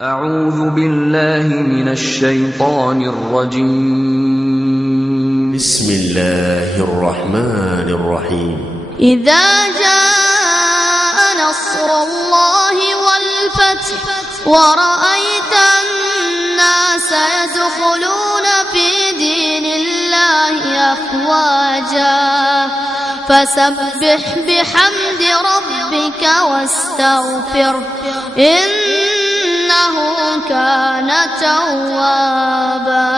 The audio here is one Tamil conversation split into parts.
أعوذ بالله من الشيطان الرجيم. بسم الله الرحمن الرحيم. إذا جاء نصر الله والفتح ورأيت الناس يدخلون في دين الله أفواجا فسبح بحمد ربك واستغفره إنه كان توابا.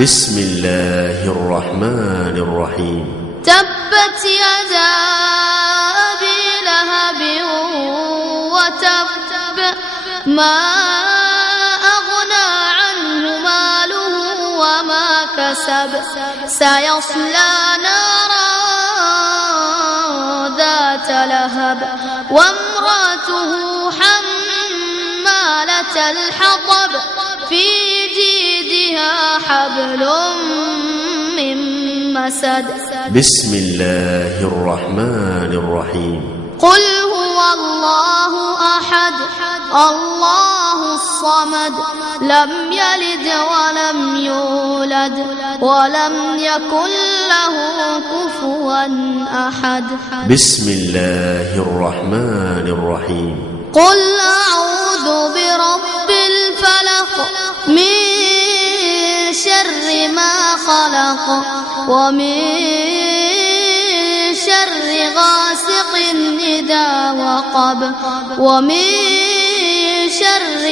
بسم الله الرحمن الرحيم. تبت يدا أبي لهب وتب ما أغنى عنه ماله وما كسب سيصلى نارا ذات لهب وامرأته حمالة الحطب في جيدها حبل من مسد. بسم الله الرحمن الرحيم. قل هو الله أحد الله الصمد لم يلد ولم يولد ولم يكن له كفوا أحد. بسم الله الرحمن الرحيم. قل أعوذ برب الفلق من شر ما خلق ومن شر غاسق إذا وقب ومن شر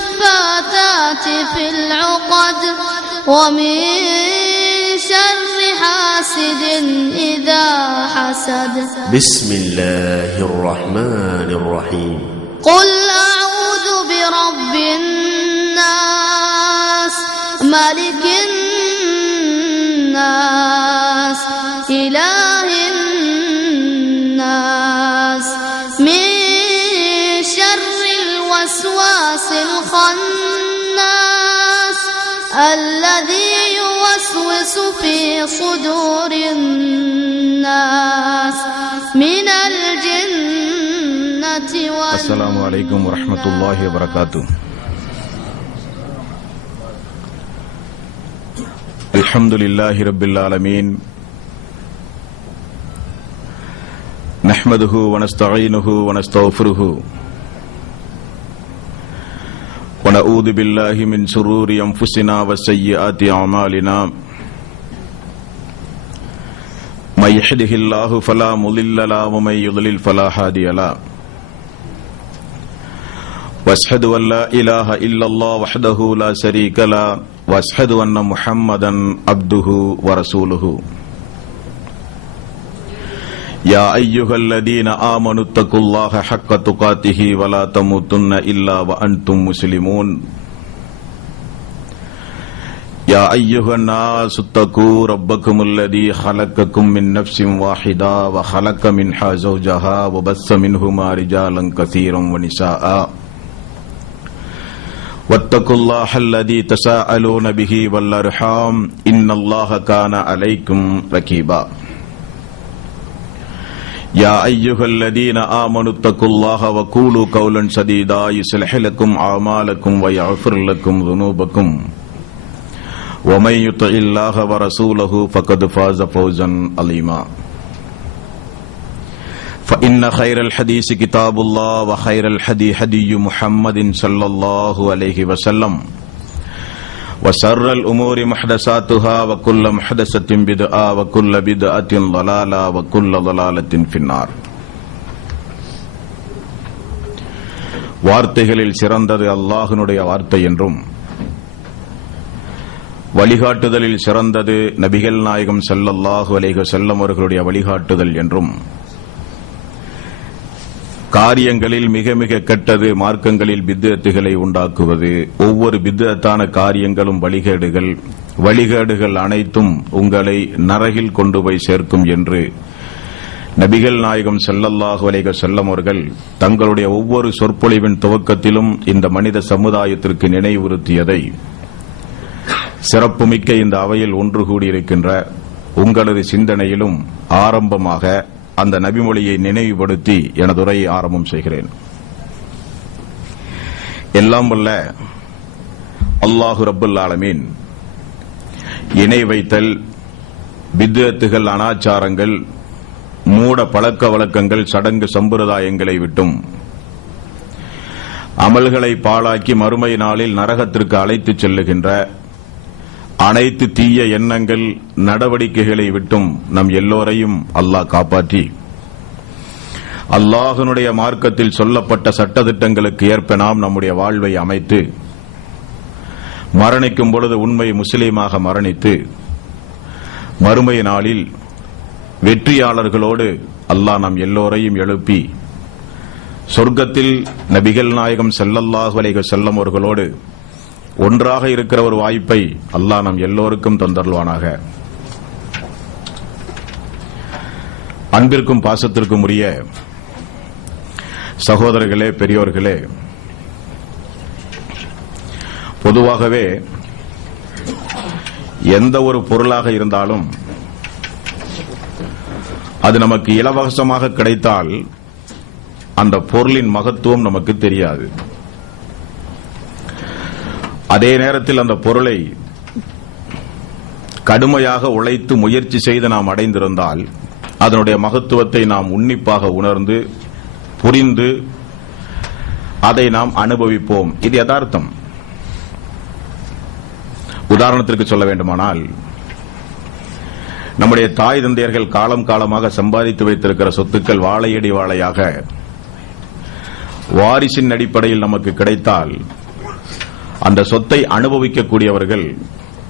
النفاثات في العقد ومن شر حاسد إذا حسد. بسم الله الرحمن الرحيم. قل أعوذ برب الناس ملك الناس إله الناس من شر الوسواس الخناس الذي يوسوس في صدور الناس من الجنة والناس. السلام عليكم ورحمة الله وبركاته. الحمد لله رب العالمين نحمده ونستعينه ونستغفره ونعوذ بالله من شرور أنفسنا وسيئات أعمالنا من يهده الله فلا مضل له ومن يضلل فلا هادي له واشهد ان لا اله الا الله وحده لا شريك له واشهد ان محمدا عبده ورسوله. يا ايها الذين امنوا اتقوا الله حق تقاته ولا تموتن الا وانتم مسلمون. يا ايها الناس اتقوا ربكم الذي خلقكم من نفس واحده وخلق منها زوجها وبث منهما رجالا كثيرا ونساء واتقوا الله الذي تساءلون به والأرحام إن الله كان عليكم رقيبا. يا أيها الذين آمنوا اتقوا الله وقولوا قولا سديدا يصلح لكم أعمالكم ويغفر لكم ذنوبكم ومن يطع الله ورسوله فقد فاز فوزا عظيما. فإن خير الحديث كتاب الله وخير الهدي هدي محمد صلى الله عليه وسلم وشر الأمور محدثاتها وكل محدثة بدعة وكل بدعة ضلالة وكل ضلالة في النار. வார்த்தைகளில் சிறந்தது அல்லாஹ்வுடைய வார்த்தை என்றும் வழிகாட்டுதலில் சிறந்தது நபிகள் நாயகம் ஸல்லல்லாஹு அலைஹி வஸல்லம் அவர்களுடைய வழிகாட்டுதல் என்றும் காரியங்களில் மிக மிக கெட்டது மார்க்கங்களில் பித்அத்துகளை உண்டாக்குவது, ஒவ்வொரு பித்அத்தான காரியங்களும் வழிகேடுகள் அனைத்தும் உங்களை நரகில் கொண்டு போய் சேர்க்கும் என்று நபிகள் நாயகம் ஸல்லல்லாஹு அலைஹி வஸல்லம் அவர்கள் தங்களுடைய ஒவ்வொரு சொற்பொழிவின் துவக்கத்திலும் இந்த மனித சமுதாயத்திற்கு நினைவுறுத்தியதை சிறப்புமிக்க இந்த அவையில் ஒன்று கூடியிருக்கின்ற உங்களது சிந்தனையிலும் ஆரம்பமாக அந்த நபிமொழியை நினைவுபடுத்தி எனது உரையை ஆரம்பம் செய்கிறேன். எல்லாம் வல்ல அல்லாஹு ரப்புல் ஆலமீன் இணை வைத்தல், பித்அத்துகள், அனாச்சாரங்கள், மூட பழக்க வழக்கங்கள், சடங்கு சம்பிரதாயங்களை விட்டும் அமல்களை பாழாக்கி மறுமை நாளில் நரகத்திற்கு அழைத்துச் செல்லுகின்ற அனைத்து தீய எண்ணங்கள், நடவடிக்கைகளை விட்டும் நம் எல்லோரையும் அல்லாஹ் காப்பாற்றி அல்லாஹ்வுடைய மார்க்கத்தில் சொல்லப்பட்ட சட்டதிட்டங்களுக்கு ஏற்ப நாம் நம்முடைய வாழ்வை அமைத்து மரணிக்கும் பொழுது உண்மை முஸ்லீமாக மரணித்து மறுமை நாளில் வெற்றியாளர்களோடு அல்லாஹ் நம் எல்லோரையும் எழுப்பி சொர்க்கத்தில் நபிகள் நாயகம் ஸல்லல்லாஹு அலைஹி வஸல்லம் அவர்களோடு ஒன்றாக இருக்கிற ஒரு வாய்ப்பை அல்லாஹ் நம் எல்லோருக்கும் தந்தருள்வானாக. அன்பிற்கும் பாசத்திற்கும் உரிய சகோதரர்களே, பெரியோர்களே, பொதுவாகவே எந்த ஒரு பொருளாக இருந்தாலும் அது நமக்கு இலவசமாக கிடைத்தால் அந்த பொருளின் மகத்துவம் நமக்கு தெரியாது. அதே நேரத்தில் அந்த பொருளை கடுமையாக உழைத்து முயற்சி செய்து நாம் அடைந்திருந்தால் அதனுடைய மகத்துவத்தை நாம் உன்னிப்பாக உணர்ந்து புரிந்து அதை நாம் அனுபவிப்போம். இது யதார்த்தம். உதாரணத்திற்கு சொல்ல வேண்டுமானால், நம்முடைய தாய் தந்தையர்கள் காலம் காலமாக சம்பாதித்து வைத்திருக்கிற சொத்துக்கள் வாழையடி வாழையாக வாரிசின் அடிப்படையில் நமக்கு கிடைத்தால் அந்த சொத்தை அனுபவிக்கக்கூடியவர்கள்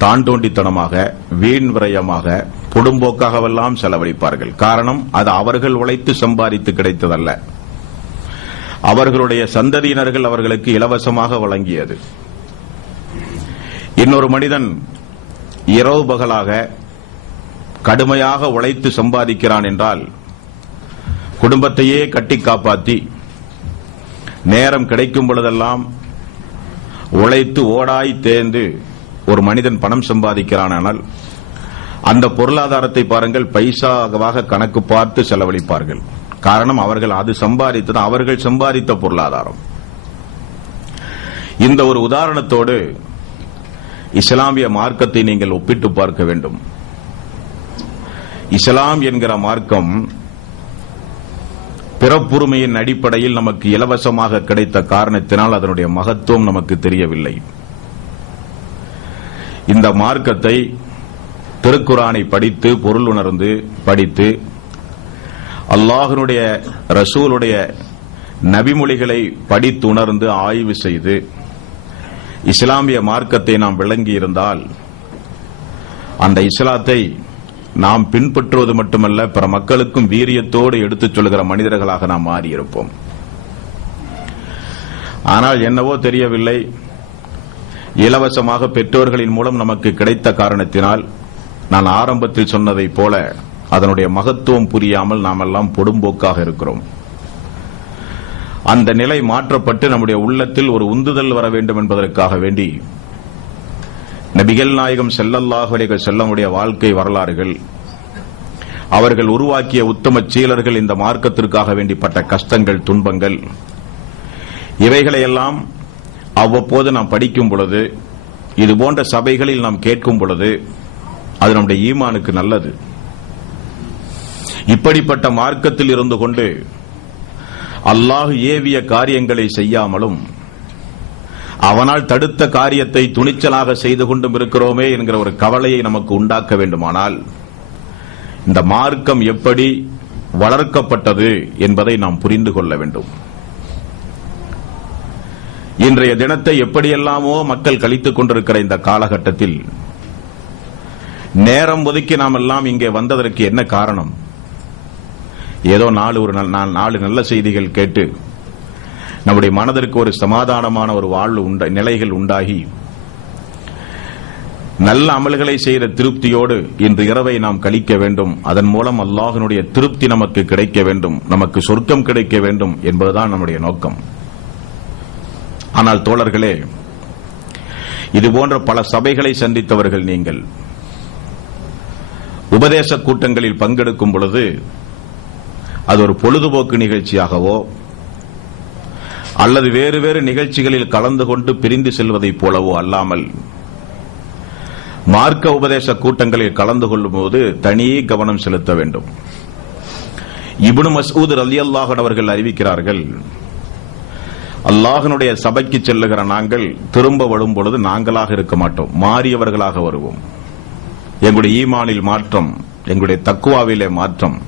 தான் தோண்டித்தனமாக, வீண் விரயமாக, புடும்போக்காகவெல்லாம் செலவழிப்பார்கள். காரணம், அது அவர்கள் உழைத்து சம்பாதித்து கிடைத்ததல்ல, அவர்களுடைய சந்ததியினர்கள் அவர்களுக்கு இலவசமாக வழங்கியது. இன்னொரு மனிதன் இரவு பகலாக கடுமையாக உழைத்து சம்பாதிக்கிறான் என்றால் குடும்பத்தையே கட்டி காப்பாற்றி நேரம் கிடைக்கும் பொழுதெல்லாம் உழைத்து ஓடாய் தேர்ந்து ஒரு மனிதன் பணம் சம்பாதிக்கிறானால் அந்த பொருளாதாரத்தை பாருங்கள், பைசாவாக கணக்கு பார்த்து செலவழிப்பார்கள். காரணம், அவர்கள் அது சம்பாதித்தது அவர்கள் சம்பாதித்த பொருளாதாரம். இந்த ஒரு உதாரணத்தோடு இஸ்லாமிய மார்க்கத்தை நீங்கள் ஒப்பிட்டு பார்க்க வேண்டும். இஸ்லாம் என்கிற மார்க்கம் பிறப்புரிமையின் அடிப்படையில் நமக்கு இலவசமாக கிடைத்த காரணத்தினால் அதனுடைய மகத்துவம் நமக்கு தெரியவில்லை. இந்த மார்க்கத்தை திருக்குரானை படித்து பொருள் உணர்ந்து படித்து அல்லாஹ்வுடைய ரசூலுடைய நபிமொழிகளை படித்து உணர்ந்து ஆய்வு செய்து இஸ்லாமிய மார்க்கத்தை நாம் விளங்கி இருந்தால் அந்த இஸ்லாத்தை நாம் பின்பற்றுவது மட்டுமல்ல, பிற மக்களுக்கும் வீரியத்தோடு எடுத்துச் சொல்கிற மனிதர்களாக நாம் மாறியிருப்போம். ஆனால் என்னவோ தெரியவில்லை, இலவசமாக பெற்றோர்களின் மூலம் நமக்கு கிடைத்த காரணத்தினால் நான் ஆரம்பத்தில் சொன்னதைப் போல அதனுடைய மகத்துவம் புரியாமல் நாம் எல்லாம் பொடும்போக்காக இருக்கிறோம். அந்த நிலை மாற்றப்பட்டு நம்முடைய உள்ளத்தில் ஒரு உந்துதல் வர வேண்டும் என்பதற்காக வேண்டி நபிகள் நாயகம் ஸல்லல்லாஹு அலைஹி வஸல்லமுடைய வாழ்க்கை வரலாறுகள், அவர்கள் உருவாக்கிய உத்தம சீலர்கள் இந்த மார்க்கத்திற்காக வேண்டிப்பட்ட கஷ்டங்கள், துன்பங்கள், இவைகளையெல்லாம் அவ்வப்போது நாம் படிக்கும் பொழுது, இதுபோன்ற சபைகளில் நாம் கேட்கும் பொழுது அது நம்முடைய ஈமானுக்கு நல்லது. இப்படிப்பட்ட மார்க்கத்தில் இருந்து கொண்டு அல்லாஹ் ஏவிய காரியங்களை செய்யாமலும் அவனால் தடுத்த காரியத்தை துணிச்சலாக செய்து கொண்டும் இருக்கிறோமே என்கிற ஒரு கவலையை நமக்கு உண்டாக்க வேண்டுமானால் இந்த மார்க்கம் எப்படி வளர்க்கப்பட்டது என்பதை நாம் புரிந்து கொள்ள வேண்டும். இன்றைய தினத்தை எப்படியெல்லாமோ மக்கள் கழித்துக் கொண்டிருக்கிற இந்த காலகட்டத்தில் நேரம் ஒதுக்கி நாம் எல்லாம் இங்கே வந்ததற்கு என்ன காரணம்? ஏதோ நாலு நல்ல செய்திகள் கேட்டு நம்முடைய மனதிற்கு ஒரு சமாதானமான ஒரு வாழ்வு நிலைகள் உண்டாகி நல்ல அமல்களை செய்த திருப்தியோடு இன்று இரவை நாம் கழிக்க வேண்டும். அதன் மூலம் அல்லாஹ்வினுடைய திருப்தி நமக்கு கிடைக்க வேண்டும், நமக்கு சொர்க்கம் கிடைக்க வேண்டும் என்பதுதான் நம்முடைய நோக்கம். ஆனால் தோழர்களே, இதுபோன்ற பல சபைகளை சந்தித்தவர்கள் நீங்கள் உபதேச கூட்டங்களில் பங்கெடுக்கும் பொழுது அது ஒரு பொழுதுபோக்கு நிகழ்ச்சியாகவோ அல்லது வேறு வேறு நிகழ்ச்சிகளில் கலந்து கொண்டு பிரிந்து செல்வதைப் போலவோ அல்லாமல் மார்க்க உபதேச கூட்டங்களில் கலந்து கொள்ளும் போது தனியே கவனம் செலுத்த வேண்டும். இப்னு மஸ்ஊத் ரலியல்லாஹு அன்ஹு அவர்கள் அறிவிக்கிறார்கள், அல்லாஹ்வுடைய சபைக்கு செல்லுகிற நாங்கள் திரும்ப வரும் பொழுது நாங்களாக இருக்க மாட்டோம், மாறியவர்களாக வருவோம். எங்களுடைய ஈமானில் மாற்றம், எங்களுடைய தக்குவாவிலே மாற்றம்,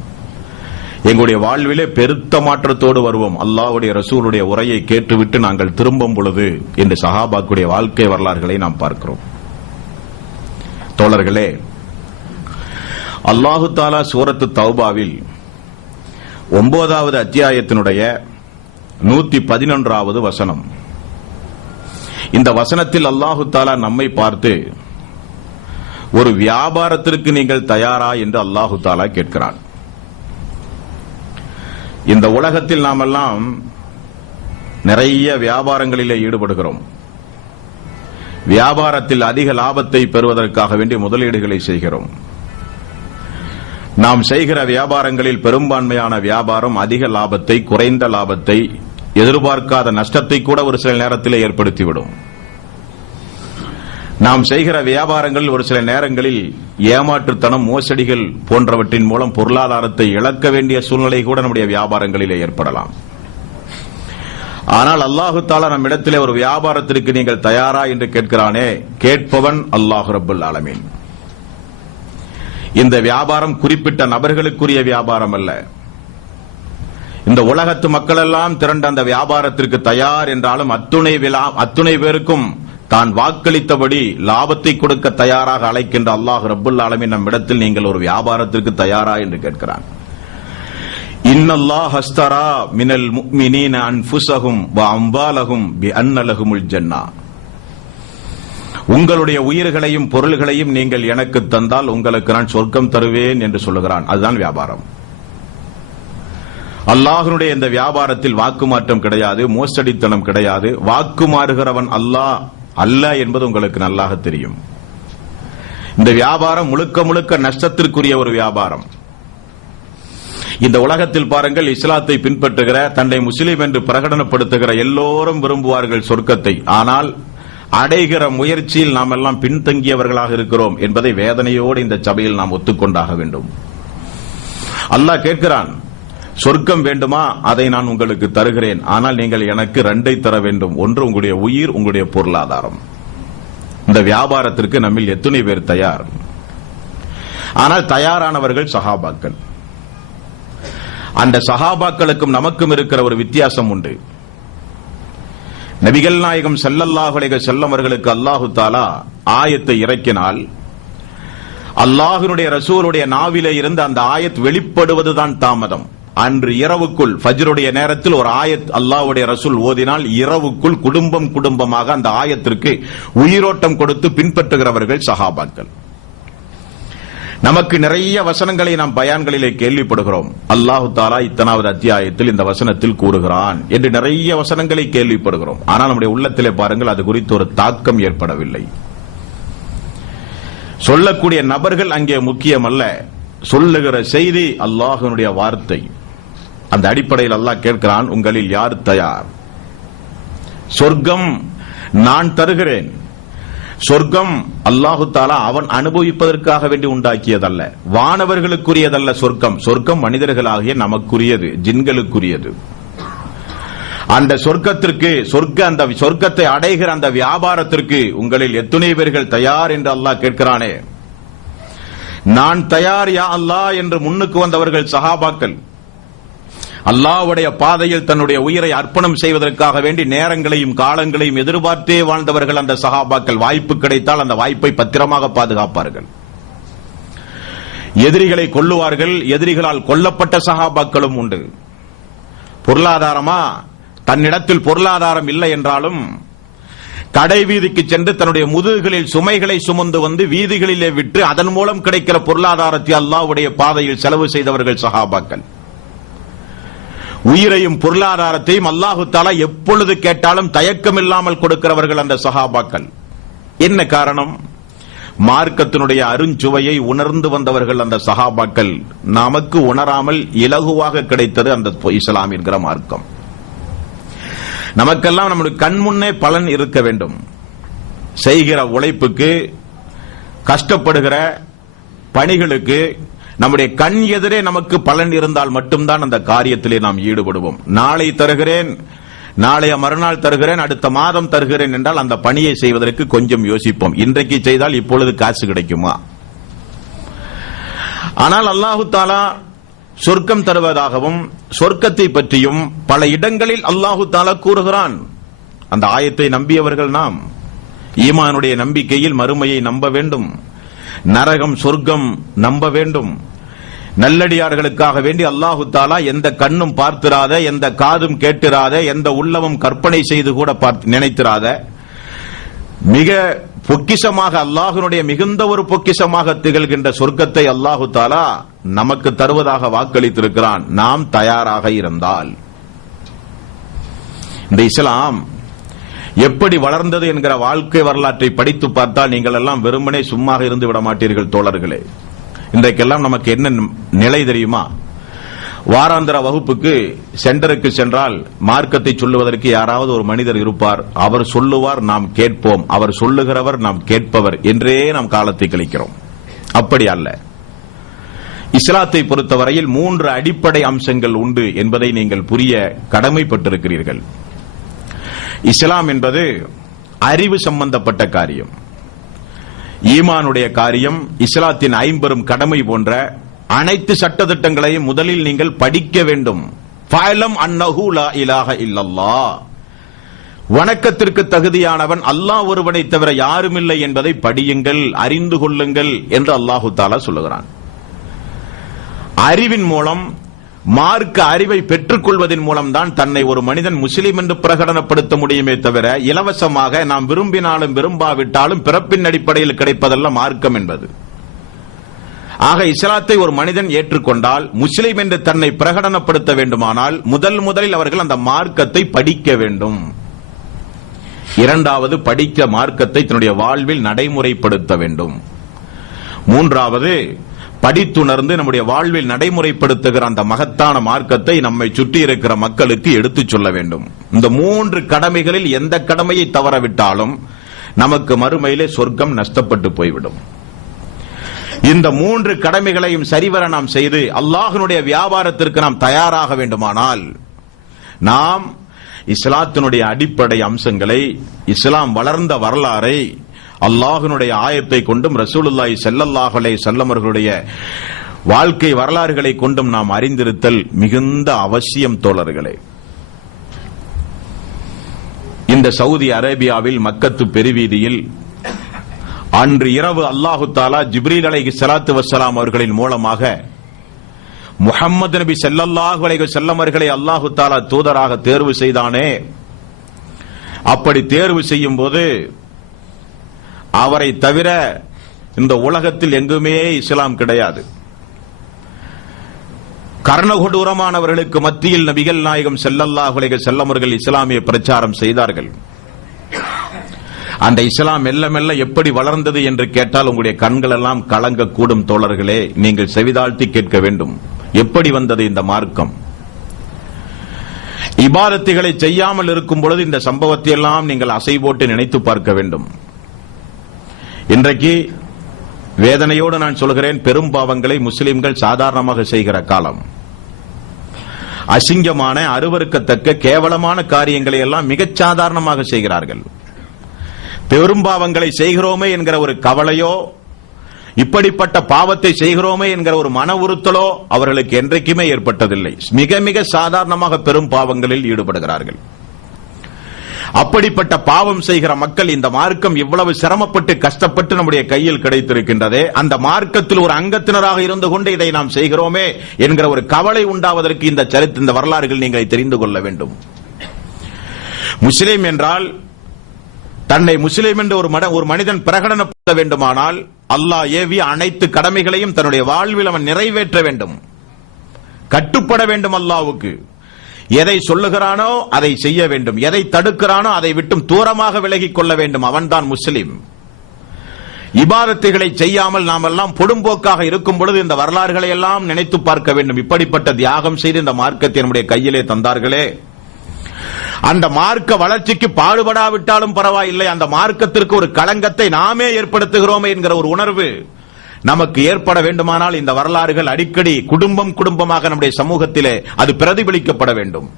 எங்களுடைய வாழ்விலே பெருத்த மாற்றத்தோடு வருவோம். அல்லாஹ்வுடைய ரசூலுடைய உரையை கேட்டுவிட்டு நாங்கள் திரும்பும் பொழுது என்று சஹாபாக்குடைய வாழ்க்கை வரலாறுகளை நாம் பார்க்கிறோம். தோழர்களே, அல்லாஹு தஆலா சூரத்து தௌபாவில் 9வது அத்தியாயத்தினுடைய 111வது வசனம். இந்த வசனத்தில் அல்லாஹு தஆலா நம்மை பார்த்து ஒரு வியாபாரத்திற்கு நீங்கள் தயாரா என்று அல்லாஹு தஆலா கேட்கிறான். இந்த உலகத்தில் நாமெல்லாம் நிறைய வியாபாரங்களிலே ஈடுபடுகிறோம். வியாபாரத்தில் அதிக லாபத்தை பெறுவதற்காக வேண்டிய முதலீடுகளை செய்கிறோம். நாம் செய்கிற வியாபாரங்களில் பெரும்பான்மையான வியாபாரம் அதிக லாபத்தை, குறைந்த லாபத்தை, எதிர்பார்க்காத நஷ்டத்தை கூட ஒரு சில நேரத்தில் ஏற்படுத்திவிடும். நாம் செய்கிற வியாபாரங்கள் ஒரு சில நேரங்களில் ஏமாற்றுத்தனம், மோசடிகள் போன்றவற்றின் மூலம் பொருளாதாரத்தை இழக்க வேண்டிய சூழ்நிலை கூட நம்முடைய வியாபாரங்களிலே ஏற்படலாம். ஆனால் அல்லாஹு தஆலா நம்மிடத்திலே ஒரு வியாபாரத்திற்கு நீங்கள் தயாரா என்று கேட்கிறானே, கேட்பவன் அல்லாஹ் ரப்பல் ஆலமீன். இந்த வியாபாரம் குறிப்பிட்ட நபர்களுக்குரிய வியாபாரம் அல்ல. இந்த உலகத்து மக்கள் எல்லாம் திரண்ட அந்த வியாபாரத்திற்கு தயார் என்றாலும் அத்துணை பேருக்கும் தான் வாக்களித்தபடி லாபத்தை கொடுக்க தயாராக அழைக்கின்ற அல்லாஹ் ரப்பல் ஆலமீன் நம்மிடத்தில் நீங்கள் ஒரு வியாபாரத்திற்கு தயாரா என்று கேட்கிறான். இன்னல்லாஹ் அஸ்தரா மினல் முஃமினீன அன்ஃபுஸஹும் வ அம்வாலஹும் பிஅன்ன லஹுமுல் ஜன்னah. உங்களுடைய உயிர்களையும் பொருள்களையும் நீங்கள் எனக்கு தந்தால் உங்களுக்கு நான் சொர்க்கம் தருவேன் என்று சொல்லுகிறான். அதுதான் வியாபாரம். அல்லாஹ்வுடைய இந்த வியாபாரத்தில் வாக்குமாற்றம் கிடையாது, மோசடித்தனம் கிடையாது. வாக்குமாறுகிறவன் அல்லாஹ் அல்ல என்பது உங்களுக்கு நல்லாக தெரியும். இந்த வியாபாரம் முழுக்க முழுக்க நஷ்டத்திற்குரிய ஒரு வியாபாரம். இந்த உலகத்தில் பாருங்கள், இஸ்லாத்தை பின்பற்றுகிற, தன்னை முஸ்லிம் என்று பிரகடனப்படுத்துகிற எல்லோரும் விரும்புவார்கள் சொர்க்கத்தை. ஆனால் அடைகிற முயற்சியில் நாம் எல்லாம் பின்தங்கியவர்களாக இருக்கிறோம் என்பதை வேதனையோடு இந்த சபையில் நாம் ஒத்துக்கொண்டாக வேண்டும். அல்லாஹ் கேட்கிறான், சொர்க்கம் வேண்டுமா? அதை நான் உங்களுக்கு தருகிறேன். ஆனால் நீங்கள் எனக்கு 2 தர வேண்டும். ஒன்று உங்களுடைய உயிர், உங்களுடைய பொருளாதாரம். இந்த வியாபாரத்திற்கு நம்மில் எத்தனை பேர் தயார்? ஆனால் தயாரானவர்கள் சஹாபாக்கள். அந்த சஹாபாக்களுக்கும் நமக்கும் இருக்கிற ஒரு வித்தியாசம் உண்டு. நபிகள் நாயகம் ஸல்லல்லாஹு அலைஹி வஸல்லம் அவர்களுக்கு அல்லாஹு தஆலா ஆயத்தை இறக்கினால் அல்லாஹ்வுடைய ரசூலுடைய நாவிலே இருந்து அந்த ஆயத் வெளிப்படுவதுதான் தாமதம். அன்று இரவுக்குள் ஃபஜ்ருடைய நேரத்தில் ஒரு ஆயத் அல்லாஹ்வுடைய ரசூல் ஓதினால் இரவுக்குள் குடும்பம் குடும்பமாக அந்த ஆயத்திற்கு உயிரோட்டம் கொடுத்து பின்பற்றுகிறவர்கள் சஹாபாக்கள். நமக்கு நிறைய வசனங்களை நாம் பயான்களிலே கேள்விப்படுகிறோம். அல்லாஹு தஆலா இத்தனாவது அத்தியாயத்தில் இந்த வசனத்தில் கூறுகிறான் என்று நிறைய வசனங்களை கேள்விப்படுகிறோம். ஆனால் நம்முடைய உள்ளத்திலே பாருங்கள், அது குறித்து ஒரு தாக்கம் ஏற்படவில்லை. சொல்லக்கூடிய நபர்கள் அங்கே முக்கியமல்ல, சொல்லுகிற செய்தி அல்லாஹ்வுடைய வார்த்தை. அந்த அடிப்படையில் அல்லாஹ் கேட்கிறான், உங்களில் யார் தயார்? சொர்க்கம் நான் தருகிறேன். சொர்க்கம் அல்லாஹு தஆலா அவன் அனுபவிப்பதற்காக வேண்டி உண்டாக்கியதல்ல, வானவர்களுக்குரியதல்ல. சொர்க்கம் மனிதர்களாகிய நமக்குரியது, ஜின்களுக்குரியது. அந்த சொர்க்கத்திற்கு, அந்த சொர்க்கத்தை அடைகிற அந்த வியாபாரத்திற்கு உங்களில் எத்தனை பேர்கள் தயார் என்று அல்லாஹ் கேட்கிறானே. நான் தயார் யா அல்லாஹ் என்று முன்னுக்கு வந்தவர்கள் சஹாபாக்கள். அல்லாஹ்வுடைய பாதையில் தன்னுடைய உயிரை அர்ப்பணம் செய்வதற்காக வேண்டி நேரங்களையும் காலங்களையும் எதிர்பார்த்தே வாழ்ந்தவர்கள் அந்த சஹாபாக்கள். வாய்ப்பு கிடைத்தால் அந்த வாய்ப்பை பத்திரமாக பாதுகாப்பார்கள். எதிரிகளை கொல்லுவார்கள். எதிரிகளால் கொல்லப்பட்ட சஹாபாக்களும் உண்டு. பொருளாதாரமா? தன்னிடத்தில் பொருளாதாரம் இல்லை என்றாலும் கடை வீதிக்கு சென்று தன்னுடைய முதுகுகளில் சுமைகளை சுமந்து வந்து வீதிகளிலே விட்டு அதன் மூலம் கிடைக்கிற பொருளாதாரத்தை அல்லாஹ்வுடைய பாதையில் செலவு செய்தவர்கள் சஹாபாக்கள். உயிரையும் பொருளாதாரத்தையும் அல்லாஹு தஆலா எப்பொழுது கேட்டாலும் தயக்கமில்லாமல் கொடுக்கிறவர்கள் அந்த சஹாபாக்கள். என்ன காரணம்? மார்க்கத்தினுடைய அருஞ்சுவையை உணர்ந்து வந்தவர்கள் அந்த சஹாபாக்கள். நமக்கு உணராமல் இலகுவாக கிடைத்தது அந்த இஸ்லாம் என்கிற மார்க்கம். நமக்கெல்லாம் நம்முடைய கண் முன்னே பலன் இருக்க வேண்டும். செய்கிற உழைப்புக்கு, கஷ்டப்படுகிற பணிகளுக்கு நம்முடைய கண் எதிரே நமக்கு பலன் இருந்தால் மட்டும்தான் அந்த காரியத்திலே நாம் ஈடுபடுவோம். நாளை தருகிறேன், நாளைய மறுநாள் தருகிறேன், அடுத்த மாதம் தருகிறேன் என்றால் அந்த பணியை செய்வதற்கு கொஞ்சம் யோசிப்போம். இன்றைக்கு செய்தால் இப்பொழுது காசு கிடைக்குமா? ஆனால் அல்லாஹு தஆலா சொர்க்கம் தருவதாகவும் சொர்க்கத்தை பற்றியும் பல இடங்களில் அல்லாஹு தஆலா கூறுகிறான். அந்த ஆயத்தை நம்பியவர்கள் நாம் ஈமானுடைய நம்பிக்கையில் மறுமையை நம்ப வேண்டும், நரகம் சொர்க்கம் நம்ப வேண்டும். நல்லடியார்களுக்காக வேண்டி அல்லாஹு தஆலா எந்த கண்ணும் பார்த்திராத, எந்த காதும் கேட்டிராத, எந்த உள்ளமும் கற்பனை செய்து கூட நினைத்திராத மிக பொக்கிஷமாக, அல்லாஹ்வுடைய மிகுந்த ஒரு பொக்கிஷமாக திகழ்கின்ற சொர்க்கத்தை அல்லாஹு தஆலா நமக்கு தருவதாக வாக்களித்திருக்கிறான். நாம் தயாராக இருந்தால். இந்த இஸ்லாம் எப்படி வளர்ந்தது என்கிற வாழ்க்கை வரலாற்றை படித்து பார்த்தால் நீங்கள் எல்லாம் வெறுமனே சும்மா இருந்து விட மாட்டீர்கள் தோழர்களே. இன்றைக்கெல்லாம் நமக்கு என்ன நிலை தெரியுமா? வாராந்திர வகுப்புக்கு சென்டருக்கு சென்றால் மார்க்கத்தை சொல்லுவதற்கு யாராவது ஒரு மனிதர் இருப்பார். அவர் சொல்லுவார், நாம் கேட்போம். அவர் சொல்லுகிறவர், நாம் கேட்பவர் என்றே நாம் காலத்தை கழிக்கிறோம். அப்படி அல்ல. இஸ்லாத்தை பொறுத்தவரையில் 3 அடிப்படை அம்சங்கள் உண்டு என்பதை நீங்கள் புரிய கடமைப்பட்டிருக்கிறீர்கள். இஸ்லாம் என்பது அறிவு சம்பந்தப்பட்ட காரியம். ஈமானுடைய காரியம் இஸ்லாத்தின் 50 கடமை போன்ற அனைத்து சட்டதிட்டங்களையும் முதலில் நீங்கள் படிக்க வேண்டும். ஃபஅலம் அன்னஹு லா இலாஹ இல்லல்லாஹ், வணக்கத்திற்கு தகுதியானவன் அல்லாஹ் ஒருவனை தவிர யாருமில்லை என்பதை படியுங்கள், அறிந்து கொள்ளுங்கள் என்று அல்லாஹு தஆலா சொல்லுகிறான். அறிவின் மூலம், மார்க்க அறிவை பெற்றுக் கொள்வதன் மூலம்தான் தன்னை ஒரு மனிதன் முஸ்லிம் என்று பிரகடனப்படுத்த முடியுமே தவிர இலவசமாக நாம் விரும்பினாலும் விரும்பாவிட்டாலும் பிறப்பின் அடிப்படையில் கிடைப்பதல்ல மார்க்கம் என்பது. ஆக இஸ்லாத்தை ஒரு மனிதன் ஏற்றுக்கொண்டால், முஸ்லிம் என்று தன்னை பிரகடனப்படுத்த வேண்டுமானால் முதலில் அவர்கள் அந்த மார்க்கத்தை படிக்க வேண்டும். இரண்டாவது, படிக்க மார்க்கத்தை தன்னுடைய வாழ்வில் நடைமுறைப்படுத்த வேண்டும். மூன்றாவது, படித்துணர்ந்து நம்முடைய வாழ்வில் நடைமுறைப்படுத்துகிற அந்த மகத்தான மார்க்கத்தை நம்மை சுற்றி இருக்கிற மக்களுக்கு எடுத்துச் சொல்ல வேண்டும். இந்த 3 கடமைகளில் எந்த கடமையை தவறவிட்டாலும் நமக்கு மறுமையிலே சொர்க்கம் நஷ்டப்பட்டு போய்விடும். இந்த 3 கடமைகளையும் சரிவர நாம் செய்து அல்லாஹ்வுடைய வியாபாரத்திற்கு நாம் தயாராக வேண்டுமானால் நாம் இஸ்லாத்தினுடைய அடிப்படை அம்சங்களை, இஸ்லாம் வளர்ந்த வரலாறை அல்லாஹ்வுடைய ஆயத்தை கொண்டும் ரசூலுல்லாஹி ஸல்லல்லாஹு அலைஹி வஸல்லம் அவர்களுடைய வாழ்க்கை வரலாறுகளை கொண்டும் நாம் அறிந்திருத்தல் மிகுந்த அவசியம் தோழர்களே. இந்த சவுதி அரேபியாவில் மக்கத்து பெருவீதியில் அன்று இரவு அல்லாஹு தஆலா ஜிப்ரீல் அலைஹிஸ்ஸலாத்து வஸ்ஸலாம் அவர்களின் மூலமாக முஹம்மது நபி ஸல்லல்லாஹு அலைஹி வஸல்லம் அவர்களை அல்லாஹு தஆலா தூதராக தேர்வு செய்தானே, அப்படி தேர்வு செய்யும் போது அவரை தவிர இந்த உலகத்தில் எங்குமே இஸ்லாம் கிடையாது. கர்ணகொடூரமானவர்களுக்கு மத்தியில் நபிகள் நாயகம் ஸல்லல்லாஹு அலைஹி வஸல்லம் அவர்கள் இஸ்லாமிய பிரச்சாரம் செய்தார்கள். அந்த இஸ்லாம் மெல்ல மெல்ல எப்படி வளர்ந்தது என்று கேட்டால் உங்களுடைய கண்கள் எல்லாம் கலங்கக்கூடும் தோழர்களே. நீங்கள் செவிதாழ்த்தி கேட்க வேண்டும். எப்படி வந்தது இந்த மார்க்கம்? இபாதத்துகளை செய்யாமல் இருக்கும் பொழுது இந்த சம்பவத்தை எல்லாம் நீங்கள் அசை போட்டு நினைத்து பார்க்க வேண்டும். இன்றைக்கு வேதனையோடு நான் சொல்கிறேன், பெரும் பாவங்களை முஸ்லிம்கள் சாதாரணமாக செய்கிற காலம். அசிங்கமான, அருவருக்கத்தக்க, கேவலமான காரியங்களை எல்லாம் மிகச் சாதாரணமாக செய்கிறார்கள். பெரும்பாவங்களை செய்கிறோமே என்கிற ஒரு கவலையோ, இப்படிப்பட்ட பாவத்தை செய்கிறோமே என்கிற ஒரு மன உறுத்தலோ அவர்களுக்கு என்றைக்குமே ஏற்பட்டதில்லை. மிக மிக சாதாரணமாக பெரும் பாவங்களில் ஈடுபடுகிறார்கள். அப்படிப்பட்ட பாவம் செய்கிற மக்கள் இந்த மார்க்கம் இவ்வளவு சிரமப்பட்டு கஷ்டப்பட்டு நம்முடைய கையில் கிடைத்திருக்கின்றதே, அந்த மார்க்கத்தில் ஒரு அங்கத்தினராக இருந்து கொண்டு இதை நாம் செய்கிறோமே என்கிற ஒரு கவலை உண்டாவதற்கு இந்த வரலாறுகள் நீங்கள் தெரிந்து கொள்ள வேண்டும். முஸ்லிம் என்றால் தன்னை முஸ்லிம் என்று ஒரு மனிதன் பிரகடனப்படுத்த வேண்டுமானால் அல்லாஹ் ஏவிய அனைத்து கடமைகளையும் தன்னுடைய வாழ்வில் அவன் நிறைவேற்ற வேண்டும், கட்டுப்பட வேண்டும். அல்லாஹ்வுக்கு எதை சொல்லுகிறானோ அதை செய்ய வேண்டும், எதை தடுக்கிறானோ அதை விட்டும் தூரமாக விலகிக் கொள்ள வேண்டும். அவன்தான் முஸ்லிம். இபாதத்துகளை செய்யாமல் நாம் எல்லாம் பொடும்போக்காக இருக்கும் பொழுது இந்த வரலாறுகளை எல்லாம் நினைத்து பார்க்க வேண்டும். இப்படிப்பட்ட தியாகம் செய்து இந்த மார்க்கத்தை நம்முடைய கையிலே தந்தார்களே, அந்த மார்க்க வளர்ச்சிக்கு பாடுபடாவிட்டாலும் பரவாயில்லை, அந்த மார்க்கத்திற்கு ஒரு களங்கத்தை நாமே ஏற்படுத்துகிறோம் என்கிற ஒரு உணர்வு நமக்கு ஏற்பட வேண்டுமானால் இந்த வரலாறுகள் அடிக்கடி குடும்பம் குடும்பமாக நம்முடைய சமூகத்திலே அது பிரதிபலிக்கப்பட வேண்டும்.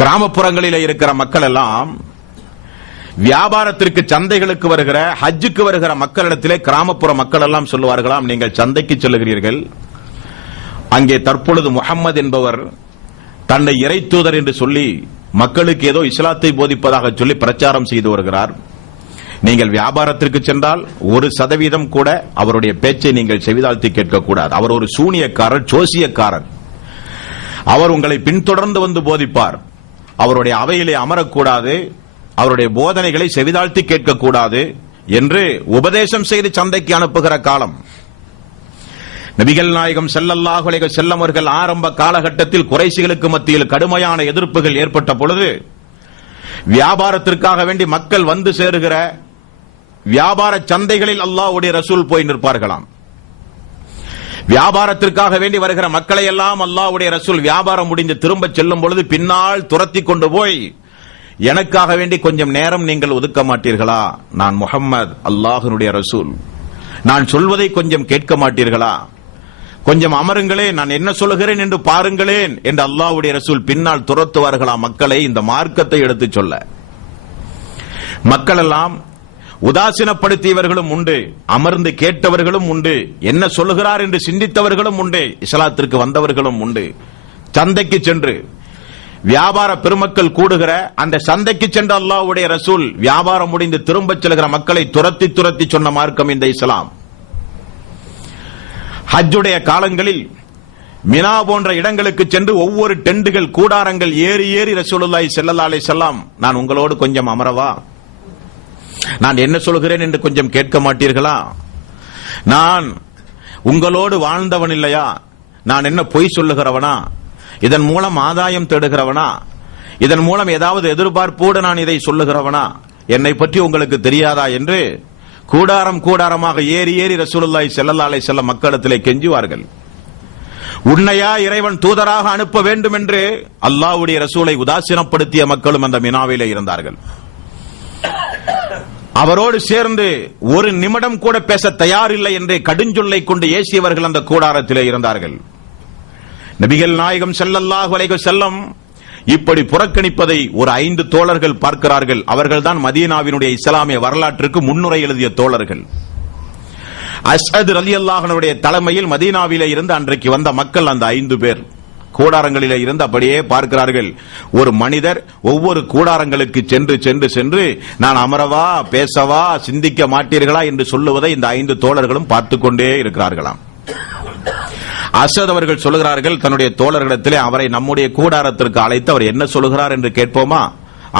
கிராமப்புறங்களிலே இருக்கிற மக்கள் எல்லாம் வியாபாரத்திற்கு சந்தைகளுக்கு வருகிற, ஹஜ்ஜுக்கு வருகிற மக்களிடத்திலே கிராமப்புற மக்கள் எல்லாம் சொல்லுவார்களாம், நீங்கள் சந்தைக்கு செல்லுகிறீர்கள், அங்கே தற்பொழுது முஹம்மது என்பவர் தன்னை இறை தூதர் என்று சொல்லி மக்களுக்கு ஏதோ இஸ்லாத்தை போதிப்பதாக சொல்லி பிரச்சாரம் செய்து வருகிறார். நீங்கள் வியாபாரத்திற்கு சென்றால் 1% கூட அவருடைய பேச்சை நீங்கள் செவிதாழ்த்தி கேட்கக்கூடாது. அவர் ஒரு சூனியக்காரர், ஜோசியக்காரர். அவர் உங்களை பின்தொடர்ந்து வந்து போதிப்பார். அவருடைய அவையிலே அமரக்கூடாது, அவருடைய போதனைகளை செவிதாழ்த்தி கேட்கக்கூடாது என்று உபதேசம் செய்து சந்தைக்கு அனுப்புகிற காலம். நபிகள் நாயகம் ஸல்லல்லாஹு அலைஹி வஸல்லம் அவர்கள் ஆரம்ப காலகட்டத்தில் குறைஷிகளுக்கு மத்தியில் கடுமையான எதிர்ப்புகள் ஏற்பட்ட பொழுது வியாபாரத்திற்காக வேண்டி மக்கள் வந்து சேருகிற வியாபார சந்தைகளில் அல்லாஹ்வுடைய ரசூல் போய் நிற்பார்களாம். வியாபாரத்திற்காக வேண்டி வருகிற மக்களை எல்லாம் அல்லாஹ்வுடைய ரசூல் வியாபாரம் முடிந்து திரும்ப செல்லும் பொழுது பின்னால் துரத்தி கொண்டு போய், எனக்காக வேண்டி கொஞ்சம் நேரம் நீங்கள் ஒதுக்க மாட்டீர்களா? நான் முஹம்மது, அல்லாஹ்வுடைய ரசூல், நான் சொல்வதை கொஞ்சம் கேட்க மாட்டீர்களா? கொஞ்சம் அமருங்களேன், நான் என்ன சொல்லுகிறேன் என்று பாருங்களேன் என்று அல்லாஹ்வுடைய ரசூல் பின்னால் துரத்துவார்களாம் மக்களை இந்த மார்க்கத்தை எடுத்துச் சொல்ல. மக்கள் எல்லாம் உதாசீனப்படுத்தியவர்களும் உண்டு, அமர்ந்து கேட்டவர்களும் உண்டு, என்ன சொல்லுகிறார் என்று சிந்தித்தவர்களும் உண்டு, இஸ்லாத்திற்கு வந்தவர்களும் உண்டு. சந்தைக்கு சென்று வியாபார பெருமக்கள் கூடுகிற அந்த சந்தைக்கு சென்ற அல்லாஹ்வுடைய ரசூல் வியாபாரம் முடிந்து திரும்பச் செல்கிற மக்களை துரத்தி துரத்தி சொன்ன மார்க்கம் இந்த இஸ்லாம். ஹஜ்ஜுடைய காலங்களில் மினா போன்ற இடங்களுக்கு சென்று ஒவ்வொரு டெண்டுகள், கூடாரங்கள் ஏறி ஏறி ரசூலுல்லாஹி ஸல்லல்லாஹு அலைஹி வஸல்லம், நான் உங்களோடு கொஞ்சம் அமரவா? நான் என்ன சொல்கிறேன் என்று கொஞ்சம் கேட்க மாட்டீர்களா? நான் உங்களோடு வாழ்ந்தவன் இல்லையா? நான் என்ன பொய் சொல்லுகிறவனா? இதன் மூலம் ஆதாயம் தேடுகிறவனா? இதன் மூலம் ஏதாவது எதிர்பார்ப்போடு நான் இதை சொல்லுகிறவனா? என்னை பற்றி உங்களுக்கு தெரியாதா என்று கூடாரம் கூடாரமாக ஏறி ஏறி ரசூலுல்லாஹி ஸல்லல்லாஹு அலைஹி வஸல்லம் மக்களிடத்திலே கெஞ்சுவார்கள். உன்னையா இறைவன் தூதராக அனுப்ப வேண்டும் என்று அல்லாஹ்வுடைய ரசூலை உதாசீனப்படுத்திய மக்களும் அந்த மினாவிலே இருந்தார்கள். அவரோடு சேர்ந்து ஒரு நிமிடம் கூட பேச தயாரில்லை என்று கடுஞ்சொல்லை கொண்டு ஏசியவர்கள் அந்த கூடாரத்திலே இருந்தார்கள். நபிகள் நாயகம் ஸல்லல்லாஹு அலைஹி வஸல்லம் இப்படி புறக்கணிப்பதை ஒரு 5 தோழர்கள் பார்க்கிறார்கள். அவர்கள்தான் மதீனாவினுடைய இஸ்லாமிய வரலாற்றுக்கு முன்னுரை எழுதிய தோழர்கள். அஸ்அத் ரலியல்லாஹு அன்ஹுடைய தலைமையில் மதீனாவிலே இருந்து அன்றைக்கு வந்த மக்கள் அந்த 5 பேர் கூடாரங்களிலே இருந்து அப்படியே பார்க்கிறார்கள். ஒரு மனிதர் ஒவ்வொரு கூடாரங்களுக்கு சென்று சென்று சென்று நான் அமரவா, பேசவா, சிந்திக்க மாட்டீர்களா என்று சொல்லுவதை இந்த 5 தோழர்களும் பார்த்துக் கொண்டே இருக்கிறார்களாம். அஸ்அத் அவர்கள் சொல்லுகிறார்கள் தன்னுடைய தோழர்களிடத்திலே, அவரை நம்முடைய கூடாரத்திற்கு அழைத்து அவர் என்ன சொல்லுகிறார் என்று கேட்போமா?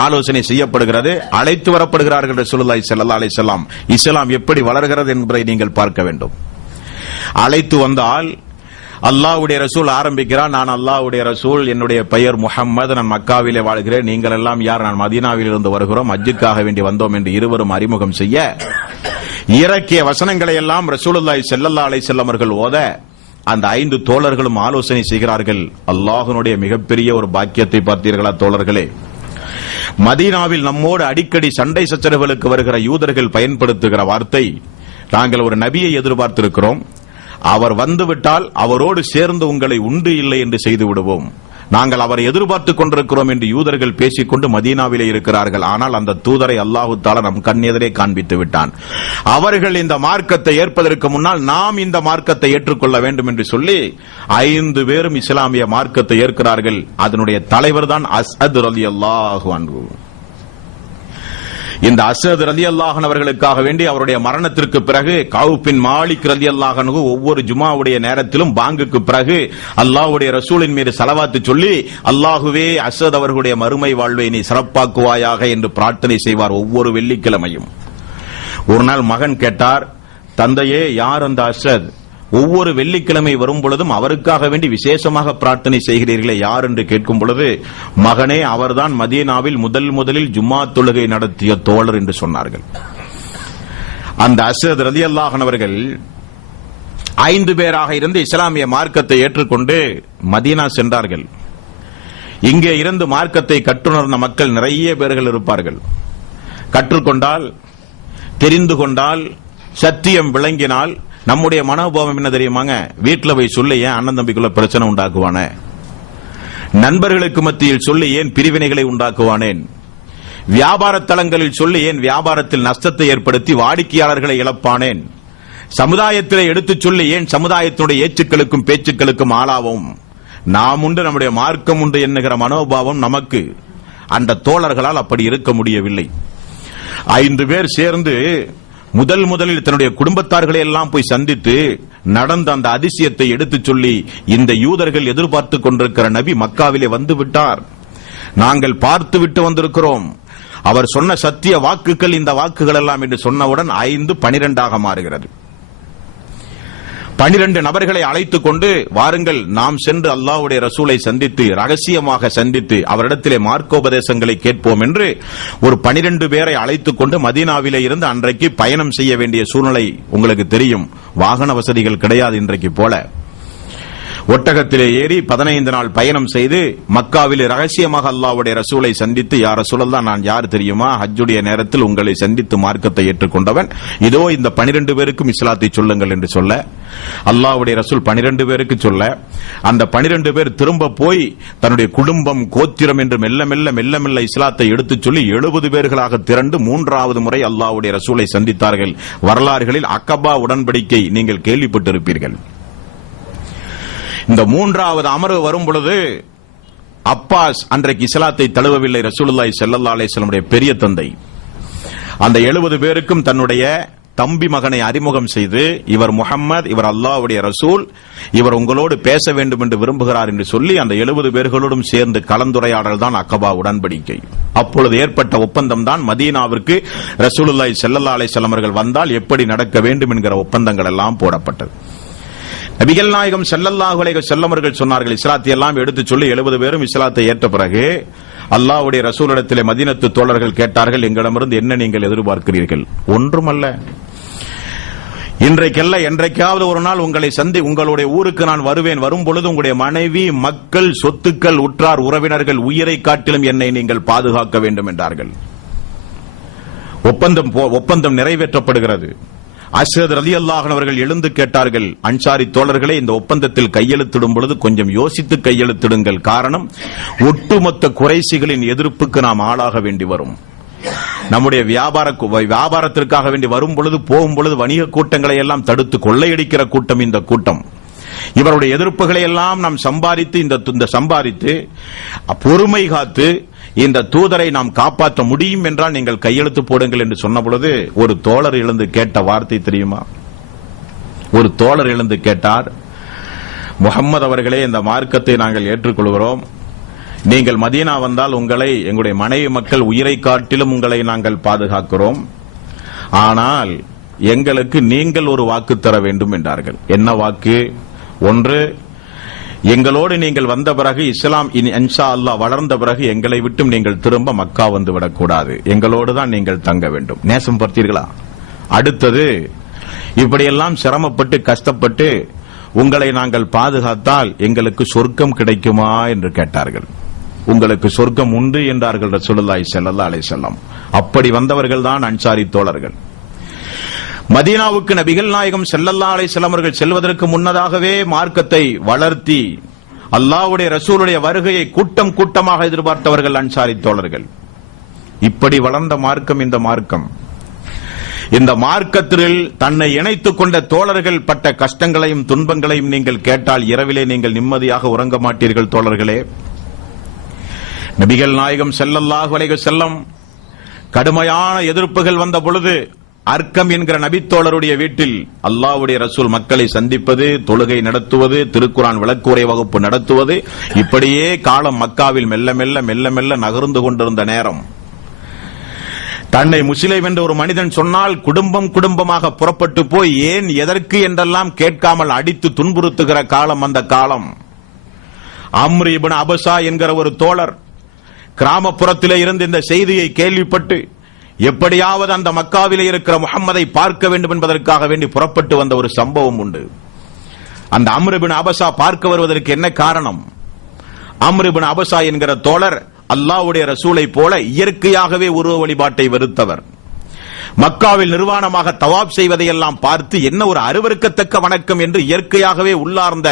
ஆலோசனை செய்யப்படுகிறது. அழைத்து வரப்படுகிறார்கள் ரசூலுல்லாஹி ஸல்லல்லாஹு அலைஹி வஸல்லம். இஸ்லாம் எப்படி வளர்கிறது என்பதை நீங்கள் பார்க்க வேண்டும். அழைத்து வந்தால் அல்லாஹ்வுடைய ரசூல் ஆரம்பிக்கிறார், நான் அல்லாஹ்வுடைய ரசூல், என்னுடைய பெயர் முஹம்மது, நான் மக்காவிலே வாழ்கிறேன், நீங்கள் எல்லாம் யார்? நான் மதீனாவில் இருந்து வருகிறோம், ஹஜ்ஜுக்காக வேண்டி வந்தோம் என்று இருவரும் அறிமுகம் செய்ய இறக்கிய வசனங்களை எல்லாம் ரசூலுல்லாஹி ஸல்லல்லாஹு அலைஹி வஸல்லம் அவர்கள் ஓத அந்த 5 தோழர்களும் ஆலோசனை செய்கிறார்கள். அல்லாஹ்வுடைய மிகப்பெரிய ஒரு பாக்கியத்தை பார்த்தீர்களா தோழர்களே? மதீனாவில் நம்மோடு அடிக்கடி சண்டை சச்சரவுகளுக்கு வருகிற யூதர்கள் பயன்படுத்துகிற வார்த்தை, நாங்கள் ஒரு நபியை எதிர்பார்த்திருக்கிறோம், அவர் வந்துவிட்டால் அவரோடு சேர்ந்து உங்களை உண்டு இல்லை என்று செய்து விடுவோம், நாங்கள் அவரை எதிர்பார்த்துக் கொண்டிருக்கிறோம் என்று யூதர்கள் பேசிக்கொண்டு மதீனாவிலே இருக்கிறார்கள். ஆனால் அந்த தூதரை அல்லாஹு தஆலா நம் கண்ணெதிரே காண்பித்து விட்டான். அவர்கள் இந்த மார்க்கத்தை ஏற்பதற்கு முன்னால் நாம் இந்த மார்க்கத்தை ஏற்றுக்கொள்ள வேண்டும் என்று சொல்லி 5 பேரும் இஸ்லாமிய மார்க்கத்தை ஏற்கிறார்கள். அதனுடைய தலைவர் தான் அஸ்அத் ரலியல்லாஹு அன்ஹு. இந்த அஸ்அத் ரலியல்லாஹு அன்ஹு அவர்களுக்காக வேண்டி அவருடைய மரணத்திற்கு பிறகு கஅப் பின் மாலிக் ரலியல்லாஹு அன்ஹு ஒவ்வொரு ஜுமாவுடைய நேரத்திலும் பாங்குக்கு பிறகு அல்லாஹ்வுடைய ரசூலின் மீது ஸலவாத் சொல்லி, அல்லாஹ்வே அஸ்அத் அவர்களுடைய மறுமை வாழ்வை நீ சிறப்பாக்குவாயாக என்று பிரார்த்தனை செய்வார் ஒவ்வொரு வெள்ளிக்கிழமையும். ஒரு நாள் மகன் கேட்டார், தந்தையே, யார் அந்த அஸ்அத்? ஒவ்வொரு வெள்ளிக்கிழமை வரும் பொழுதும் அவருக்காக வேண்டி விசேஷமாக பிரார்த்தனை செய்கிறீர்களே, யார் என்று கேட்கும் பொழுது, மகனே, அவர்தான் மதீனாவில் முதலில் ஜும்மா தொழுகை நடத்திய தோழர் என்று சொன்னார்கள். அந்த அஸ்அத் ரலியல்லாஹு அன்ஹு அவர்கள் 5 பேராக இருந்து இஸ்லாமிய மார்க்கத்தை ஏற்றுக்கொண்டு மதீனா சென்றார்கள். இங்கே இருந்து மார்க்கத்தை கற்றுணர்ந்த மக்கள் நிறைய பேர்கள் இருப்பார்கள். கற்றுக்கொண்டால், தெரிந்து கொண்டால், சத்தியம் விளங்கினால் நம்முடைய மனோபாவம் என்ன தெரியுமாங்க? வீட்டில் போய் சொல்லி ஏன் அண்ணன் தம்பிக்குள்ள பிரச்சனை உண்டாக்குவானே, நண்பர்களுக்கு மத்தியில் சொல்லி ஏன் பிரிவினைகளை உண்டாக்குவானேன், வியாபார தளங்களில் சொல்லி ஏன் வியாபாரத்தில் நஷ்டத்தை ஏற்படுத்தி வாடிக்கையாளர்களை இழப்பானேன், சமுதாயத்திலே எடுத்துச் சொல்லி ஏன் சமுதாயத்தினுடைய ஏச்சுக்களுக்கும் பேச்சுக்களுக்கும் ஆளாவும், நாம் உண்டு நம்முடைய மார்க்கம் உண்டு என்கிற மனோபாவம் நமக்கு. அந்த தோழர்களால் அப்படி இருக்க முடியவில்லை. 5 பேர் சேர்ந்து முதலில் தன்னுடைய குடும்பத்தார்களை எல்லாம் போய் சந்தித்து நடந்த அந்த அதிசயத்தை எடுத்துச் சொல்லி, இந்த யூதர்கள் எதிர்பார்த்துக் கொண்டிருக்கிற நபி மக்காவிலே வந்து விட்டார், நாங்கள் பார்த்து விட்டு வந்திருக்கிறோம், அவர் சொன்ன சத்திய வாக்குகள் இந்த வாக்குகள் எல்லாம் என்று சொன்னவுடன் 5 12 மாறுகிறது. 12 நபர்களை அழைத்துக் கொண்டு வாருங்கள், நாம் சென்று அல்லாஹ்வுடைய ரசூலை சந்தித்து ரகசியமாக சந்தித்து அவரிடத்திலே மார்க்கோபதேசங்களை கேட்போம் என்று ஒரு 12 பேரை அழைத்துக் கொண்டு மதீனாவிலே இருந்து அன்றைக்கு பயணம் செய்ய வேண்டிய சூழ்நிலை. உங்களுக்கு தெரியும், வாகன வசதிகள் கிடையாது இன்றைக்கு போல. ஒட்டகத்திலே ஏறி 15 நாள் பயணம் செய்து மக்காவிலே ரகசியமாக அல்லாஹ்வுடைய ரசூலை சந்தித்து, யா ரசூலல்லாஹ், நான் யார் தெரியுமா? ஹஜ்ஜுடைய நேரத்தில் உங்களை சந்தித்து மார்க்கத்தை ஏற்றுக்கொண்டவன், இதோ இந்த 12 பேருக்கும் இஸ்லாத்தை சொல்லுங்கள் என்று சொல்ல, அல்லாஹ்வுடைய ரசூல் 12 பேருக்கு சொல்ல, அந்த 12 பேர் திரும்ப போய் தன்னுடைய குடும்பம் கோத்திரம் என்று மெல்ல மெல்ல இஸ்லாத்தை எடுத்துச் சொல்லி 70 பேர்களாக திரண்டு 3வது முறை அல்லாஹ்வுடைய ரசூலை சந்தித்தார்கள். வரலாறுகளில் அக்கபா உடன்படிக்கை நீங்கள் கேள்விப்பட்டிருப்பீர்கள். இந்த 3வது அமர்வு வரும் பொழுது அப்பாஸ் அன்றைக்கு இஸ்லாத்தை தழுவவில்லை. ரசூலுல்லாஹி ஸல்லல்லாஹு அலைஹி வஸல்லம் பெரிய தந்தை அந்த 70 பேருக்கும் தன்னுடைய தம்பி மகனை அறிமுகம் செய்து, இவர் முஹம்மது, இவர் அல்லாஹ்வுடைய ரசூல், இவர் உங்களோடு பேச வேண்டும் என்று விரும்புகிறார் என்று சொல்லி அந்த 70 பேர்களோடும் சேர்ந்து கலந்துரையாடல் தான் அக்கபா உடன்படிக்கை. அப்பொழுது ஏற்பட்ட ஒப்பந்தம் தான் மதீனாவிற்கு ரசூலுல்லாஹி ஸல்லல்லாஹு அலைஹி வஸல்லம் அவர்கள் வந்தால் எப்படி நடக்க வேண்டும் என்கிற ஒப்பந்தங்கள் எல்லாம் போடப்பட்டது. நபிகள் நாயகம் ஸல்லல்லாஹு அலைஹி வஸல்லம் அவர்கள் சொன்னார்கள், இஸ்லாத்தை எல்லாம் எடுத்துச் சொல்லி 70 பேரும் இஸ்லாத்தை ஏற்ற பிறகு அல்லாஹ்வுடைய ரசூலிடத்திலே மதீனத்து தோழர்கள் கேட்டார்கள், எங்களிடமிருந்து என்ன நீங்கள் எதிர்பார்க்கிறீர்கள்? ஒன்றுமல்ல, இன்றைக்கல்ல என்றைக்காவது ஒரு நாள் உங்களை உங்களுடைய ஊருக்கு நான் வருவேன், வரும் பொழுது உங்களுடைய மனைவி, மக்கள், சொத்துக்கள், உற்றார் உறவினர்கள் உயிரை காட்டிலும் என்னை நீங்கள் பாதுகாக்க வேண்டும் என்றார்கள். ஒப்பந்தம் நிறைவேற்றப்படுகிறது. அஸ்ஹத் ரலியல்லாஹு அன்ஹு அவர்கள் எழுந்து கேட்டார்கள், அன்சாரி தோழர்களே, இந்த ஒப்பந்தத்தில் கையெழுத்திடும் பொழுது கொஞ்சம் யோசித்து கையெழுத்திடுங்கள். காரணம், ஒட்டுமொத்த குறைசிகளின் எதிர்ப்புக்கு நாம் ஆளாக வேண்டி வரும். நம்முடைய வியாபாரத்திற்காக வேண்டி வரும் பொழுது, போகும் பொழுது வணிக கூட்டங்களை எல்லாம் தடுத்து கொள்ளையடிக்கிற கூட்டம் இந்த கூட்டம். இவருடைய எதிர்ப்புகளை எல்லாம் நாம் சம்பாதித்து பொறுமை காத்து இந்த தூதரை நாம் காப்பாற்ற முடியும் என்றால் நீங்கள் கையெழுத்து போடுங்கள் என்று சொன்ன பொழுது ஒரு தோழர் எழுந்து கேட்ட வார்த்தை தெரியுமா? ஒரு தோழர் எழுந்து கேட்டார், முஹம்மது அவர்களே, இந்த மார்க்கத்தை நாங்கள் ஏற்றுக்கொள்கிறோம், நீங்கள் மதீனா வந்தால் உங்களை, எங்களுடைய மனைவி மக்கள் உயிரை காட்டிலும் உங்களை நாங்கள் பாதுகாக்கிறோம், ஆனால் எங்களுக்கு நீங்கள் ஒரு வாக்கு தர வேண்டும் என்றார்கள். என்ன வாக்கு? ஒன்று, எங்களோடு நீங்கள் வந்த பிறகு இஸ்லாம் இன்ஷா அல்லாஹ் வளர்ந்த பிறகு எங்களை விட்டும் நீங்கள் திரும்ப மக்கா வந்து விடக்கூடாது, எங்களோடு தான் நீங்கள் தங்க வேண்டும். நேசம் பார்த்தீர்களா? அடுத்தது, இப்படியெல்லாம் சிரமப்பட்டு கஷ்டப்பட்டு உங்களை நாங்கள் பாதுகாத்தால் எங்களுக்கு சொர்க்கம் கிடைக்குமா என்று கேட்டார்கள். உங்களுக்கு சொர்க்கம் உண்டு என்றார்கள் ரசூலுல்லாஹி ஸல்லல்லாஹு அலைஹி வஸல்லம். அப்படி வந்தவர்கள் தான் அன்சாரி தோழர்கள். மதீனாவுக்கு நபிகள் நாயகம் ஸல்லல்லாஹு அலைஹி வஸல்லம் அவர்கள் செல்வதற்கு முன்னதாகவே மார்க்கத்தை வளர்த்தி அல்லாஹ்வுடைய ரசூலுடைய வருகையை கூட்டம் கூட்டமாக எதிர்பார்த்தவர்கள் அன்சாரி தோழர்கள். இப்படி வளர்ந்த மார்க்கம் இந்த மார்க்கம். இந்த மார்க்கத்தில் தன்னை இணைத்துக் கொண்ட தோழர்கள் பட்ட கஷ்டங்களையும் துன்பங்களையும் நீங்கள் கேட்டால் இரவிலே நீங்கள் நிம்மதியாக உறங்க மாட்டீர்கள் தோழர்களே. நபிகள் நாயகம் ஸல்லல்லாஹு அலைஹி வஸல்லம் கடுமையான எதிர்ப்புகள் வந்த பொழுது அர்க்கம் என்கிற நபித்தோழருடைய வீட்டில் அல்லாஹ்வுடைய ரசூல் மக்களை சந்திப்பது, தொழுகை நடத்துவது, திருக்குரான் விளக்குரை வகுப்பு நடத்துவது, இப்படியே காலம் மக்காவில் மெல்ல மெல்ல நகர்ந்து கொண்டிருந்த நேரம், தன்னை முஸ்லிம் என்ற ஒரு மனிதன் சொன்னால் குடும்பமாக புறப்பட்டு போய் ஏன் எதற்கு என்றெல்லாம் கேட்காமல் அடித்து துன்புறுத்துகிற காலம் அந்த காலம். அம்ர் இப்னு அபஸா என்கிற ஒரு தோழர் கிராமப்புறத்திலே இருந்து இந்த செய்தியை கேள்விப்பட்டு எப்படியாவது அந்த மக்காவிலே இருக்கிற முஹம்மதை பார்க்க வேண்டும் என்பதற்காக வேண்டி புறப்பட்டு வந்த ஒரு சம்பவம் உண்டு. அந்த அம்ர் இப்னு அபஸா பார்க்க வருவதற்கு என்ன காரணம்? அம்ர் இப்னு அபஸா என்கிற தோழர் அல்லாஹ்வுடைய ரசூலை போல இயற்கையாகவே உருவ வழிபாட்டை வெறுத்தவர். மக்காவில் நிர்வாணமாக தவாப் செய்வதையெல்லாம் பார்த்து என்ன ஒரு அருவருக்கத்தக்க வணக்கம் என்று இயற்கையாகவே உள்ளார்ந்த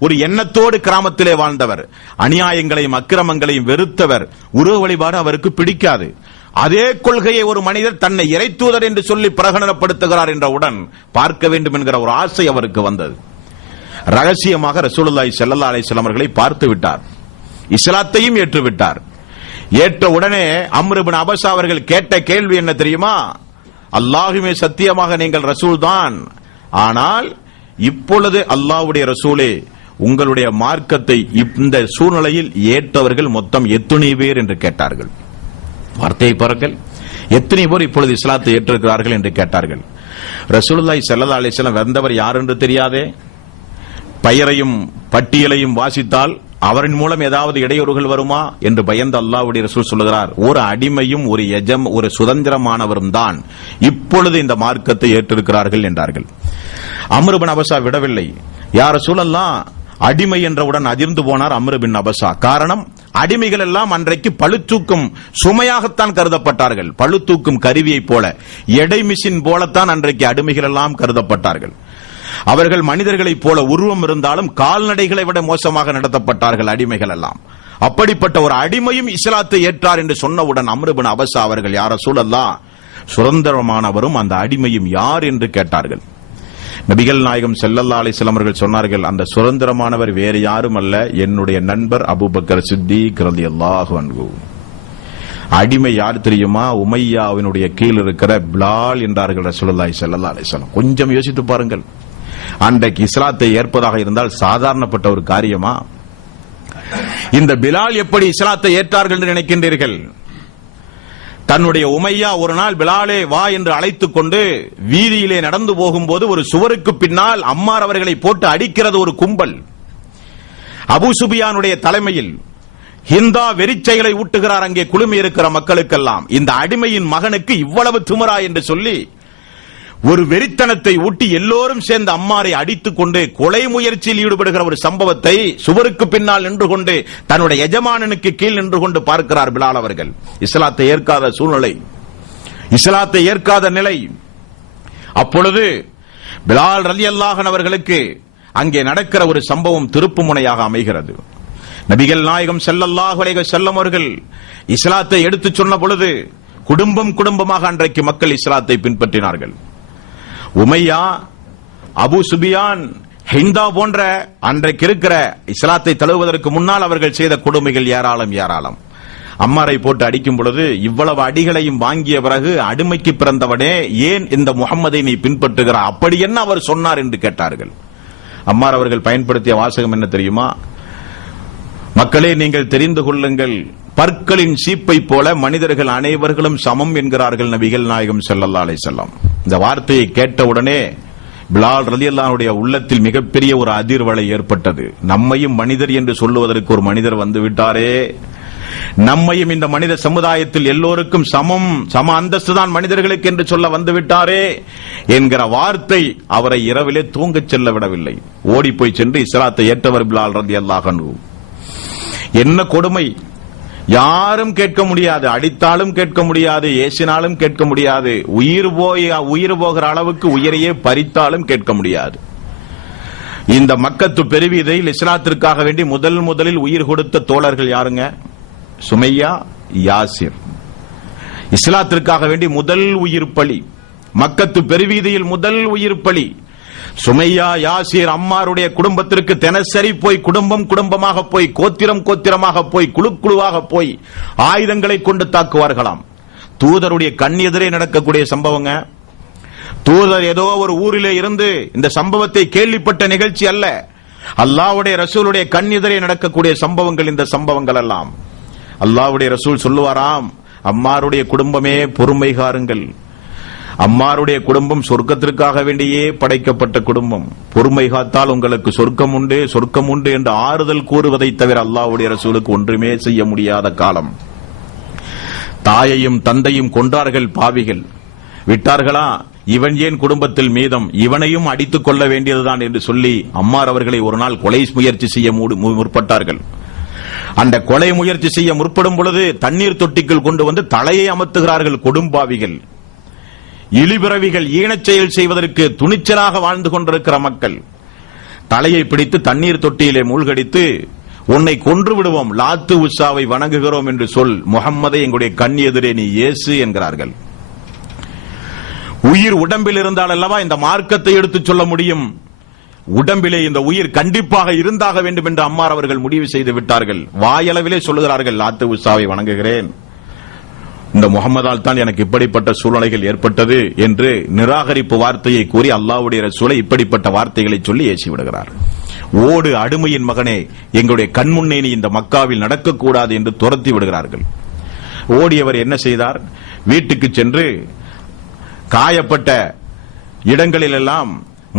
ஒரு எண்ணத்தோடு கிராமத்திலே வாழ்ந்தவர். அநியாயங்களையும் அக்கிரமங்களையும் வெறுத்தவர். உருவ வழிபாடு அவருக்கு பிடிக்காது. அதே கொள்கையை ஒரு மனிதர் தன்னை இறைத்தூதர் என்று சொல்லி பிரகடனப்படுத்துகிறார் என்றவுடன் பார்க்க வேண்டும் என்கிற ஒரு ஆசை அவருக்கு வந்தது. ரகசியமாக ரசூலுல்லாஹி ஸல்லல்லாஹு அலைஹி வஸல்லம் அவர்களை பார்த்து விட்டார். இஸ்லாத்தையும் ஏற்றுவிட்டார். ஏற்ற உடனே அம்ர் இப்னு அபஸா அவர்கள் கேட்ட கேள்வி என்ன தெரியுமா? அல்லாஹ்வே சத்தியமாக நீங்கள் ரசூல் தான், ஆனால் இப்பொழுது அல்லாஹ்வுடைய ரசூலே உங்களுடைய மார்க்கத்தை இந்த சூழ்நிலையில் ஏற்றவர்கள் மொத்தம் எத்தனை பேர் என்று கேட்டார்கள். வார்த்தையை பாருங்கள், எத்தனை பேர் இப்பொழுது இஸ்லாத்தை ஏற்றிருக்கிறார்கள் என்று கேட்டார்கள். ரசூலுல்லாஹி ஸல்லல்லாஹு அலைஹி வஸல்லம் வந்தவர் யார் என்று தெரியாதே. பெயரையும் பட்டியலையும் வாசித்தால் அவரின் மூலம் ஏதாவது இடையூறுகள் வருமா என்று பயந்து அல்லாஹ்வுடைய ரசூல் சொல்லுகிறார், ஒரு அடிமையும் ஒரு சுதந்திரமானவரும் தான் இப்பொழுது இந்த மார்க்கத்தை ஏற்றிருக்கிறார்கள் என்றார்கள். அம்ர் இப்னு அபஸா விடவில்லை. யா ரசூலல்லாஹ், அடிமை என்றவுடன் அதிர்ந்து போனார் அம்ர் இப்னு அபஸா. காரணம், அடிமைகள் எல்லாம் அன்றைக்கு பளுத்தூக்கும் சுமையாகத்தான் கருதப்பட்டார்கள். பளுத்தூக்கும் கருவியை போல, எடை மிஷின் போலத்தான் அன்றைக்கு அடிமைகள் எல்லாம் கருதப்பட்டார்கள். அவர்கள் மனிதர்களைப் போல உருவம் இருந்தாலும் கால்நடைகளை விட மோசமாக நடத்தப்பட்டார்கள் அடிமைகள் எல்லாம். அப்படிப்பட்ட ஒரு அடிமையும் இஸ்லாத்தை ஏற்றார் என்று சொன்னவுடன் அம்ர் இப்னு அபஸா அவர்கள், யா ரசூலல்லாஹ், சுதந்திரமானவரும் அந்த அடிமையும் யார் என்று கேட்டார்கள். நபிகள் நாயகம் ஸல்லல்லாஹு அலைஹி வஸல்லம் அவர்கள் சொன்னார்கள், அந்த சுதந்திரமானவர் வேறு யாரும் அல்ல, என்னுடைய நண்பர் அபூபக்கர் சித்தீக் ரலியல்லாஹு அன்ஹு. அடிமை யார் தெரியுமா? உமையாவினுடைய கீழ் இருக்கிற பிலால் என்றார்கள் ரசூலுல்லாஹி ஸல்லல்லாஹு அலைஹி வஸல்லம். கொஞ்சம் யோசித்து பாருங்கள், அன்றைக்கு இஸ்லாத்தை ஏற்பதாக இருந்தால் சாதாரணப்பட்ட ஒரு காரியமா? இந்த பிலால் எப்படி இஸ்லாத்தை ஏற்றார்கள் என்று நினைக்கின்றீர்கள்? தன்னுடைய உமையா ஒரு நாள் பிலாலே வா என்று அழைத்துக் கொண்டு வீதியிலே நடந்து போகும்போது ஒரு சுவருக்கு பின்னால் அம்மார் அவர்களை போட்டு அடிக்கிறது ஒரு கும்பல். அபூ சுபியானுடைய தலைமையில் ஹிந்தா வெறிச்செயலை ஊட்டுகிறார் அங்கே குழுமி இருக்கிற மக்களுக்கெல்லாம். இந்த அடிமையின் மகனுக்கு இவ்வளவு திமிரா என்று சொல்லி ஒரு வெறித்தனத்தை ஊட்டி எல்லோரும் சேர்ந்து அம்மாரை அடித்துக் கொண்டு கொலை முயற்சியில் ஈடுபடுகிற ஒரு சம்பவத்தை சுவருக்கு பின்னால் நின்று கொண்டு தன்னுடைய எஜமானனுக்கு கீழ் நின்று கொண்டு பார்க்கிறார் பிலால் அவர்கள். இஸ்லாத்தை ஏற்காத சூழ்நிலை, இஸ்லாத்தை ஏற்காத நிலை. அப்பொழுது பிலால் ரலியல்லாஹு அன்ஹு அவர்களுக்கு அங்கே நடக்கிற ஒரு சம்பவம் திருப்பு முனையாக அமைகிறது. நபிகள் நாயகம் ஸல்லல்லாஹு அலைஹி வஸல்லம் அவர்கள் இஸ்லாத்தை எடுத்துச் சொன்ன பொழுது குடும்பம் குடும்பமாக அன்றைக்கு மக்கள் இஸ்லாத்தை பின்பற்றினார்கள். உமையா, அபூ சுபியான், ஹிந்தா போன்ற அன்றைக்கு இருக்கிற இஸ்லாத்தை தழுவுவதற்கு முன்னால் அவர்கள் செய்த கொடுமைகள் ஏராளம் ஏராளம். அம்மாரை போட்டு அடிக்கும் பொழுது இவ்வளவு அடிகளையும் வாங்கிய பிறகு அடிமைக்கு பிறந்தவனே ஏன் இந்த முஹம்மதை நீ பின்பற்றுகிறாய், அப்படி என்ன அவர் சொன்னார் என்று கேட்டார்கள். அம்மார் அவர்கள் பயன்படுத்திய வாசகம் என்ன தெரியுமா? மக்களே, நீங்கள் தெரிந்து கொள்ளுங்கள், பற்களின் சீப்பை போல மனிதர்கள் அனைவர்களும் சமம் என்கிறார்கள் நபிகள் நாயகம் ஸல்லல்லாஹு அலைஹி வஸல்லம். இந்த வார்த்தையை கேட்டவுடனே பிலால் ரலியல்லாஹு அன்ஹுடைய உள்ளத்தில் மிகப்பெரிய ஒரு அதிர்வலை ஏற்பட்டது. நம்மையும் மனிதர் என்று சொல்லுவதற்கு ஒரு மனிதர் வந்துவிட்டாரே, நம்மையும் இந்த மனித சமுதாயத்தில் எல்லோருக்கும் சம அந்தஸ்து தான் மனிதர்களுக்கு என்று சொல்ல வந்துவிட்டாரே என்கிற வார்த்தை அவரை இரவிலே தூங்கச் செல்ல விடவில்லை. ஓடி போய் சென்று இஸ்லாத்தை ஏற்றவர் பிலால் ரலியல்லாஹு அன்ஹு. என்ன கொடுமை! யாரும் கேட்க முடியாது, அடித்தாலும் கேட்க முடியாது, ஏசினாலும் கேட்க முடியாது, உயிர் போகிற அளவுக்கு உயிரையே பறித்தாலும் கேட்க முடியாது. இந்த மக்கத்து பெருவீதையில் இஸ்லாத்திற்காக வேண்டி முதலில் உயிர் கொடுத்த தோழர்கள் யாருங்க? சுமையா, யாசிர். இஸ்லாத்திற்காக வேண்டி முதல் உயிர் பலி, மக்கத்து பெருவீதியில் முதல் உயிர் பலி. சுமையா, யாசிர், அம்மாருடைய குடும்பத்திற்கு தினசரி போய் குடும்பம் குடும்பமாக போய் கோத்திரம் கோத்திரமாக போய் குழு குழுவாக போய் ஆயுதங்களை கொண்டு தாக்குவார்களாம். தூதருடைய கண் எதிரே நடக்கக்கூடிய சம்பவங்க. தூதர் ஏதோ ஒரு ஊரிலே இருந்து இந்த சம்பவத்தை கேள்விப்பட்ட நிகழ்ச்சி அல்ல, அல்லாஹ்வுடைய ரசூலுடைய கண் எதிரே நடக்கக்கூடிய சம்பவங்கள் இந்த சம்பவங்கள் எல்லாம். அல்லாஹ்வுடைய ரசூல் சொல்லுவாராம், அம்மாருடைய குடும்பமே பொறுமை காருங்கள், அம்மாருடைய குடும்பம் சொர்க்கத்திற்காக வேண்டியே படைக்கப்பட்ட குடும்பம், பொறுமை காத்தால் உங்களுக்கு சொர்க்கம் உண்டு சொர்க்கம் உண்டு என்று ஆறுதல் கூறுவதை தவிர அல்லாஹ்வுடைய ரசூலுக்கு ஒன்றுமே செய்ய முடியாத காலம். தாயையும் தந்தையும் கொன்றார்கள் பாவிகள். விட்டார்களா? இவன் ஏன் குடும்பத்தில் மீதம், இவனையும் அடித்துக் கொள்ள வேண்டியதுதான் என்று சொல்லி அம்மார் அவர்களை ஒரு நாள் கொலை முயற்சி செய்ய முற்பட்டார்கள். அந்த கொலை முயற்சி செய்ய முற்படும் பொழுது தண்ணீர் தொட்டிக்குள் கொண்டு வந்து தலையை அமர்த்துகிறார்கள் கொடும்பாவிகள், இழிபிறவிகள், ஈனச் செயல் செய்வதற்கு துணிச்சலாக வாழ்ந்து கொண்டிருக்கிற மக்கள். தலையை பிடித்து தண்ணீர் தொட்டியிலே மூழ்கடித்து உன்னை கொன்று விடுவோம், லாத்து உஸ்ஸாவை வணங்குகிறோம் என்று சொல், முஹம்மதை எங்களுடைய கண் எதிரே நீ இயேசு என்கிறார்கள். உயிர் உடம்பில் இருந்தால் அல்லவா இந்த மார்க்கத்தை எடுத்துச் சொல்ல முடியும். உடம்பிலே இந்த உயிர் கண்டிப்பாக இருந்தாக வேண்டும் என்று அம்மார் அவர்கள் முடிவு செய்து விட்டார்கள். வாயளவிலே சொல்லுகிறார்கள், லாத்து உஸ்ஸாவை வணங்குகிறேன், இந்த முகமதால் தான் எனக்கு இப்படிப்பட்ட சூழ்நிலைகள் ஏற்பட்டது என்று நிராகரிப்பு வார்த்தையை கூறி அல்லாஹ்வுடைய ரசூலை இப்படிப்பட்ட வார்த்தைகளை சொல்லி ஏசி விடுகிறார். ஓடு அடிமையின் மகனே, எங்களுடைய கண்முன்னே நீ இந்த மக்காவில் நடக்கக்கூடாது என்று துரத்தி விடுகிறார்கள். ஓடியவர் என்ன செய்தார்? வீட்டுக்கு சென்று காயப்பட்ட இடங்களிலெல்லாம்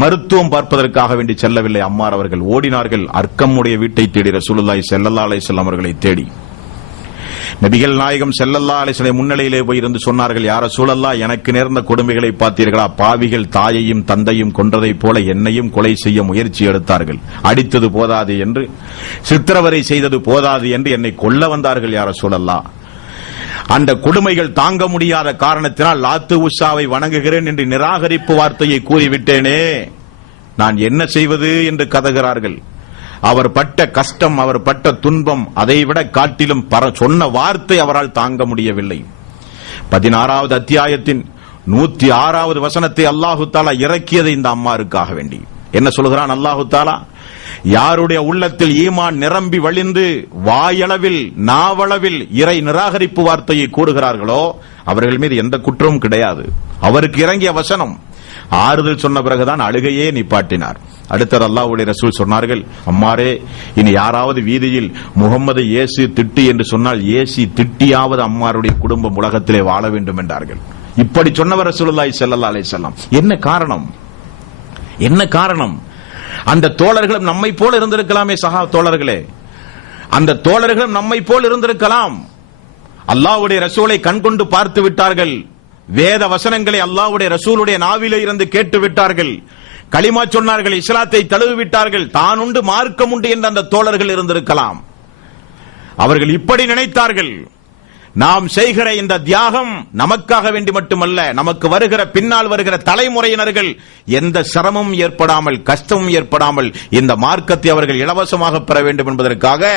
மருத்துவம் பார்ப்பதற்காக வேண்டி செல்லவில்லை. அம்மார் அவர்கள் ஓடினார்கள் அர்க்கமுடைய வீட்டை தேடி, ரசூலுல்லாஹி ஸல்லல்லாஹு அலைஹி வஸல்லம் அவர்களை தேடி. நபிகள் நாயகம் ஸல்லல்லாஹு அலைஹி வஸல்லம் முன்னிலையிலே போய் இருந்து சொன்னார்கள், யா ரசூலல்லாஹ், எனக்கு நேர்ந்த கொடுமைகளை பார்த்தீர்களா? பாவிகள் தாயையும் தந்தையும் கொன்றதைப் போல என்னையும் கொலை செய்ய முயற்சி எடுத்தார்கள். அடித்தது போதாது என்று, சித்திரவதை செய்தது போதாது என்று என்னை கொல்ல வந்தார்கள் யா ரசூலல்லாஹ். அந்த கொடுமைகள் தாங்க முடியாத காரணத்தினால் லாத்து உஸ்ஸாவை வணங்குகிறேன் என்று நிராகரிப்பு வார்த்தையை கூறிவிட்டேனே, நான் என்ன செய்வது என்று கதகிறார்கள். அவர் பட்ட கஷ்டம், அவர் பட்ட துன்பம் அதைவிட காட்டிலும் சொன்ன வார்த்தை அவரால் தாங்க முடியவில்லை. 16வது அத்தியாயத்தின் 106வது வசனத்தை அல்லாஹு தாலா இறக்கியது இந்த அம்மாருக்காக வேண்டி. என்ன சொல்கிறான் அல்லாஹு தாலா? யாருடைய உள்ளத்தில் ஈமான் நிரம்பி வழிந்து வாயளவில் நாவளவில் இறை நிராகரிப்பு வார்த்தையை கூறுகிறார்களோ அவர்கள் மீது எந்த குற்றமும் கிடையாது. அவருக்கு இறங்கிய வசனம். ஆறுதல் சொன்ன பிறகுதான் அழுகையே நிப்பாட்டினார். அடுத்தது அல்லாஹ்வுடைய ரசூல் சொன்னார்கள், அம்மாரே, இனி யாராவது வீதியில் முகம்மது இயேசு திட்டி என்று சொன்னால் ஏசி திட்டியாவது அம்மாருடைய குடும்பம் உலகத்திலே வாழ வேண்டும் என்றார்கள். இப்படி சொன்னவர் ரசூலுல்லாஹி ஸல்லல்லாஹு அலைஹி வஸல்லம். என்ன காரணம்? என்ன காரணம்? அந்த தோழர்களும் நம்மை போல இருந்திருக்கலாமே சஹா தோழர்களே, அந்த தோழர்களும் நம்மை போல் இருந்திருக்கலாம். அல்லாஹ்வுடைய ரசூலை கண்கொண்டு பார்த்து விட்டார்கள். வேத வசனங்களை அல்லாஹ்வுடைய ரசூலுடைய நாவிலே இருந்து கேட்டு விட்டார்கள். களிமா சொன்னார்கள், இஸ்லாத்தை தழுவி விட்டார்கள். தான் உண்டு மார்க்கம் உண்டு என்று அந்த தோழர்கள் இருந்திருக்கலாம். அவர்கள் இப்படி நினைத்தார்கள், நாம் செய்கிற இந்த தியாகம் நமக்காக வேண்டி மட்டுமல்ல, நமக்கு வருகிற பின்னால் வருகிற தலைமுறையினர்கள் எந்த சிரமமும் ஏற்படாமல், கஷ்டமும் ஏற்படாமல் இந்த மார்க்கத்தை அவர்கள் இலவசமாக பெற வேண்டும் என்பதற்காக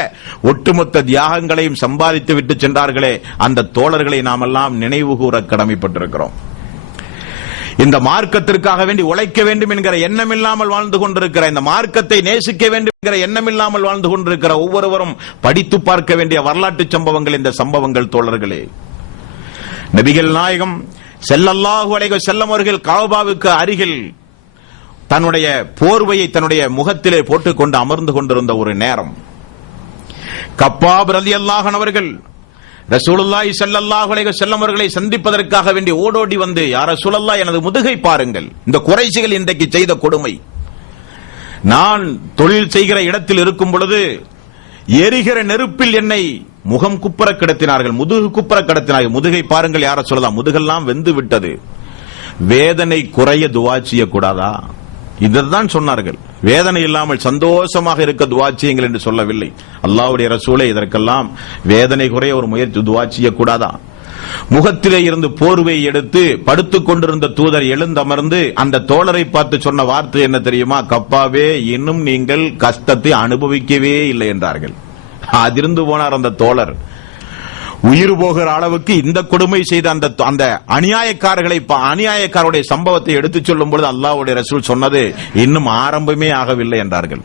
ஒட்டுமொத்த தியாகங்களையும் சம்பாதித்து விட்டு சென்றார்களே, அந்த தோழர்களை நாமெல்லாம் நினைவு கூற கடமைப்பட்டிருக்கிறோம். இந்த மார்க்கத்திற்காக வேண்டி உழைக்க வேண்டும் என்கிற எண்ணம் இல்லாமல் வாழ்ந்து கொண்டிருக்கிற, இந்த மார்க்கத்தை நேசிக்க வேண்டும் என்கிற எண்ணம் இல்லாமல் வாழ்ந்து கொண்டிருக்கிற ஒவ்வொருவரும் படித்து பார்க்க வேண்டிய வரலாற்று சம்பவங்கள் இந்த சம்பவங்கள் தோழர்களே. நபிகள் நாயகம் ஸல்லல்லாஹு அலைஹி வஸல்லம் அவர்கள் கஅபாவுக்கு அருகில் தன்னுடைய போர்வையை தன்னுடைய முகத்திலே போட்டுக்கொண்டு அமர்ந்து கொண்டிருந்த ஒரு நேரம், கப்பாப் ரலியல்லாஹு அன்ஹு அவர்கள் ரசூலுல்லாஹி ஸல்லல்லாஹு அலைஹி வஸல்லம் அவர்களை சந்திப்பதற்காக வேண்டி ஓடோடி வந்து, யா ரசூலல்லாஹ், எனது முதுகை பாருங்கள், இந்த குறைஷிகள் இன்றைக்கு செய்த கொடுமை. நான் தொழில் செய்கிற இடத்தில் இருக்கும் பொழுது எரிகிற நெருப்பில் என்னை முகம் குப்புற கிடத்தினார்கள், முதுகு குப்புற கிடத்தினார்கள். முதுகை பாருங்கள் யா ரசூலல்லாஹ், முதுகெல்லாம் வெந்து விட்டது. வேதனை குறைய துஆ செய்யக்கூடாதா? இதுதான் சொன்னார்கள். வேதனை இல்லாமல் சந்தோஷமாக இருக்க துஆ செய்யுங்கள் என்று சொல்லவில்லை. அல்லாஹ்வுடைய ரசூலே, இதற்கெல்லாம் வேதனை குறைய ஒரு முயற்சி துஆ செய்யக்கூடாதா? முகத்திலே இருந்து போர்வை எடுத்து படுத்துக் கொண்டிருந்த தூதர் எழுந்தமர்ந்து அந்த தோழரை பார்த்து சொன்ன வார்த்தை என்ன தெரியுமா? கப்பாவே, இன்னும் நீங்கள் கஷ்டத்தை அனுபவிக்கவே இல்லை என்றார்கள். அதிர்ந்து போனார் அந்த தோழர். உயிர் போகிற அளவுக்கு இந்த கொடுமை செய்த அந்த அநியாயக்காரருடைய சம்பவத்தை எடுத்துச் சொல்லும் பொழுது அல்லாஹ்வுடைய ரசூல் சொன்னது, இன்னும் ஆரம்பமே ஆகவில்லை என்றார்கள்.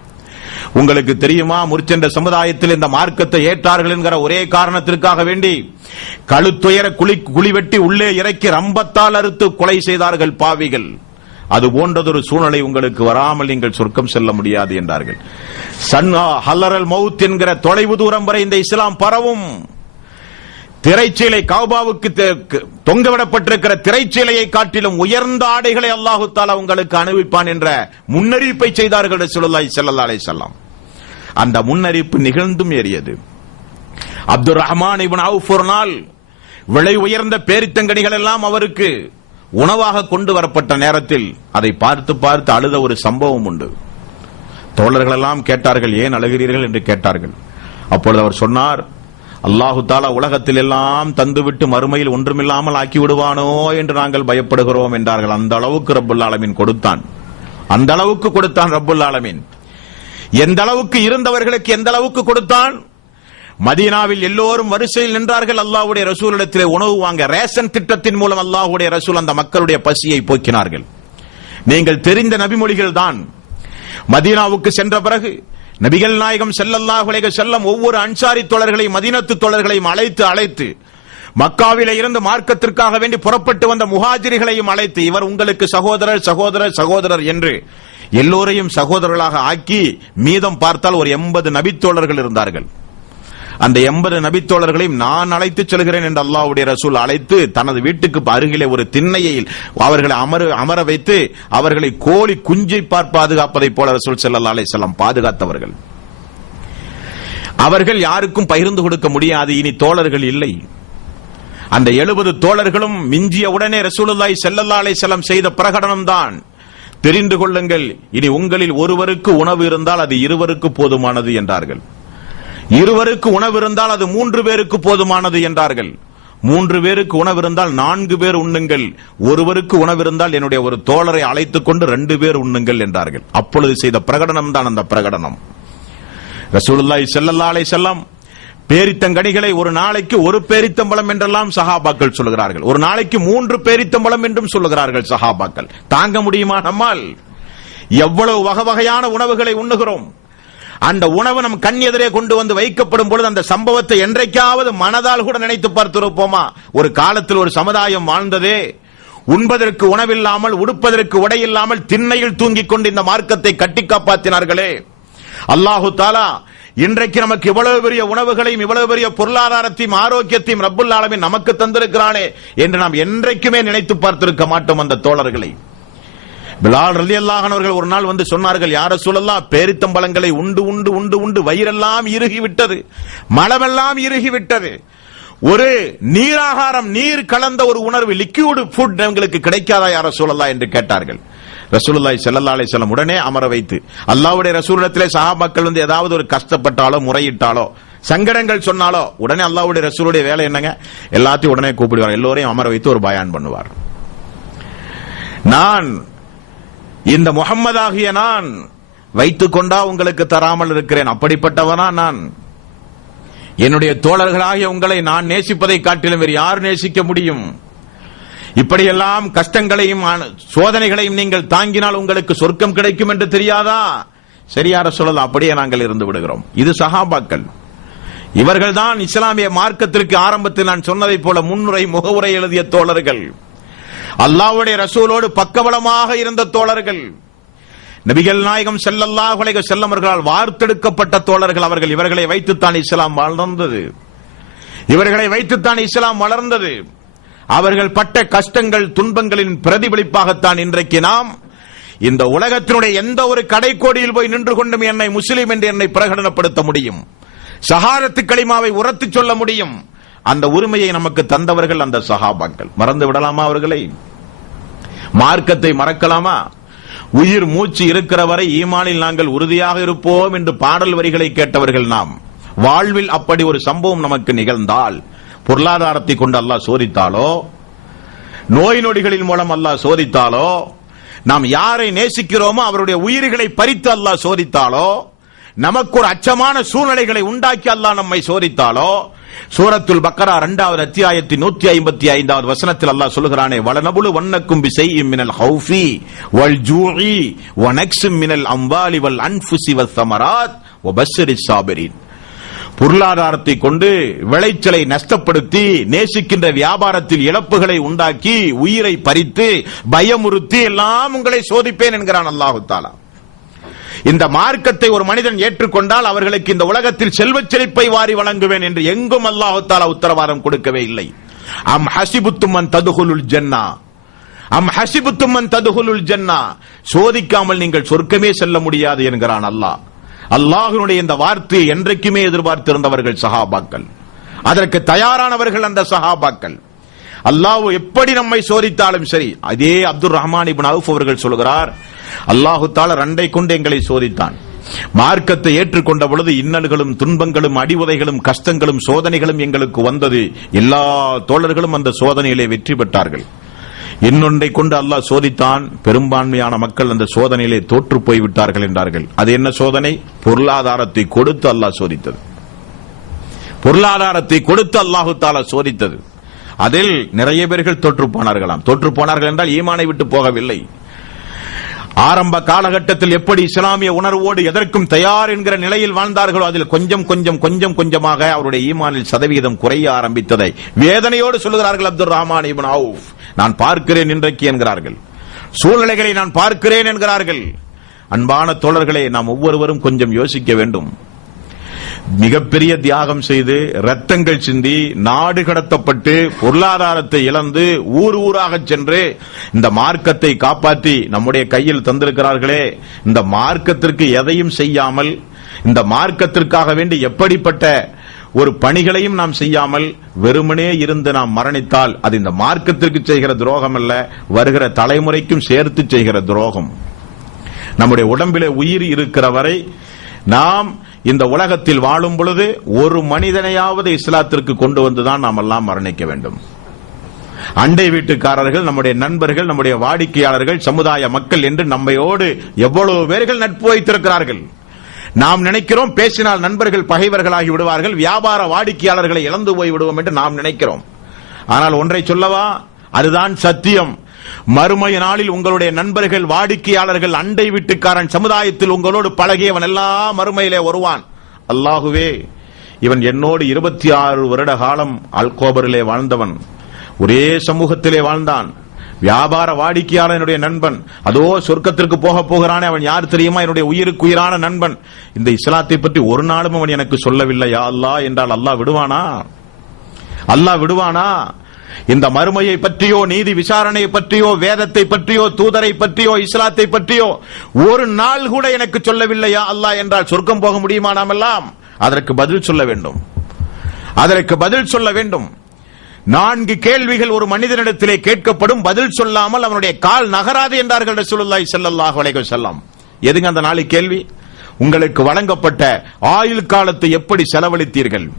உங்களுக்கு தெரியுமா, முற்சென்ற சமுதாயத்தில் இந்த மார்க்கத்தை ஏற்றார்கள் என்கிற ஒரே காரணத்திற்காக வேண்டி கழுத்துயர குழி வெட்டி உள்ளே இறக்கி ரம்பத்தால் அறுத்து கொலை செய்தார்கள் பாவிகள். அது போன்றதொரு சூழ்நிலை உங்களுக்கு வராமல் நீங்கள் சொர்க்கம் செல்ல முடியாது என்றார்கள். சன்னா ஹல்லரல் மவுத் என்கிற தொலைவு தூரம் வரை இந்த இஸ்லாம் பரவும். திரைச்சீலை, கஅபாவுக்கு தொங்கவிடப்பட்டிருக்கிற திரைச்சீலையை காட்டிலும் உயர்ந்த ஆடைகளை அல்லாஹு தஆலா உங்களுக்கு அனுப்பிப்பான் என்ற முன்னறிவிப்பை செய்தார்கள் ரசூலுல்லாஹி ஸல்லல்லாஹு அலைஹி வஸல்லம். அந்த முன்னறிவிப்பு நிகழ்ந்தும் ஏறியது. அப்துர் ரஹ்மான் இப்னு அவுஃப் ஒரு நாள் விலை உயர்ந்த பேரித்தங்கனிகள் எல்லாம் அவருக்கு உணவாக கொண்டு வரப்பட்ட நேரத்தில் அதை பார்த்து பார்த்து அழுத ஒரு சம்பவம் உண்டு. தோழர்கள் எல்லாம் கேட்டார்கள், ஏன் அழுகிறீர்கள் என்று கேட்டார்கள். அப்பொழுது அவர் சொன்னார், அல்லாஹு தாலா உலகத்தில் எல்லாம் தந்துவிட்டு மறுமையில் ஒன்றுமில்லாமல் ஆக்கி விடுவானோ என்று நாங்கள் பயப்படுகிறோம் என்றார்கள். அந்த அளவுக்கு ரப்புல் ஆலமீன் கொடுத்தான், அந்த அளவுக்கு கொடுத்தான் ரப்புல் ஆலமீன். எந்த அளவுக்கு இருந்தவர்களுக்கு எந்த அளவுக்கு கொடுத்தான். மதீனாவில் எல்லோரும் வரிசையில் நின்றார்கள் அல்லாஹ்வுடைய ரசூலிடத்திலே உணவு வாங்க. ரேஷன் திட்டத்தின் மூலம் அல்லாஹ்வுடைய ரசூல் அந்த மக்களுடைய பசியை போக்கினார்கள். நீங்கள் தெரிந்த நபிமொழிகள் தான். மதீனாவுக்கு சென்ற பிறகு நபிகள் நாயகம் ஸல்லல்லாஹு அலைஹி வஸல்லம் ஒவ்வொரு அன்சாரி தோழர்களை, மதீனத்து தோழர்களையும் அழைத்து மக்காவிலே இருந்து மார்க்கத்திற்காக வேண்டி புறப்பட்டு வந்த முஹாஜிர்களையும் அழைத்து, இவர் உங்களுக்கு சகோதரர் சகோதரர் சகோதரர் என்று எல்லோரையும் சகோதரர்களாக ஆக்கி, மீதம் பார்த்தால் ஒரு 80 நபித்தோழர்கள் இருந்தார்கள். அந்த 80 நபித்தோழர்களையும் நான் அழைத்து செல்கிறேன் என்று அல்லாஹ்வுடைய ரசூல் அழைத்து தனது வீட்டுக்கு அருகிலே ஒரு திண்ணையில் அவர்களை அமர வைத்து அவர்களை கோழி குஞ்சை பாதுகாப்பதைப் போல ரசூல் ஸல்லல்லாஹு அலைஹி வஸல்லம் பாதுகாத்தவர்கள். அவர்கள் யாருக்கும் பகிர்ந்து கொடுக்க முடியாது, இனி தோழர்கள் இல்லை. அந்த 70 தோழர்களும் மிஞ்சிய உடனே ரசூலுல்லாஹி ஸல்லல்லாஹு அலைஹி வஸல்லம் செய்த பிரகடனம் தான், தெரிந்து கொள்ளுங்கள், இனி உங்களில் ஒருவருக்கு உணவு இருந்தால் அது 2 போதுமானது என்றார்கள். 2 உணவு இருந்தால் அது 3 பேருக்கு போதுமானது என்றார்கள். 3 பேருக்கு உணவு இருந்தால் 4 பேர் உண்ணுங்கள், ஒருவருக்கு உணவு இருந்தால் என்னுடைய ஒரு தோழரை அழைத்துக் கொண்டு 2 பேர் உண்ணுங்கள் என்றார்கள். அப்பொழுது செய்த பிரகடனம் தான் அந்த பிரகடனம். ரசூலுல்லாஹி ஸல்லல்லாஹு அலைஹி வஸல்லம் பேரித்தங்கனிகளை ஒரு நாளைக்கு 1 பேரித்தம்பழம் என்றெல்லாம் சஹாபாக்கள் சொல்லுகிறார்கள். ஒரு நாளைக்கு 3 பேரித்தம்பழம் என்றும் சொல்லுகிறார்கள் சஹாபாக்கள். தாங்க முடியுமா நம்மால்? எவ்வளவு வகை வகையான உணவுகளை உண்ணுகிறோம். அந்த உணவு நம் கண் எதிரே கொண்டு வந்து வைக்கப்படும் பொழுது அந்த சம்பவத்தை என்றைக்காவது மனதால் கூட நினைத்து பார்த்திருப்போமா? ஒரு காலத்தில் ஒரு சமுதாயம் வாழ்ந்ததே, உண்பதற்கு உணவில்லாமல், உடுப்பதற்கு உடை இல்லாமல் திண்ணையில் தூங்கிக் கொண்டு இந்த மார்க்கத்தை கட்டி காப்பாற்றினார்களே. அல்லாஹு தாலா இன்றைக்கு நமக்கு இவ்வளவு பெரிய உணவுகளையும் இவ்வளவு பெரிய பொருளாதாரத்தையும் ஆரோக்கியத்தையும் ரப்புல் ஆலமீன் நமக்கு தந்திருக்கிறானே என்று நாம் என்றைக்குமே நினைத்து பார்த்திருக்க மாட்டோம் அந்த தோழர்களை. பிலால் ரலியல்லாஹு அன்ஹு அவர்கள் ஒரு நாள் வந்து சொன்னார்கள், யா ரசூலல்லாஹ், பேரித்தம்பழங்களை உண்டு உண்டு உண்டு உண்டு வயிறெல்லாம் இறுகிவிட்டது, மலமெல்லாம் இறுகிவிட்டது, ஒரு நீராகாரம், நீர் கலந்த ஒரு உணர்வு, லிக்விட் ஃபுட் எங்களுக்கு கிடைக்காதா யா ரசூலல்லாஹ் என்று கேட்டார்கள். ரசூலுல்லாஹி ஸல்லல்லாஹு அலைஹி வஸல்லம் உடனே அமர வைத்து அல்லாஹ்வுடைய ரசூலிடத்திலே சஹாபாக்கள் வந்து ஏதாவது ஒரு கஷ்டப்பட்டாலோ முறையிட்டாலோ சங்கடங்கள் சொன்னாலோ உடனே அல்லாஹ்வுடைய ரசூலுடைய வேலை என்னங்க? எல்லாத்தையும் உடனே கூப்பிடுவார், எல்லோரையும் அமர வைத்து ஒரு பயான் பண்ணுவார். நான் இந்த முஹம்மதாகிய நான் வைத்துக் கொண்டா உங்களுக்கு தராமல் இருக்கிறேன், அப்படிப்பட்டவனா நான்? என்னுடைய தோழர்களாகிய உங்களை நான் நேசிப்பதை காட்டிலும் வேறு யார் நேசிக்க முடியும்? இப்படியெல்லாம் கஷ்டங்களையும் சோதனைகளையும் நீங்கள் தாங்கினால் உங்களுக்கு சொர்க்கம் கிடைக்கும் என்று தெரியாதா? சரியார சொல்லலாம், அப்படியே நாங்கள் இருந்து விடுகிறோம். இது சஹாபாக்கள். இவர்கள் தான் இஸ்லாமிய மார்க்கத்திற்கு ஆரம்பத்தில் நான் சொன்னதை போல முன்னுரை முகவுரை எழுதிய தோழர்கள், அல்லாஹ்வுடைய ரசூலோடு பக்கபலமாக இருந்த தோழர்கள், நபிகள் நாயகம் ஸல்லல்லாஹு அலைஹி வஸல்லம் அவர்களால் வார்த்தெடுக்கப்பட்ட தோழர்கள் அவர்கள். இவர்களை வைத்துத்தான் இஸ்லாம் வளர்ந்தது, இவர்களை வைத்துத்தான் இஸ்லாம் வளர்ந்தது. அவர்கள் பட்ட கஷ்டங்கள் துன்பங்களின் பிரதிபலிப்பாகத்தான் இன்றைக்கு நாம் இந்த உலகத்தினுடைய எந்த ஒரு கடைக்கோடியில் போய் நின்று கொண்டும் என்னை முஸ்லிம் என்று என்னை பிரகடனப்படுத்த முடியும், ஷஹாதத்து கலிமாவை உரத்து சொல்ல முடியும். அந்த உரிமையை நமக்கு தந்தவர்கள் அந்த சஹாபாக்கள். மறந்து விடலாமா அவர்களை? மார்க்கத்தை மறக்கலாமா? உயிர் மூச்சு இருக்கிற வரை ஈமானில் நாங்கள் உறுதியாக இருப்போம் என்று பாடல் வரிகளை கேட்டவர்கள் நாம். வாழ்வில் அப்படி ஒரு சம்பவம் நமக்கு நிகழ்ந்தால், பொருளாதாரத்தை கொண்டு அல்லாஹ் சோதித்தாலோ, நோய் நொடிகளின் மூலம் அல்லாஹ் சோதித்தாலோ, நாம் யாரை நேசிக்கிறோமோ அவருடைய உயிர்களை பறித்து அல்லாஹ் சோதித்தாலோ, நமக்கு ஒரு அச்சமான சூழ்நிலைகளை உண்டாக்கி அல்லாஹ் நம்மை சோதித்தாலோ, சூரத்துல் பக்கரா 2வது அத்தியாயத்தின் 155வது வசனத்தில் அல்லாஹ் சொல்கிறானே, வலனபுலு வன்னக்கும் பிஷைஇம் மினல் ஹௌஃபி வல் ஜூஇ வ நக்ஸிம் மினல் அம்வாலி வல் அன்ஃபுஸி வஸ்ஸமராத் வபஷ்ஷிரிஸ் ஸாபிரீன். பொருளாதாரத்தை கொண்டு விளைச்சலை நஷ்டப்படுத்தி, நேசிக்கின்ற வியாபாரத்தில் இழப்புகளை உண்டாக்கி, உயிரை பறித்து, பயமுறுத்தி எல்லாம் உங்களை சோதிப்பேன் என்கிறான் அல்லாஹு தஆலா. இந்த மார்க்கத்தை ஒரு மனிதன் ஏற்றுக்கொண்டால் அவர்களுக்கு இந்த உலகத்தில் செல்வச் செழிப்பை வாரி வழங்குவேன் என்று எங்கும் அல்லாஹு தஆலா உத்தரவாதம் கொடுக்கவே இல்லை. அம் ஹஸிபுத்தும் அன் ததுகுலுல் ஜன்னah, அம் ஹஸிபுத்தும் அன் ததுகுலுல் ஜன்னah, சோதிக்காமல் நீங்கள் சொர்க்கமே செல்ல முடியாது என்கிறான் அல்லாஹ். அல்லாஹ்வுடைய இந்த வார்த்தையை என்றைக்குமே எதிர்பார்த்திருந்தவர்கள் சஹாபாக்கள், அதற்கு தயாரானவர்கள் அந்த சஹாபாக்கள். அல்லாஹ் எப்படி நம்மை சோதித்தாலும் சரி. அதே அப்துர் ரஹ்மான் இப்னு அவுஃப் அவர்கள் சொல்கிறார், அல்லாஹு தஆலா 2 கொண்டு எங்களை சோதித்தான். மார்க்கத்தை ஏற்றுக்கொண்ட பொழுது இன்னல்களும் துன்பங்களும் அடிவுதைகளும் கஷ்டங்களும் சோதனைகளும் எங்களுக்கு வந்தது. எல்லா தோழர்களும் அந்த சோதனையிலே வெற்றி பெற்றார்கள். இன்னொன்றை கொண்டு அல்லாஹ் சோதித்தான். பெரும்பான்மையான மக்கள் அந்த சோதனையிலே தோற்று போய்விட்டார்கள் என்றார்கள். அது என்ன சோதனை? பொருளாதாரத்தை கொடுத்து அல்லாஹ் சோதித்தது. பொருளாதாரத்தை கொடுத்து அல்லாஹு தஆலா சோதித்தது. அதில் நிறைய பேர்கள் தோற்று போனார்களாம். தோற்று போனார்கள் என்றால் ஈமானை விட்டு போகவில்லை. ஆரம்ப காலகட்டத்தில் எப்படி இஸ்லாமிய உணர்வோடு எதற்கும் தயார் என்கிற நிலையில் வாழ்ந்தார்களோ அதில் கொஞ்சம் கொஞ்சமாக அவருடைய ஈமானில் சதவீதம் குறைய ஆரம்பித்ததை வேதனையோடு சொல்லுகிறார்கள் அப்துல் ரஹ்மான் இப்னு அவுஃப். நான் பார்க்கிறேன் இன்றைக்கு என்கிறார்கள். சூழ்நிலைகளை நான் பார்க்கிறேன் என்கிறார்கள். அன்பான தோழர்களே, நாம் ஒவ்வொருவரும் கொஞ்சம் யோசிக்க வேண்டும். மிகப்பெரிய தியாகம் செய்து ரத்தங்கள் சிந்தி நாடு கடத்தப்பட்டு பொருளாதாரத்தை இழந்து ஊர் ஊராக சென்று இந்த மார்க்கத்தை காப்பாற்றி நம்முடைய கையில் தந்திருக்கிறார்களே, இந்த மார்க்கத்திற்கு எதையும் செய்யாமல், இந்த மார்க்கத்திற்காக வேண்டி எப்படிப்பட்ட ஒரு பணிகளையும் நாம் செய்யாமல் வெறுமனே இருந்து நாம் மரணித்தால் அது இந்த மார்க்கத்திற்கு செய்கிற துரோகம் அல்ல, வருகிற தலைமுறைக்கும் சேர்த்து செய்கிற துரோகம். நம்முடைய உடம்பிலே உயிர் இருக்கிற வரை நாம் இந்த உலகத்தில் வாழும் பொழுது ஒரு மனிதனையாவது இஸ்லாத்திற்கு கொண்டு வந்துதான் நாம் எல்லாம் மரணிக்க வேண்டும். அண்டை வீட்டுக்காரர்கள், நம்முடைய நண்பர்கள், நம்முடைய வாடிக்கையாளர்கள், சமுதாய மக்கள் என்று நம்மையோடு எவ்வளவு பேர்கள் நட்பு வைத்திருக்கிறார்கள். நாம் நினைக்கிறோம் பேசினால் நண்பர்கள் பகைவர்களாகி விடுவார்கள், வியாபார வாடிக்கையாளர்களை இழந்து போய் விடுவோம் என்று நாம் நினைக்கிறோம். ஆனால் ஒன்றை சொல்லவா, அதுதான் சத்தியம். மறுமை நாளில் உங்களுடைய நண்பர்கள், வாடிக்கையாளர்கள், அண்டை வீட்டுக்காரன், சமுதாயத்தில் உங்களோடு பழகியவன் எல்லாம் மறுமையிலே வருவான். அல்லாஹுவே, இவன் என்னோடு 26 வருட காலம் அல்கோபரிலே வாழ்ந்தவன், ஒரே சமூகத்திலே வாழ்ந்தான், வியாபார வாடிக்கையாளனுடைய நண்பன், அதோ சொர்க்கத்திற்கு போக போகிறானே, அவன் யார் தெரியுமா? என்னுடைய உயிருக்கு உயிரான நண்பன். இந்த இஸ்லாத்தை பற்றி ஒரு நாளும் அவன் எனக்கு சொல்லவில்லை யா அல்லாஹ் என்றால் அல்லாஹ் விடுவானா? அல்லாஹ் விடுவானா? இந்த மறுமையை பற்றியோ, நீதி விசாரணையை பற்றியோ, வேதத்தை பற்றியோ, தூதரை பற்றியோ, இஸ்லாத்தை பற்றியோ ஒரு நாள் கூட எனக்கு சொல்லவில்லையா அல்லாஹ் என்றால் சொர்க்கம் போக முடியுமா? நாம் எல்லாம் அதற்கு பதில் சொல்ல வேண்டும். அதற்கு பதில் சொல்ல வேண்டும். 4 கேள்விகள் ஒரு மனிதனிடத்திலே கேட்கப்படும், பதில் சொல்லாமல் அவனுடைய கால் நகராது என்றார்கள் ரசூலுல்லாஹி ஸல்லல்லாஹு அலைஹி வஸல்லம். எதுங்க அந்த 4 கேள்வி? உங்களுக்கு வழங்கப்பட்ட ஆயுள் காலத்தை எப்படி செலவழித்தீர்கள்?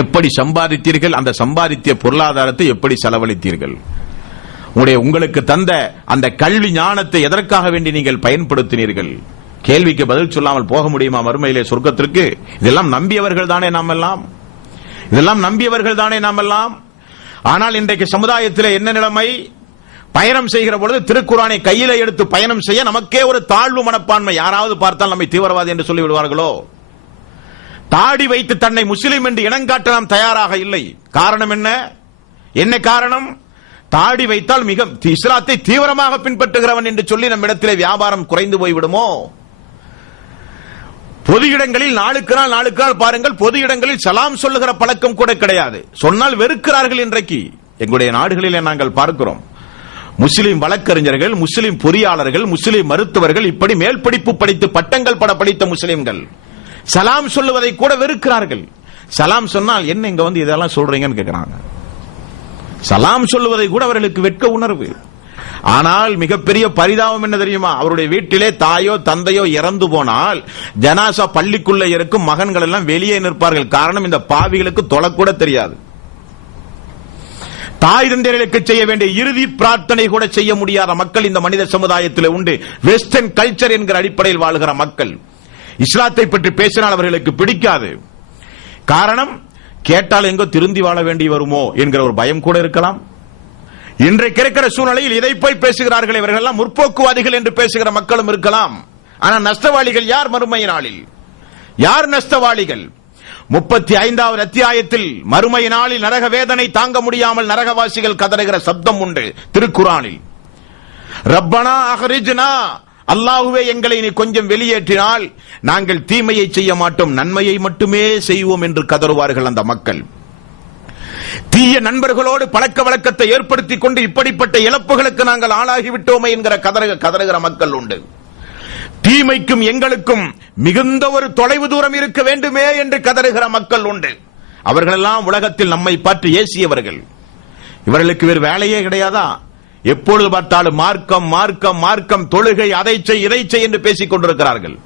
எப்படி சம்பாதித்தீர்கள்? அந்த சம்பாதித்த பொருளாதாரத்தை எப்படி செலவழித்தீர்கள்? உங்களுக்கு தந்த அந்த கல்வி ஞானத்தை எதற்காக வேண்டி நீங்கள் பயன்படுத்தினீர்கள்? கேள்விக்கு பதில் சொல்லாமல் போக முடியுமா மறுமையிலே சொர்க்கத்திற்கு? இதெல்லாம் நம்பியவர்கள் தானே நாம் எல்லாம். இதெல்லாம் நம்பியவர்கள் தானே நாம் எல்லாம். ஆனால் இன்றைக்கு சமுதாயத்தில் என்ன நிலைமை? பயணம் செய்கிற பொழுது திருக்குர்ஆனை கையில எடுத்து பயணம் செய்ய நமக்கே ஒரு தாழ்வு மனப்பான்மை. யாராவது பார்த்தால் நம்மை தீவிரவாதி என்று சொல்லி விடுவார்களோ? தாடி வைத்து தன்னை முஸ்லிம் என்று இனங்காட்ட நாம் தயாராக இல்லை. காரணம் என்ன? என்ன காரணம்? தாடி வைத்தால் மிக இஸ்லாத்தை தீவிரமாக பின்பற்றுகிறவன் என்று சொல்லி நம்மிடத்திலே வியாபாரம் குறைந்து போய்விடுமோ? பொது இடங்களில் நாளுக்கு நாள் பாருங்கள், பொது இடங்களில் சலாம் சொல்லுகிற பழக்கம் கூட கிடையாது. சொன்னால் வெறுக்கிறார்கள். இன்றைக்கு எங்களுடைய நாடுகளிலே நாங்கள் பார்க்கிறோம், முஸ்லிம் வழக்கறிஞர்கள், முஸ்லிம் பொறியாளர்கள், முஸ்லிம் மருத்துவர்கள், இப்படி மேல் படிப்பு படித்து பட்டங்கள் பட படித்த முஸ்லிம்கள் சலாம் சொல்லுவதை கூட வெறுக்கிறார்கள். சலாம் சொன்னால் என்ன இங்க வந்து இதெல்லாம் சொல்றீங்கன்னு கேட்கிறாங்க. சலாம் சொல்லுவதை கூட அவர்களுக்கு வெட்க உணர்வு. ஆனால் மிகப்பெரிய பரிதாபம் என்ன தெரியுமா? அவருடைய வீட்டிலே தாயோ தந்தையோ இறந்து போனால் ஜனாசா பள்ளிக்குள்ள இருக்கும் மகன்கள் எல்லாம் வெளியே நிற்பார்கள். காரணம், இந்த பாவிகளுக்கு தொழக்கூட தெரியாது. தாய் தந்தையர்களுக்கு செய்ய வேண்டிய இறுதி பிரார்த்தனை கூட செய்ய முடியாத மக்கள் இந்த மனித சமுதாயத்தில் உண்டு. வெஸ்டர்ன் கல்ச்சர் என்கிற அடிப்படையில் வாழ்கிற மக்கள். இஸ்லாத்தை பற்றி பேசினால் அவர்களுக்கு பிடிக்காது. காரணம், கேட்டால் எங்கோ திருந்தி வாழ வேண்டி வருமோ என்கிற ஒரு பயம் கூட இருக்கலாம். இன்றைக்கு இருக்கிற சூழ்நிலையில் இதை போய் பேசுகிறார்கள். இவர்கள் எல்லாம் முற்போக்குவாதிகள் என்று பேசுகிற மக்களும் இருக்கலாம். ஆனால் நஷ்டவாளிகள் யார் மறுமை நாளில்? யார் நஷ்டவாளிகள்? 35வது அத்தியாயத்தில் மறுமை நாளில் நரக வேதனை தாங்க முடியாமல் நரகவாசிகள் கதறுகிற சப்தம் உண்டு திருக்குர்ஆனில். ரப்பனா அஹ்ரிஜ்னா, அல்லாஹுவே எங்களை நீ கொஞ்சம் வெளியேற்றினால் நாங்கள் தீமையை செய்ய மாட்டோம், நன்மையை மட்டுமே செய்வோம் என்று கதறுவார்கள் அந்த மக்கள். தீய நண்பர்களோடு பழக்க வழக்கத்தை ஏற்படுத்திக் கொண்டு இப்படிப்பட்ட இழப்புகளுக்கு நாங்கள் ஆளாகிவிட்டோமே என்கிற கதறுகிற மக்கள் உண்டு. தீமைக்கும் எங்களுக்கும் மிகுந்த ஒரு தொலைவு தூரம் இருக்க வேண்டுமே என்று கதறுகிற மக்கள் உண்டு. அவர்களெல்லாம் உலகத்தில் நம்மை பற்றி ஏசியவர்கள். இவர்களுக்கு வேறு வேலையே கிடையாதா? எப்பொழுது பார்த்தாலும் மார்க்கம் மார்க்கம் மார்க்கம், தொழுகை அதை செய் இதை செய் என்று பேசிக் கொண்டிருக்கிறார்கள்.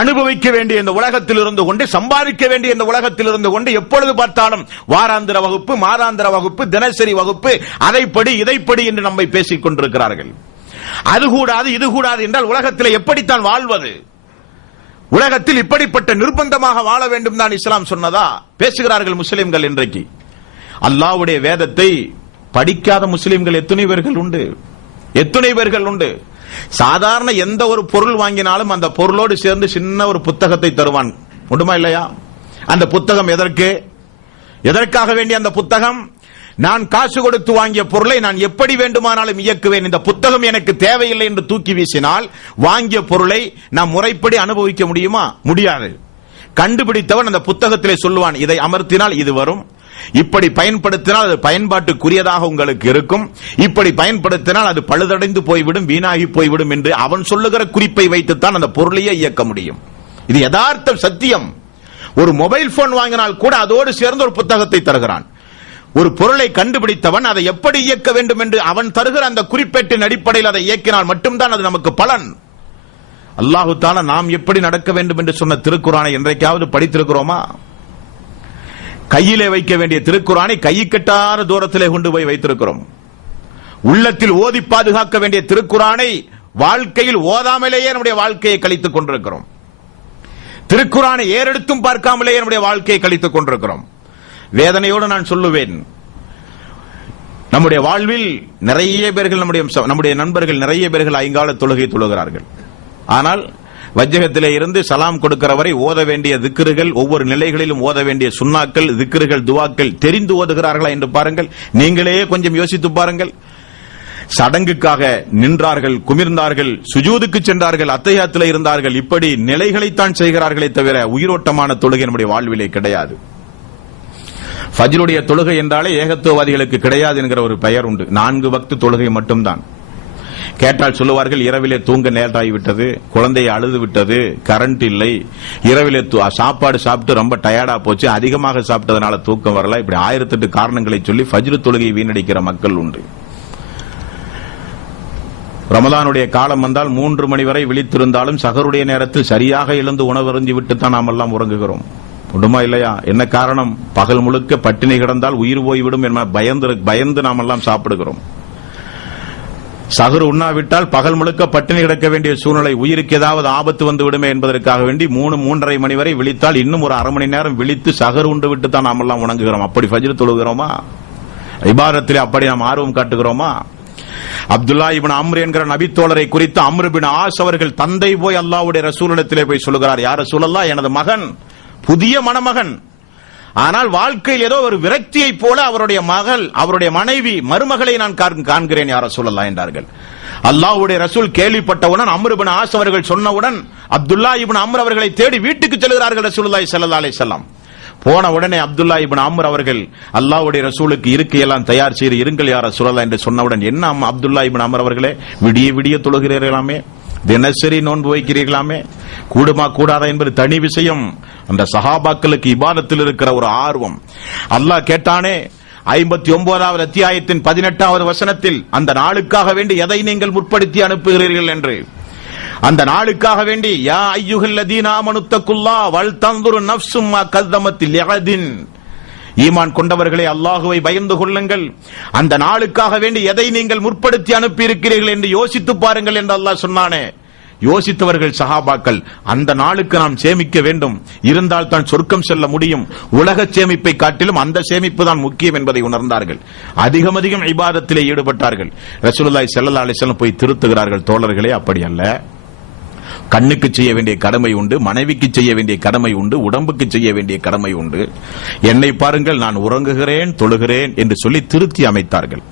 அனுபவிக்க வேண்டிய இந்த உலகத்தில் இருந்து கொண்டு, சம்பாதிக்க வேண்டிய இந்த உலகத்தில் இருந்து கொண்டு எப்பொழுது பார்த்தாலும் வாராந்திர வகுப்பு, மாதாந்திர வகுப்பு, தினசரி வகுப்பு, அதைப்படி இதைப்படி என்று நம்மை பேசிக் கொண்டிருக்கிறார்கள். அது கூடாது இது கூடாது என்றால் உலகத்தில் எப்படித்தான் வாழ்வது? உலகத்தில் இப்படிப்பட்ட நிர்பந்தமாக வாழ வேண்டும் தான் இஸ்லாம் சொன்னதா? பேசுகிறார்கள் முஸ்லிம்கள். இன்றைக்கு அல்லாஹ்வுடைய வேதத்தை படிக்காத முஸ்லிம்கள் எத்தனை பேர்கள் உண்டு, எத்தனை பேர்கள் உண்டு. சாதாரண எந்த ஒரு பொருள் வாங்கினாலும் அந்த பொருளோடு சேர்ந்து சின்ன ஒரு புத்தகத்தை தருவான், உண்டுமா இல்லையா? அந்த புத்தகம் எதற்காக வேண்டிய அந்த புத்தகம்? நான் காசு கொடுத்து வாங்கிய பொருளை நான் எப்படி வேண்டுமானாலும் இயக்குவேன், இந்த புத்தகம் எனக்கு தேவையில்லை என்று தூக்கி வீசினால் வாங்கிய பொருளை நாம் முறைப்படி அனுபவிக்க முடியுமா? முடியாது. கண்டுபிடித்தவன் அந்த புத்தகத்திலே சொல்லுவான், இதை அமர்த்தினால் இது வரும், இப்படி பயன்படுத்தினால் அது பயன்பாட்டுக்குரியதாக உங்களுக்கு இருக்கும், இப்படி பயன்படுத்தினால் அது பழுதடைந்து போய்விடும், வீணாகி போய்விடும் என்று அவன் சொல்லுகிற குறிப்பை வைத்துத்தான் அந்த பொருளையே இயக்க முடியும். இது யதார்த்த சத்தியம். ஒரு மொபைல் போன் வாங்கினால் கூட அதோடு சேர்ந்து ஒரு புத்தகத்தை தருகிறான். ஒரு பொருளை கண்டுபிடித்தவன் அதை எப்படி இயக்க வேண்டும் என்று அவன் தருகிற அந்த குறிப்பேட்டின் அடிப்படையில் அதை இயக்கினால் மட்டும்தான் அது நமக்கு பலன். அல்லாஹு தஆலா நாம் எப்படி நடக்க வேண்டும் என்று சொன்ன திருக்குர்ஆனை என்றைக்காவது படித்திருக்கிறோமா? கையிலே வைக்க வேண்டிய திருக்குர்ஆனை கைக்கெட்டாத தூரத்திலே கொண்டு போய் வைத்திருக்கிறோம். உள்ளத்தில் ஓதி பாதுகாக்க வேண்டிய திருக்குர்ஆனை வாழ்க்கையில் ஓதாமலேயே நம்முடைய வாழ்க்கையை கழித்துக் கொண்டிருக்கிறோம். திருக்குர்ஆனை ஏறெடுத்தும் பார்க்காமலேயே நம்முடைய வாழ்க்கையை கழித்துக் கொண்டிருக்கிறோம். வேதனையோடு நான் சொல்லுவேன், நம்முடைய வாழ்வில் நிறைய பேர்கள், நம்முடைய நண்பர்கள் நிறைய பேர்கள் ஐங்கால தொழுகை தொழுகிறார்கள். ஆனால் வஜ்ஜகத்திலே இருந்து சலாம் கொடுக்கிற வரை ஓத வேண்டிய திக்ருகள், ஒவ்வொரு நிலைகளிலும் ஓத வேண்டிய சுன்னாக்கள், திக்ருகள், துவாக்கள் தெரிந்து ஓதுகிறார்களா என்று பாருங்கள். நீங்களே கொஞ்சம் யோசித்து பாருங்கள். சடங்குக்காக நின்றார்கள், குமிர்ந்தார்கள், சுஜூதுக்கு சென்றார்கள், அத்தஹியாத்திலே இருந்தார்கள், இப்படி நிலைகளைத்தான் செய்கிறார்களே தவிர உயிரோட்டமான தொழுகை நம்முடைய வாழ்விலே கிடையாது. ஃபஜ்ருடைய தொழுகை என்றாலே ஏகத்துவவாதிகளுக்கு கிடையாது என்கிற ஒரு பெயர் உண்டு. 4 வக்து தொழுகை மட்டும்தான். கேட்டால் சொல்லுவார்கள், இரவிலே தூங்க நேரமாகிவிட்டது, குழந்தையை அழுது விட்டது, கரண்ட் இல்லை, இரவிலே சாப்பாடு சாப்பிட்டு ரொம்ப டயர்டா போச்சு, அதிகமாக சாப்பிட்டதனால தூக்கம் வரல, இப்படி 1008 காரணங்களை சொல்லி ஃபஜ்ரு தொழுகையை வீணடிக்கிற மக்கள் உண்டு. ரமலானுடைய காலம் வந்தால் 3 மணி வரை விழித்திருந்தாலும் சஹருடைய நேரத்தில் சரியாக எழுந்து உணவருந்தி விட்டு தான் நாம் எல்லாம் உறங்குகிறோம், உண்டுமா இல்லையா? என்ன காரணம்? பகல் முழுக்க பட்டினி கிடந்தால் உயிர் போய்விடும் என பயந்து நாம் எல்லாம் சாப்பிடுகிறோம். சஹர் உண்ணாவிட்டால் பகல் முழுக்க பட்டினி கிடக்க வேண்டிய சூழ்நிலை, உயிருக்கு ஏதாவது ஆபத்து வந்து விடுமே என்பதற்காக வேண்டி 3-3:30 மணி வரை விழித்தால் இன்னும் ஒரு அரை மணி நேரம் விழித்து சஹர் உண்டு விட்டு தான் நாம் எல்லாம் உணங்குகிறோம். அப்படி ஃபஜ்ர் தொழுகிறோமா? இபாதத்திலே அப்படி நாம் ஆர்வம் காட்டுகிறோமா? அப்துல்லா இப்னு அம்ர் என்கிற நபித்தோழரை குறித்து அம்ர் பின் ஆஸ் அவர்கள் தந்தை போய் அல்லாஹ்வுடைய ரசூலிடத்திலே போய் சொல்லுகிறார், யா ரசூலல்லாஹ், எனது மகன் புதிய மணமகன், ஆனால் வாழ்க்கையில் ஏதோ ஒரு விரக்தியை போல அவருடைய மகள், அவருடைய மனைவி, மருமகளை நான் காண்கிறேன் யா ரசூலல்லாஹ் என்றார்கள். அல்லாஹ்வுடைய ரசூல் கேள்விப்பட்டவுடன் அம்ர் இப்னு ஆஸ் அவர்கள் சொன்னவுடன் அப்துல்லா இப்னு அம்ர் அவர்களை தேடி வீட்டுக்கு செல்கிறார்கள் ரசூலுல்லாஹி ஸல்லல்லாஹு அலைஹி வஸல்லம். போன உடனே அப்துல்லா இப்னு அம்ர் அவர்கள் அல்லாஹ்வுடைய ரசூலுக்கு இருக்கையெல்லாம் தயார் செய்து இருங்கள் யா ரசூலல்லாஹ் என்று சொன்னவுடன், என்ன அப்துல்லா இப்னு அம்ர் அவர்களே, விடிய விடிய தொழுகிறீர்களாமே, தினசரி நோன்பு வைக்கிறீர்களாமே, கூடுமா கூடாதா என்பது தனி விஷயம். அந்த சஹாபாக்களுக்கு இபாதத்தில் இருக்கிற ஒரு ஆர்வம். அல்லாஹ் கேட்டானே 59வது அத்தியாயத்தின் 18வது வசனத்தில், அந்த நாளுக்காக வேண்டி எதை நீங்கள் முற்படுத்தி அனுப்புகிறீர்கள் என்று. அந்த நாளுக்காக வேண்டி, யா அய்யுஹல்லதீன ஆமனுத்தகுல்லாஹ் வல் தன்துரு நஃப்சும் மா கஸ்ஸமத் லிஅதின், ஈமான் கொண்டவர்களே அல்லாஹுவை பயந்து கொள்ளுங்கள், அந்த நாளுக்காக வேண்டி எதை நீங்கள் முற்படுத்தி அனுப்பி இருக்கிறீர்கள் என்று யோசித்து பாருங்கள் என்று அல்லாஹ் சொன்னானே. யோசித்தவர்கள் சஹாபாக்கள், அந்த நாளுக்கு நாம் சேமிக்க வேண்டும், இருந்தால் தான் சொர்க்கம் செல்ல முடியும், உலக சேமிப்பை காட்டிலும் அந்த சேமிப்பு தான் முக்கியம் என்பதை உணர்ந்தார்கள். அதிகம் இபாதத்திலே ஈடுபட்டார்கள். ரசூலுல்லாஹி ஸல்லல்லாஹு அலைஹி வஸல்லம் போய் திருத்துகிறார்கள், தோழர்களே அப்படி அல்ல, கண்ணுக்கு செய்ய வேண்டிய கடமை உண்டு, மனைவிக்கு செய்ய வேண்டிய கடமை உண்டு, உடம்புக்கு செய்ய வேண்டிய கடமை உண்டு. என்னை பாருங்கள், நான் உறங்குகிறேன், தொழுகிறேன் என்று சொல்லி திருத்தி அமைத்தார்கள்.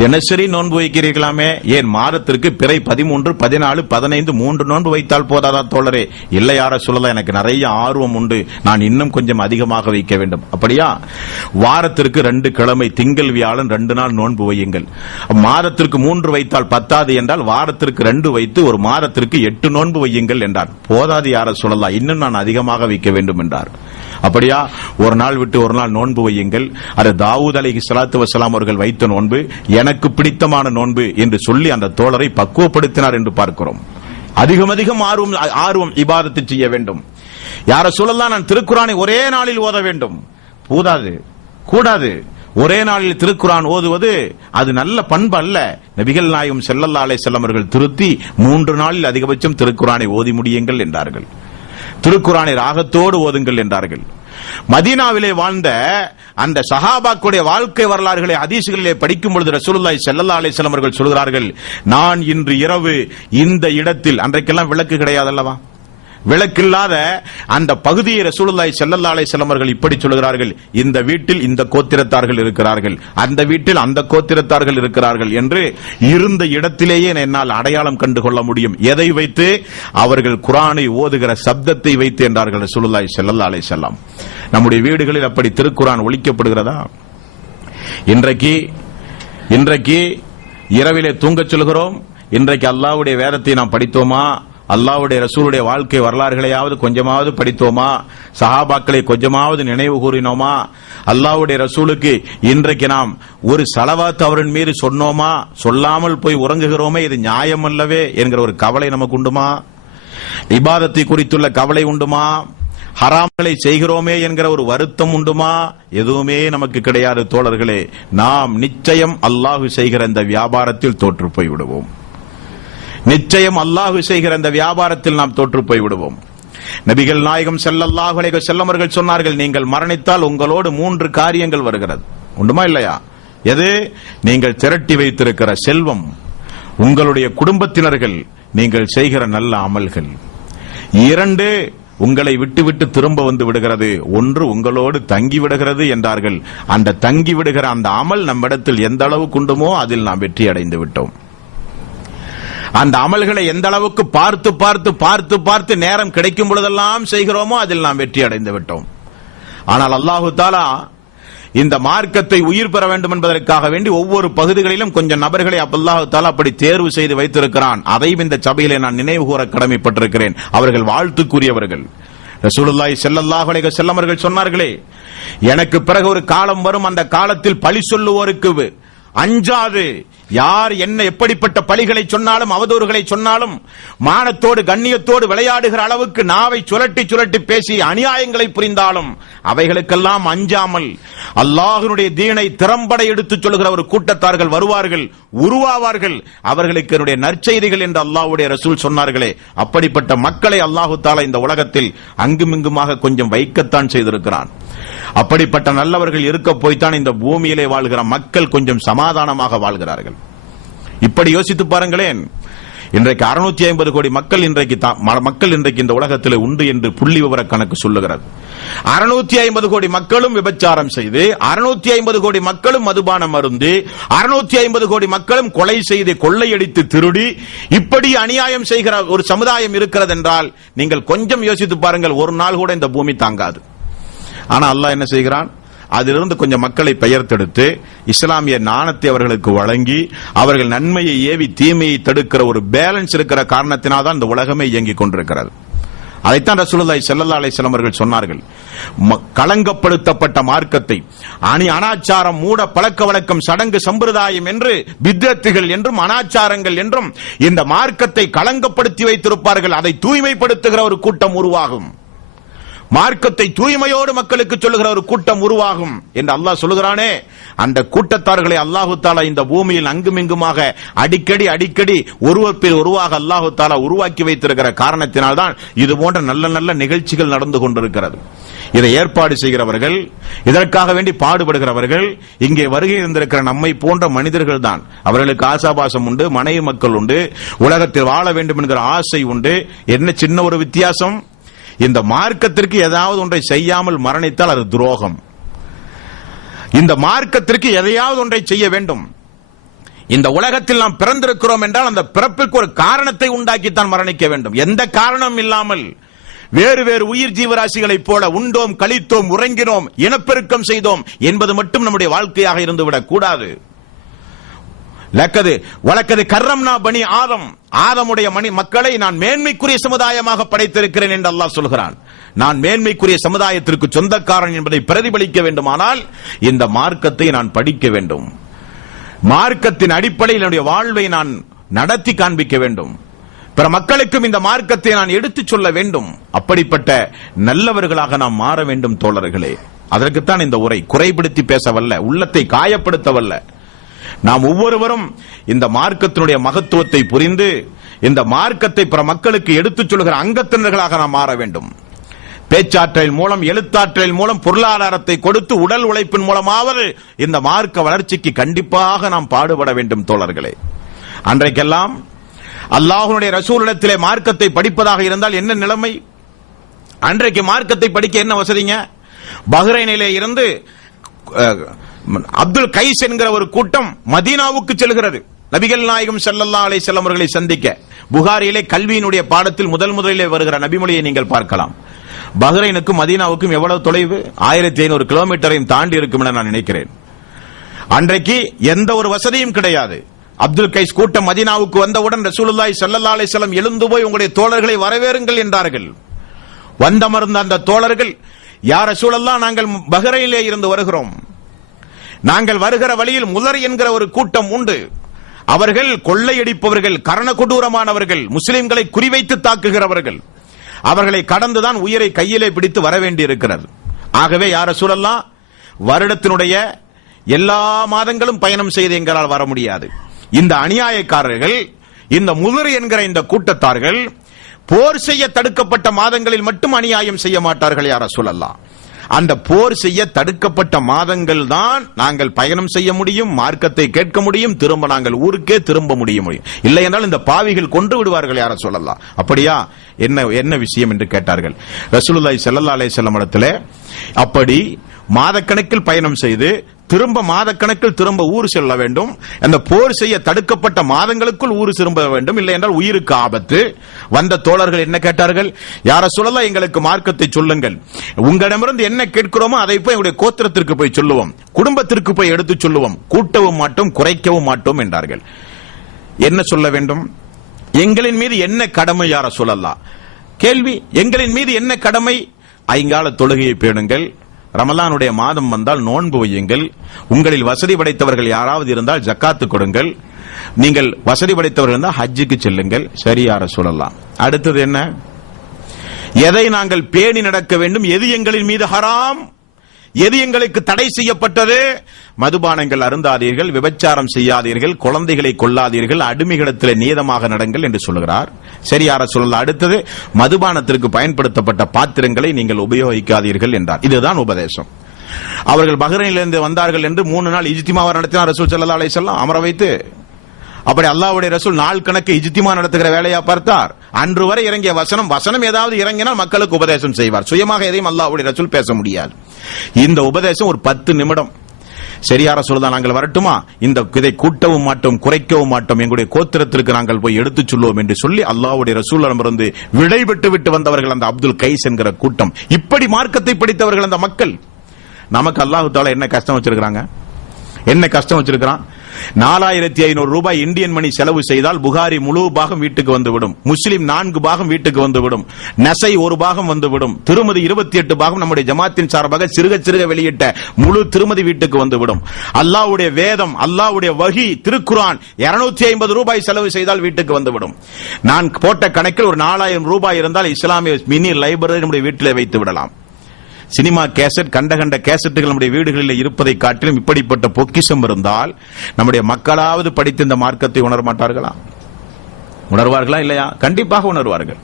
தினசரி நோன்பு வைக்கிறீர்களாமே, ஏன் மாதத்திற்கு பிறை 13, 14, 15 3 நோன்பு வைத்தால் போதாதா தோழரே? இல்லை யார சொல்லலாம், எனக்கு நிறைய ஆர்வம் உண்டு, நான் இன்னும் கொஞ்சம் அதிகமாக வைக்க வேண்டும். அப்படியா? வாரத்திற்கு 2 கிழமை, திங்கள் வியாழன் 2 நாள் நோன்பு வையுங்கள். மாதத்திற்கு 3 வைத்தால் பத்தாது என்றால் வாரத்திற்கு 2 வைத்து ஒரு மாதத்திற்கு 8 நோன்பு வையுங்கள் என்றார். போதாது யார சொல்லலாம், இன்னும் நான் அதிகமாக வைக்க வேண்டும் என்றார். அப்படியா? ஒரு நாள் விட்டு ஒரு நாள் நோன்பு வையுங்கள். அது தாவூத் அலைஹிஸ்ஸலாத்து வஸ்ஸலாம் அவர்கள் வைத்த நோன்பு, எனக்கு பிடித்தமான நோன்பு என்று சொல்லி அந்த தோழரை பக்குவப்படுத்தினார் என்று பார்க்கிறோம். அதிகம் அதிகம் ஆர்வம் இபாதத்து செய்ய வேண்டும். யார சொல்லலாம் நான் திருக்குரானை ஒரே நாளில் ஓத வேண்டும், கூடாது. ஒரே நாளில் திருக்குரான் ஓதுவது அது நல்ல பண்பு அல்ல. நபிகள் நாயகம் ஸல்லல்லாஹு அலைஹி வஸல்லம் அவர்கள் திருத்தி 3 நாளில் அதிகபட்சம் திருக்குரானை ஓதி முடியுங்கள் என்றார்கள். திருக்குரானை ராகத்தோடு ஓதுங்கள் என்றார்கள். மதீனாவிலே வாழ்ந்த அந்த சஹாபாக்களுடைய வாழ்க்கை வரலாறுகளை ஹதீஸ்களிலே படிக்கும் பொழுது ரசூலுல்லாஹி ஸல்லல்லாஹு அலைஹி வஸல்லம் அவர்கள் சொல்கிறார்கள், நான் இன்று இரவு இந்த இடத்தில், அன்றைக்கெல்லாம் விளக்கு கிடையாது அல்லவா, விளக்கில்லாத அந்த பகுதியை ரசூலுல்லாஹி ஸல்லல்லாஹு அலைஹி வஸல்லம் அவர்கள் இப்படி சொல்கிறார்கள், இந்த வீட்டில் இந்த கோத்திரத்தார்கள் இருக்கிறார்கள், அந்த வீட்டில் அந்த கோத்திரத்தார்கள் இருக்கிறார்கள் என்று இருந்த இடத்திலேயே என்னால் அடையாளம் கண்டு கொள்ள முடியும். எதை வைத்து? அவர்கள் குர்ஆனை ஓதுகிற சப்தத்தை வைத்து என்றார்கள் ரசூலுல்லாஹி ஸல்லல்லாஹு அலைஹி வஸல்லம். நம்முடைய வீடுகளில் அப்படி திருக்குர்ஆன் ஒலிக்கப்படுகிறதா? இன்றைக்கு இரவிலே தூங்கச் சொல்கிறோம். இன்றைக்கு அல்லாஹ்வுடைய வேதத்தை நாம் படித்தோமா? அல்லாஹ்வுடைய ரசூலுடைய வாழ்க்கை வரலாறுகளையாவது கொஞ்சமாவது படித்தோமா? சஹாபாக்களை கொஞ்சமாவது நினைவு கூறினோமா? அல்லாஹ்வுடைய ரசூலுக்கு இன்றைக்கு நாம் ஒரு ஸலவாத் அவரின் மீது சொன்னோமா? சொல்லாமல் போய் உறங்குகிறோமே, இது நியாயம் அல்லவே என்கிற ஒரு கவலை நமக்கு உண்டுமா? இபாதத்தை குறித்துள்ள கவலை உண்டுமா? ஹராம்களை செய்கிறோமே என்கிற ஒரு வருத்தம் உண்டுமா? எதுவுமே நமக்கு கிடையாது தோழர்களே. நாம் நிச்சயம் அல்லாஹ் செய்கிற இந்த வியாபாரத்தில் தோற்று போய் விடுவோம். நிச்சயம் அல்லாஹ் செய்கிற இந்த வியாபாரத்தில் நாம் தோற்று போய் விடுவோம். நபிகள் நாயகம் ஸல்லல்லாஹு அலைஹி வஸல்லம் அவர்கள் சொன்னார்கள், நீங்கள் மரணித்தால் உங்களோடு 3 காரியங்கள் வருகிறது. உண்டுமா இல்லையா? எது? நீங்கள் திரட்டி வைத்திருக்கிற செல்வம், உங்களுடைய குடும்பத்தினர்கள், நீங்கள் செய்கிற நல்ல அமல்கள். 2, உங்களை விட்டு திரும்ப வந்து விடுகிறது. 1, உங்களோடு தங்கி விடுகிறது என்றார்கள். அந்த தங்கி விடுகிற அந்த அமல் நம்மிடத்தில் எந்த அளவுக்கு உண்டுமோ அதில் நாம் வெற்றி அடைந்து விட்டோம். அந்த அமல்களை எந்த அளவுக்கு பார்த்து நேரம் கிடைக்கும் பொழுதெல்லாம் செய்கிறோமோ அதில் நாம் வெற்றி அடைந்து விட்டோம். ஆனால் அல்லாஹு தஆலா இந்த மார்க்கத்தை உயிர் பெற வேண்டும் என்பதற்காக வேண்டி ஒவ்வொரு பகுதிகளிலும் கொஞ்சம் நபர்களை அல்லாஹு தஆலா அப்படி தேர்வு செய்து வைத்திருக்கிறான். அதையும் இந்த சபையிலே நான் நினைவு கூற கடமைப்பட்டிருக்கிறேன். அவர்கள் வாழ்த்துக்குரியவர்கள். ரசூலுல்லாஹி ஸல்லல்லாஹு அலைஹி வஸல்லம் அவர்கள் சொன்னார்களே, எனக்கு பிறகு ஒரு காலம் வரும், அந்த காலத்தில் பழி சொல்லுவோருக்கு அஞ்சாது. யார் என்ன எப்படிப்பட்ட பழிகளை சொன்னாலும் அவதூறுகளை சொன்னாலும் மானத்தோடு கண்ணியத்தோடு விளையாடுகிற அளவுக்கு நாவை சுழட்டி பேசி அநியாயங்களை புரிந்தாலும் அவைகளுக்கெல்லாம் அஞ்சாமல் அல்லாஹ்வுடைய தீனை திறம்பட எடுத்துச் சொல்கிற ஒரு கூட்டத்தார்கள் வருவார்கள், உருவாவார்கள். அவர்களுக்கு என்னுடைய நற்செய்திகள் என்று அல்லாஹ்வுடைய ரசூல் சொன்னார்களே, அப்படிப்பட்ட மக்களை அல்லாஹு தஆலா இந்த உலகத்தில் அங்குமிங்குமாக கொஞ்சம் வைக்கத்தான் செய்திருக்கிறான். அப்படிப்பட்ட நல்லவர்கள் இருக்க போய்த்தான் இந்த பூமியிலே வாழ்கிற மக்கள் கொஞ்சம் சமாதானமாக வாழ்கிறார்கள். இப்படி யோசித்து பாருங்களேன். இன்றைக்கு 650 கோடி மக்கள் இன்றைக்கு இந்த உலகத்தில் உண்டு என்று புள்ளி விவர கணக்கு சொல்லுகிறது. 650 கோடி மக்களும் விபச்சாரம் செய்து, 650 கோடி மக்களும் மதுபானம் அருந்தி, 650 கோடி மக்களும் கொலை செய்து, கொள்ளையடித்து, திருடி, இப்படி அநியாயம் செய்கிற ஒரு சமுதாயம் இருக்கிறது என்றால் நீங்கள் கொஞ்சம் யோசித்து பாருங்கள். ஒரு நாள் கூட இந்த பூமி தாங்காது. ஆனா அல்லாஹ் என்ன செய்கிறான்? அதிலிருந்து கொஞ்சம் மக்களை பெயர்த்தெடுத்து இஸ்லாமிய நாணத்தை அவர்களுக்கு வழங்கி அவர்கள் நன்மையை ஏவி தீமையை தடுக்கிற ஒரு பேலன்ஸ் இருக்கிற காரணத்தினால் தான் இந்த உலகமே இயங்கிக் கொண்டிருக்கிறது. அதைத்தான் ரசூலுல்லாஹி ஸல்லல்லாஹு அலைஹி வஸல்லம் அவர்கள் சொன்னார்கள், களங்கப்படுத்தப்பட்ட மார்க்கத்தை அனாச்சாரம், மூட பழக்க வழக்கம், சடங்கு சம்பிரதாயம் என்று, பித்அத்துகள் என்றும் அனாச்சாரங்கள் என்றும் இந்த மார்க்கத்தை களங்கப்படுத்தி வைத்திருப்பார்கள். அதை தூய்மைப்படுத்துகிற ஒரு கூட்டம் உருவாகும். மார்க்கத்தை தூய்மையோடு மக்களுக்கு சொல்லுகிற ஒரு கூட்டம் உருவாகும் என்று அல்லாஹ் சொல்லுகிறானே, அந்த கூட்டத்தார்களை அல்லாஹு தஆலா இந்த பூமியில் அங்குமிங்குமாக அடிக்கடி ஒருவர் உருவாக அல்லாஹு தஆலா உருவாக்கி வைத்திருக்கிற காரணத்தினால்தான் இது போன்ற நல்ல நல்ல நிகழ்ச்சிகள் நடந்து கொண்டிருக்கிறது. இதை ஏற்பாடு செய்கிறவர்கள், இதற்காக வேண்டி பாடுபடுகிறவர்கள் இங்கே வருகை இருந்திருக்கிற நம்மை போன்ற மனிதர்கள் தான். அவர்களுக்கு ஆசாபாசம் உண்டு, மனைவி மக்கள் உண்டு, உலகத்தில் வாழ வேண்டும் என்கிற ஆசை உண்டு. என்ன சின்ன ஒரு வித்தியாசம்? இந்த மார்க்கத்திற்கு ஏதாவது ஒன்றை செய்யாமல் மரணித்தால் அது துரோகம். இந்த மார்க்கத்திற்கு எதையாவது ஒன்றை செய்ய வேண்டும். இந்த உலகத்தில் நாம் பிறந்திருக்கிறோம் என்றால் அந்த பிறப்புக்கு ஒரு காரணத்தை உண்டாக்கித்தான் மரணிக்க வேண்டும். எந்த காரணமும் இல்லாமல் வேறு வேறு உயிர் ஜீவராசிகளைப் போல உண்டோம், கழித்தோம், உறங்கினோம், இனப்பெருக்கம் செய்தோம் என்பது மட்டும் நம்முடைய வாழ்க்கையாக இருந்துவிடக் கூடாது. வலக்கது கர்ரம்னா பனி ஆதம், ஆதமுடைய மக்களை நான் மேன்மைக்குரிய சமுதாயமாக படைத்திருக்கிறேன் என்று அல்லாஹ் சொல்கிறான். நான் மேன்மைக்குரிய சமுதாயத்திற்கு சொந்தக்காரன் என்பதை பிரதிபலிக்க வேண்டுமானால் இந்த மார்க்கத்தை நான் படிக்க வேண்டும். மார்க்கத்தின் அடிப்படையில் என்னுடைய வாழ்வை நான் நடத்தி காண்பிக்க வேண்டும். பிற மக்களுக்கும் இந்த மார்க்கத்தை நான் எடுத்துச் சொல்ல வேண்டும். அப்படிப்பட்ட நல்லவர்களாக நாம் மாற வேண்டும் தோழர்களே. அதற்குத்தான் இந்த உரை. குறைபடுத்தி பேசவல்ல, உள்ளத்தை காயப்படுத்தவல்ல. நாம் ஒவ்வொருவரும் இந்த மார்க்கத்தினுடைய மகத்துவத்தை புரிந்து இந்த மார்க்கத்தை பிற மக்களுக்கு எடுத்துச் சொல்கிற அங்கத்தினர்களாக நாம் மாற வேண்டும். பேச்சாற்றல் மூலம், எழுத்தாற்றல் மூலம், பொருளாதாரத்தை கொடுத்து, உடல் உழைப்பின் மூலமாவது இந்த மார்க்க வளர்ச்சிக்கு கண்டிப்பாக நாம் பாடுபட வேண்டும் தோழர்களே. அன்றைக்கெல்லாம் அல்லாஹ்வுடைய ரசூலிடத்திலே மார்க்கத்தை படிப்பதாக இருந்தால் என்ன நிலைமை? அன்றைக்கு மார்க்கத்தை படிக்க என்ன வசதிங்க? பஹ்ரைனிலே இருந்து அப்துல் கைஸ் என்கிற ஒரு கூட்டம் மதீனாவுக்கு செல்கிறது நபிகள் நாயகம் ஸல்லல்லாஹு அலைஹி வஸல்லம் அவர்களை சந்திக்க. புகாரியிலே கல்வியினுடைய பாடத்தில் முதலிலே வருகிற நபிமொழியை நீங்கள் பார்க்கலாம். பஹ்ரைனுக்கும் மதீனாவுக்கும் எவ்வளவு தொலைவு? 1500 கிலோமீட்டரையும் தாண்டி இருக்கும் என நான் நினைக்கிறேன். அன்றைக்கு எந்த ஒரு வசதியும் கிடையாது. அப்துல் கைஸ் கூட்டம் மதீனாவுக்கு வந்தவுடன் ரசூலுல்லாஹி ஸல்லல்லாஹு அலைஹி வஸல்லம் எழுந்து போய் உங்களுடைய தோழர்களை வரவேறுங்கள் என்றார்கள். வந்தமர்ந்த அந்த தோழர்கள், யா ரசூலல்லாஹ், நாங்கள் பஹ்ரைனிலே இருந்து வருகிறோம். நாங்கள் வருகிற வழியில் முதர் என்கிற ஒரு கூட்டம் உண்டு. அவர்கள் கொள்ளையடிப்பவர்கள், கரணகொடூரமானவர்கள், முஸ்லிம்களை குறிவைத்து தாக்குகிறவர்கள். அவர்களை கடந்துதான் உயிரை கையிலே பிடித்து வர வேண்டி இருக்கிறது. ஆகவே யா ரசூலல்லாஹ், வருடத்தினுடைய எல்லா மாதங்களும் பயணம் செய்து எங்களால் வர முடியாது. இந்த அநியாயக்காரர்கள், இந்த முதர் என்கிற இந்த கூட்டத்தார்கள் போர் செய்ய தடுக்கப்பட்ட மாதங்களில் மட்டும் அநியாயம் செய்ய மாட்டார்கள் யா ரசூலல்லாஹ். அந்த போர் செய்ய தடுக்கப்பட்ட மாதங்கள் தான் நாங்கள் பயணம் செய்ய முடியும், மார்க்கத்தை கேட்க முடியும், திரும்ப நாங்கள் ஊருக்கே திரும்ப முடியும். இல்லை என்றால் இந்த பாவிகள் கொன்று விடுவார்கள் யா ரசூலல்லாஹ். அப்படியா? என்ன விஷயம் என்று கேட்டார்கள். ரசூலுல்லாஹி ஸல்லல்லாஹு அலைஹி வஸல்லம் இடத்திலே அப்படி மாதக்கணக்கில் பயணம் செய்து திரும்ப மாதக்கணக்கில் திரும்ப ஊர் செல்ல வேண்டும். அந்த போர் செய்ய தடுக்கப்பட்ட மாதங்களுக்குள் ஊர் திரும்ப வேண்டும், இல்லை என்றால் உயிருக்கு ஆபத்து. வந்த தோழர்கள் என்ன கேட்டார்கள்? யா ரசூலல்லாஹ், எங்களுக்கு மார்க்கத்தை சொல்லுங்கள். உங்களிடமிருந்து என்ன கேட்கிறோமோ அதை போய் எங்களுடைய கோத்திரத்திற்கு போய் சொல்லுவோம், குடும்பத்திற்கு போய் எடுத்து சொல்லுவோம், கூட்டவும் மாட்டோம், குறைக்கவும் மாட்டோம் என்றார்கள். என்ன சொல்ல வேண்டும்? எங்களின் மீது என்ன கடமை யா ரசூலல்லாஹ்? கேள்வி, எங்களின் மீது என்ன கடமை? ஐங்கால தொழுகையை பேணுங்கள், ரமலானுடைய மாதம் வந்தால் நோன்பு வையுங்கள், உங்களில் வசதி படைத்தவர்கள் யாராவது இருந்தால் ஜக்காத்து கொடுங்கள், நீங்கள் வசதி படைத்தவர்கள் இருந்தால் ஹஜ்ஜுக்கு செல்லுங்கள். சரி யா ரசூலல்லாஹ். அடுத்தது என்ன? எதை நாங்கள் பேணி நடக்க வேண்டும்? எது எங்களின் மீது ஹராம், எது எங்களுக்கு தடை செய்யப்பட்டது? மதுபானங்கள் அருந்தாதீர்கள், விபச்சாரம் செய்யாதீர்கள், குழந்தைகளை கொல்லாதீர்கள், அடிமைகளிடத்தில் நீதமாக நடங்கள் என்று சொல்கிறார். சரி யா ரசூலல்லாஹ். அடுத்தது, மதுபானத்திற்கு பயன்படுத்தப்பட்ட பாத்திரங்களை நீங்கள் உபயோகிக்காதீர்கள் என்றார். இதுதான் உபதேசம். அவர்கள் பஹ்ரைனிலிருந்து வந்தார்கள் என்று 3 நாள் இஜ்திமாவை நடத்தினார் ரசூல் ஸல்லல்லாஹு அலைஹி வஸல்லம் அமர வைத்து. அப்படி அல்லாஹ்வுடைய ரசூல் நாள் கணக்கு இஜ்திமா நடத்துகிற வேலையா பார்த்தார்? அன்று வரை இறங்கிய வசனம் ஏதாவது இறங்கினால் மக்களுக்கு உபதேசம் செய்வார். சுயமாக எதையும் அல்லாஹ்வுடைய ரசூல் பேச முடியாது. இந்த உபதேசம் ஒரு 10 நிமிடம். சரியா ரசூலுல்லாஹ், நாங்கள் வரட்டுமா? இதை கூட்டவும் மாட்டோம், குறைக்கவும் மாட்டோம், எங்களுடைய கோத்திரத்திற்கு நாங்கள் போய் எடுத்துச் சொல்லுவோம் என்று சொல்லி அல்லாஹ்வுடைய ரசூலிடமிருந்து விடைபெற்று விட்டு வந்தவர்கள் அந்த அப்துல் கைஸ் என்கிற கூட்டம். இப்படி மார்க்கத்தை படித்தவர்கள் அந்த மக்கள். நமக்கு அல்லாஹ் தஆலா என்ன கஷ்டம் வச்சிருக்காங்க? என்ன கஷ்டம் வச்சிருக்கான்? 4500 ரூபாய் இந்தியன் மணி செலவு செய்தால் புகாரி முழு பாகம் வீட்டுக்கு வந்துவிடும், முஸ்லிம் 4 பாகம் வீட்டுக்கு வந்துவிடும், நசை 1 பாகம் வந்துவிடும், திருமதி 28 பாகம் நம்முடைய ஜமாத்தின் சார்பாக சிறுக சிறுக வெளியிட்ட முழு திருமதி வீட்டுக்கு வந்துவிடும். அல்லாஹ்வுடைய வேதம், அல்லாஹ்வுடைய வஹி, திருக்குர்ஆன் 250 ரூபாய் செலவு செய்தால் வீட்டுக்கு வந்துவிடும். நான் போட்ட கணக்கில் ஒரு 4000 ரூபாய் இருந்தால் இஸ்லாமிய மினி லைப்ரரி நம்முடைய வீட்டிலே வைத்து விடலாம். சினிமா கேசட், கண்ட கேசட்டுகள் நம்முடைய வீடுகளில் இருப்பதை காட்டிலும் இப்படிப்பட்ட பொக்கிஷம் இருந்தால் நம்முடைய மக்களாவது படித்து இந்த மார்க்கத்தை உணர மாட்டார்களா? உணர்வார்களா இல்லையா? கண்டிப்பாக உணர்வார்கள்.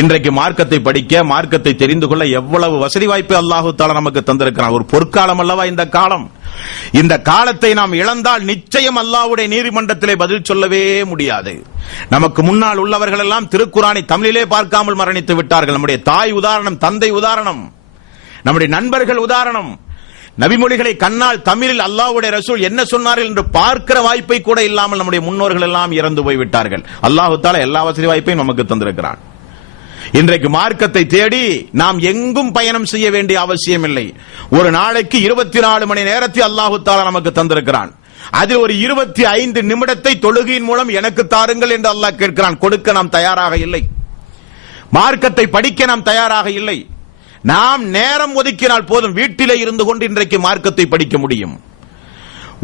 இன்றைக்கு மார்க்கத்தை படிக்க, மார்க்கத்தை தெரிந்து கொள்ள எவ்வளவு வசதி வாய்ப்பு அல்லாஹ் தஆலா நமக்கு தந்திருக்கிறான். ஒரு பொற்காலம் அல்லவா இந்த காலம்? இந்த காலத்தை நாம் இழந்தால் நிச்சயம் அல்லாஹ்வுடைய நீதிமன்றத்திலே பதில் சொல்லவே முடியாது. நமக்கு முன்னால் உள்ளவர்கள் எல்லாம் திருக்குர்ஆனை தமிழிலே பார்க்காமல் மரணித்து விட்டார்கள். நம்முடைய தாய் உதாரணம், தந்தை உதாரணம், நம்முடைய நண்பர்கள் உதாரணம். நபிமொழிகளை கண்ணால் தமிழில் அல்லாஹ்வுடைய ரசூல் என்ன சொன்னார்கள் என்று பார்க்கிற வாய்ப்பை கூட இல்லாமல் நம்முடைய முன்னோர்கள் எல்லாம் இறந்து போய்விட்டார்கள். அல்லாஹ் தஆலா எல்லா வசதி வாய்ப்பையும் நமக்கு தந்திருக்கிறான். இன்றைக்கு மார்க்கத்தை தேடி நாம் எங்கும் பயணம் செய்ய வேண்டிய அவசியம் இல்லை. ஒரு நாளைக்கு 24 மணி நேரத்தை அல்லாஹ் தஆலா நமக்கு தந்திருக்கிறான். அதில் ஒரு 25 நிமிடத்தை தொழுகையின் மூலம் எனக்கு தாருங்கள் என்று அல்லாஹ் கேட்கிறான். கொடுக்க நாம் தயாராக இல்லை. மார்க்கத்தை படிக்க நாம் தயாராக இல்லை. நாம் நேரம் ஒதுக்கினால் போதும், வீட்டிலே இருந்து கொண்டு இன்றைக்கு மார்க்கத்தை படிக்க முடியும்.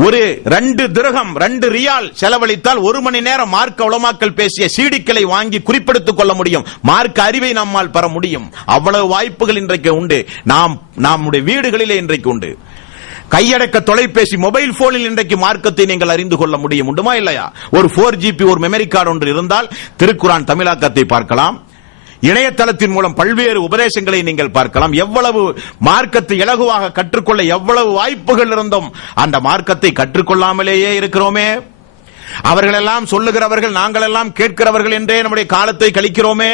ஒரு 2 திரகம் 2 ரியால் செலவழித்தால் 1 மணி நேரம் மார்க்க உலமாக்கள் பேசிய சீடிக்களை வாங்கி குறிப்பெடுத்துக் கொள்ள முடியும். மார்க்க அறிவை நம்மால் பெற முடியும். அவ்வளவு வாய்ப்புகள் இன்றைக்கு உண்டு. நம்முடைய வீடுகளிலே இன்றைக்கு உண்டு. கையடக்க தொலைபேசி மொபைல் போனில் இன்றைக்கு மார்க்கத்தை நீங்கள் அறிந்து கொள்ள முடியும். உண்டுமா இல்லையா? ஒரு 4GB ஒரு மெமரி கார்டு ஒன்று இருந்தால் திருக்குரான் தமிழாக்கத்தை பார்க்கலாம். இணையதளத்தின் மூலம் பல்வேறு உபதேசங்களை நீங்கள் பார்க்கலாம். எவ்வளவு மார்க்கத்தை இலகுவாக கற்றுக்கொள்ள எவ்வளவு வாய்ப்புகள் இருந்தும் அந்த மார்க்கத்தை கற்றுக்கொள்ளாமலேயே இருக்கிறோமே. அவர்களெல்லாம் சொல்லுகிறவர்கள், நாங்கள் எல்லாம் கேட்கிறவர்கள் என்றே நம்முடைய காலத்தை கழிக்கிறோமே.